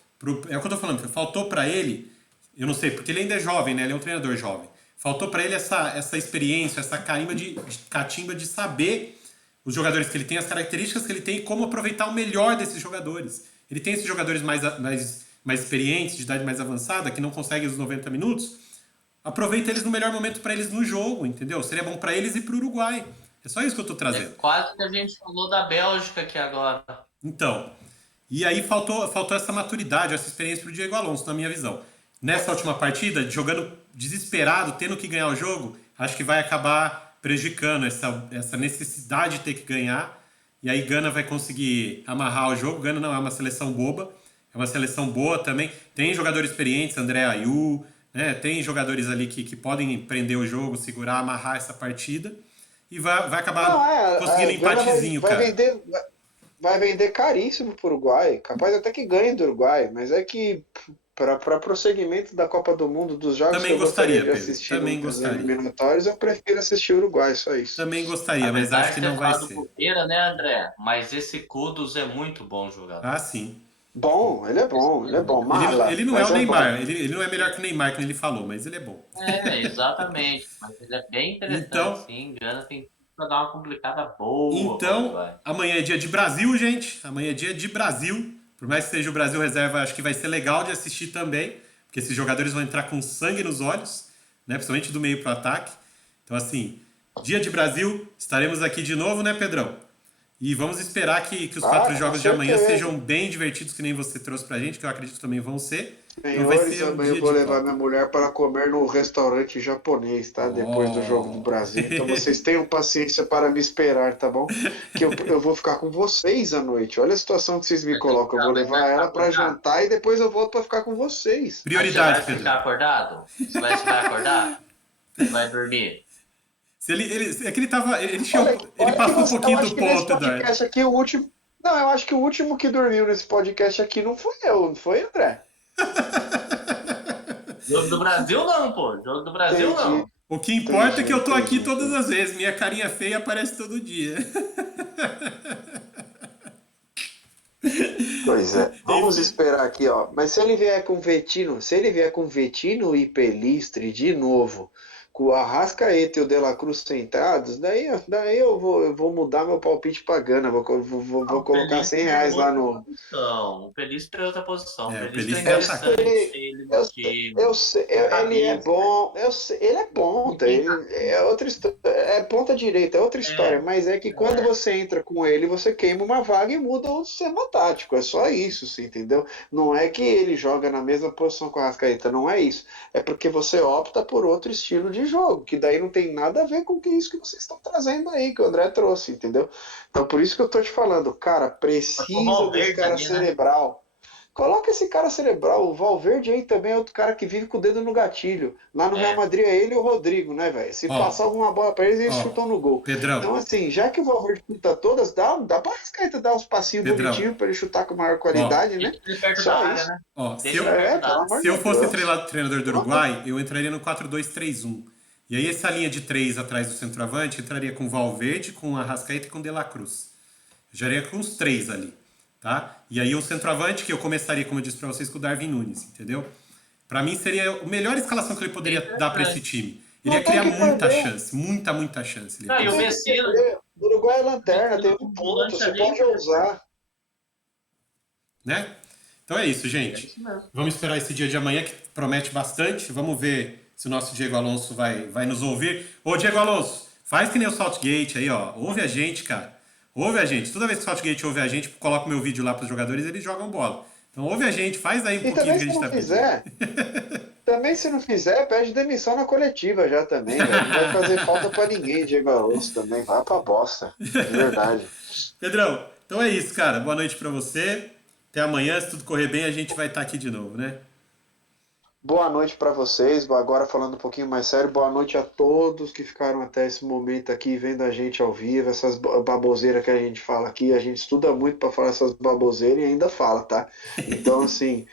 é o que eu tô falando, faltou pra ele, eu não sei, porque ele ainda é jovem, né? Ele é um treinador jovem. Faltou pra ele essa experiência, essa catimba de saber os jogadores que ele tem, as características que ele tem e como aproveitar o melhor desses jogadores. Ele tem esses jogadores mais experientes, de idade mais avançada, que não conseguem os 90 minutos, aproveita eles no melhor momento pra eles no jogo, entendeu? Seria bom pra eles e pro Uruguai. É só isso que eu tô É trazendo. quase que a gente falou da Bélgica aqui agora. Então, e aí faltou essa maturidade, essa experiência pro Diego Alonso, na minha visão. Nessa última partida, jogando desesperado, tendo que ganhar o jogo, acho que vai acabar prejudicando essa necessidade de ter que ganhar. E aí Gana vai conseguir amarrar o jogo. Gana não é uma seleção boba, é uma seleção boa também. Tem jogadores experientes, André Ayew, né? Tem jogadores ali que podem prender o jogo, segurar, amarrar essa partida. E vai acabar Não, conseguindo a Gana empatezinho, vai cara. vender. Vai vender caríssimo pro Uruguai. Capaz até que ganhe do Uruguai, mas é que para prosseguimento da Copa do Mundo, dos jogos Também que eu gostaria gostaria, de Pedro. assistir Também nos gostaria. eliminatórios, eu prefiro assistir o Uruguai, só isso. Também gostaria, mas Apesar acho de que ter não vai falado ser. bobeira, né, André? Mas esse Kudus é muito bom jogador. Ah, sim. Bom, ele é bom, ele é bom. Mala, Ele não é mas o é Neymar, bom. ele não é melhor que o Neymar, como ele falou, mas ele é bom. É, exatamente. Mas ele é bem interessante, Então- sim. Gana tem tudo pra dar uma complicada boa pro Então, Uruguai. amanhã é dia de Brasil, gente. Amanhã é dia de Brasil. Por mais que seja o Brasil reserva, acho que vai ser legal de assistir também, porque esses jogadores vão entrar com sangue nos olhos, né? Principalmente do meio pro ataque. Então, assim, dia de Brasil, estaremos aqui de novo, né, Pedrão? E vamos esperar que os 4 com jogos de amanhã certeza. sejam bem divertidos, que nem você trouxe pra gente, que eu acredito que também vão ser. Então vai Senhores, ser um amanhã dia eu vou de levar Copa. minha mulher para comer no restaurante japonês, tá? Depois do jogo do Brasil. Então vocês tenham paciência para me esperar, tá bom? Que eu vou ficar com vocês à noite. Olha a situação que vocês me colocam. Eu vou levar ela para jantar e depois eu volto para ficar com vocês. Prioridade, Aí você vai Pedro. ficar acordado? Você vai acordar? Você vai dormir? Se é que ele Olha que passou um você- eu pouquinho acho do que nesse ponto, Eduardo. podcast aqui, o último. Não, eu acho que o último que dormiu nesse podcast aqui não fui eu, não foi, André? Jogo do Brasil não, pô. Jogo do Brasil Entendi. não. O que importa é que eu tô aqui Entendi. todas as vezes. Minha carinha feia aparece todo dia. Pois é. Vamos esperar aqui, ó. Mas se ele vier com Vetino e Pelistre de novo, com o Arrascaeta e o De La Cruz sentados, daí eu vou mudar meu palpite pra Gana. Vou colocar R$ 100 lá no. O Pelistri tem outra posição. É, O o Pelistri é Pelistri é interessante atacante. ele Eu no sei, time. eu sei, ele é bom, ele é ponta, ele é outra história, é ponta direita, é outra história, mas é que quando você entra com ele, você queima uma vaga e muda o sistema tático, é só isso, você entendeu? Não é que ele joga na mesma posição com a Arrascaeta, não é isso, é porque você opta por outro estilo de jogo, que daí não tem nada a ver com isso que vocês estão trazendo aí, que o André trouxe, entendeu? Então por isso que eu tô te falando, cara, precisa desse cara ali, né? cerebral. Coloca esse cara cerebral. O Valverde aí também é outro cara que vive com o dedo no gatilho. Lá no Real Madrid é ele e o Rodrigo, né, velho? Se passar alguma bola pra eles, eles chutam no gol. Pedrão. Então, assim, já que o Valverde chuta todas, dá pra Arrascaeta dar uns passinhos bonitinhos pra ele chutar com maior qualidade, né? Deixa ele perto Só da área, isso. né? Se Deixa ele perto da área. eu fosse Deus. treinador do Uruguai, eu entraria no 4-2-3-1. E aí essa linha de 3 atrás do centroavante entraria com Valverde, com Arrascaeta e com De La Cruz. Eu já iria com os 3 ali, tá? E aí o centroavante, que eu começaria, como eu disse pra vocês, com o Darwin Nunes, entendeu? Pra mim seria a melhor escalação que ele poderia dar pra esse time. Ele ia criar muita chance, muita chance. Não, e o Vecino... O Uruguai é lanterna, tem um ponto, você pode usar. Né? Então é isso, gente. Vamos esperar esse dia de amanhã, que promete bastante. Vamos ver se o nosso Diego Alonso vai nos ouvir. Ô, Diego Alonso, faz que nem o Saltgate aí, ó. Ouve a gente, cara. Ouve a gente. Toda vez que o Saltgate ouve a gente, coloca o meu vídeo lá pros jogadores, eles jogam bola. Então ouve a gente, faz aí um pouquinho que a gente tá pedindo. Também se não fizer, pede demissão na coletiva já também, velho. Não vai fazer falta pra ninguém, Diego Alonso também. Vai pra bosta. De verdade. Pedrão, então é isso, cara. Boa noite pra você. Até amanhã, se tudo correr bem, a gente vai estar aqui de novo, né? Boa noite para vocês. Agora falando um pouquinho mais sério, boa noite a todos que ficaram até esse momento aqui vendo a gente ao vivo, essas baboseiras que a gente fala aqui. A gente estuda muito para falar essas baboseiras e ainda fala, tá? Então, assim,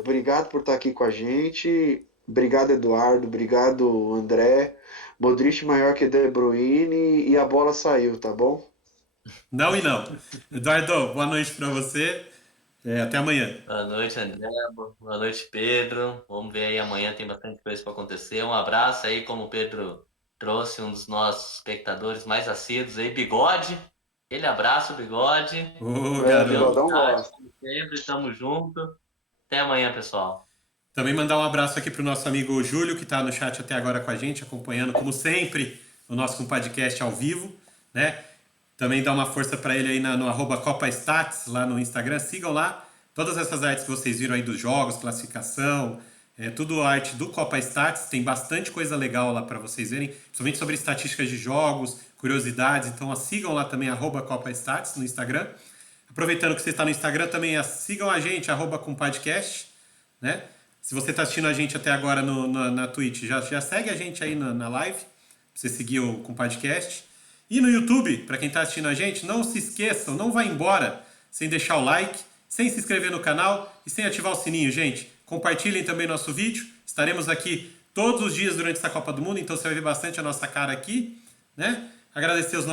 obrigado por estar aqui com a gente. Obrigado, Eduardo. Obrigado, André. Modric maior que De Bruyne e a bola saiu, tá bom? Não e não. Eduardo, boa noite para você. Até amanhã. Boa noite, André. Boa noite, Pedro. Vamos ver aí amanhã, tem bastante coisa para acontecer. Um abraço aí, como o Pedro trouxe, um dos nossos espectadores mais assíduos aí, Bigode. Aquele abraço, Bigode. Ô, garoto. Bigodão gosta. Como sempre, tamo junto. Até amanhã, pessoal. Também mandar um abraço aqui pro nosso amigo Júlio, que tá no chat até agora com a gente, acompanhando, como sempre, o nosso podcast ao vivo, né? Também dá uma força para ele aí no @CopaStats, lá no Instagram. Sigam lá. Todas essas artes que vocês viram aí dos jogos, classificação, tudo arte do Copa Stats. Tem bastante coisa legal lá para vocês verem, principalmente sobre estatísticas de jogos, curiosidades. Então sigam lá também, @CopaStats no Instagram. Aproveitando que você está no Instagram, também sigam a gente, @compadcast, né? Se você está assistindo a gente até agora na Twitch, já segue a gente aí na live, pra você seguir o Compadcast. E no YouTube, para quem está assistindo a gente, não se esqueçam, não vá embora sem deixar o like, sem se inscrever no canal e sem ativar o sininho, gente. Compartilhem também nosso vídeo. Estaremos aqui todos os dias durante essa Copa do Mundo, então você vai ver bastante a nossa cara aqui, né? Agradecer os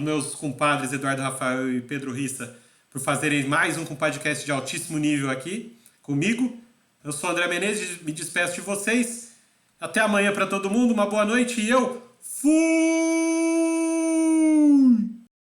meus compadres Eduardo Rafael e Pedro Rissa por fazerem mais um Compadcast de altíssimo nível aqui comigo. Eu sou o André Menezes, me despeço de vocês. Até amanhã para todo mundo, uma boa noite e eu fui!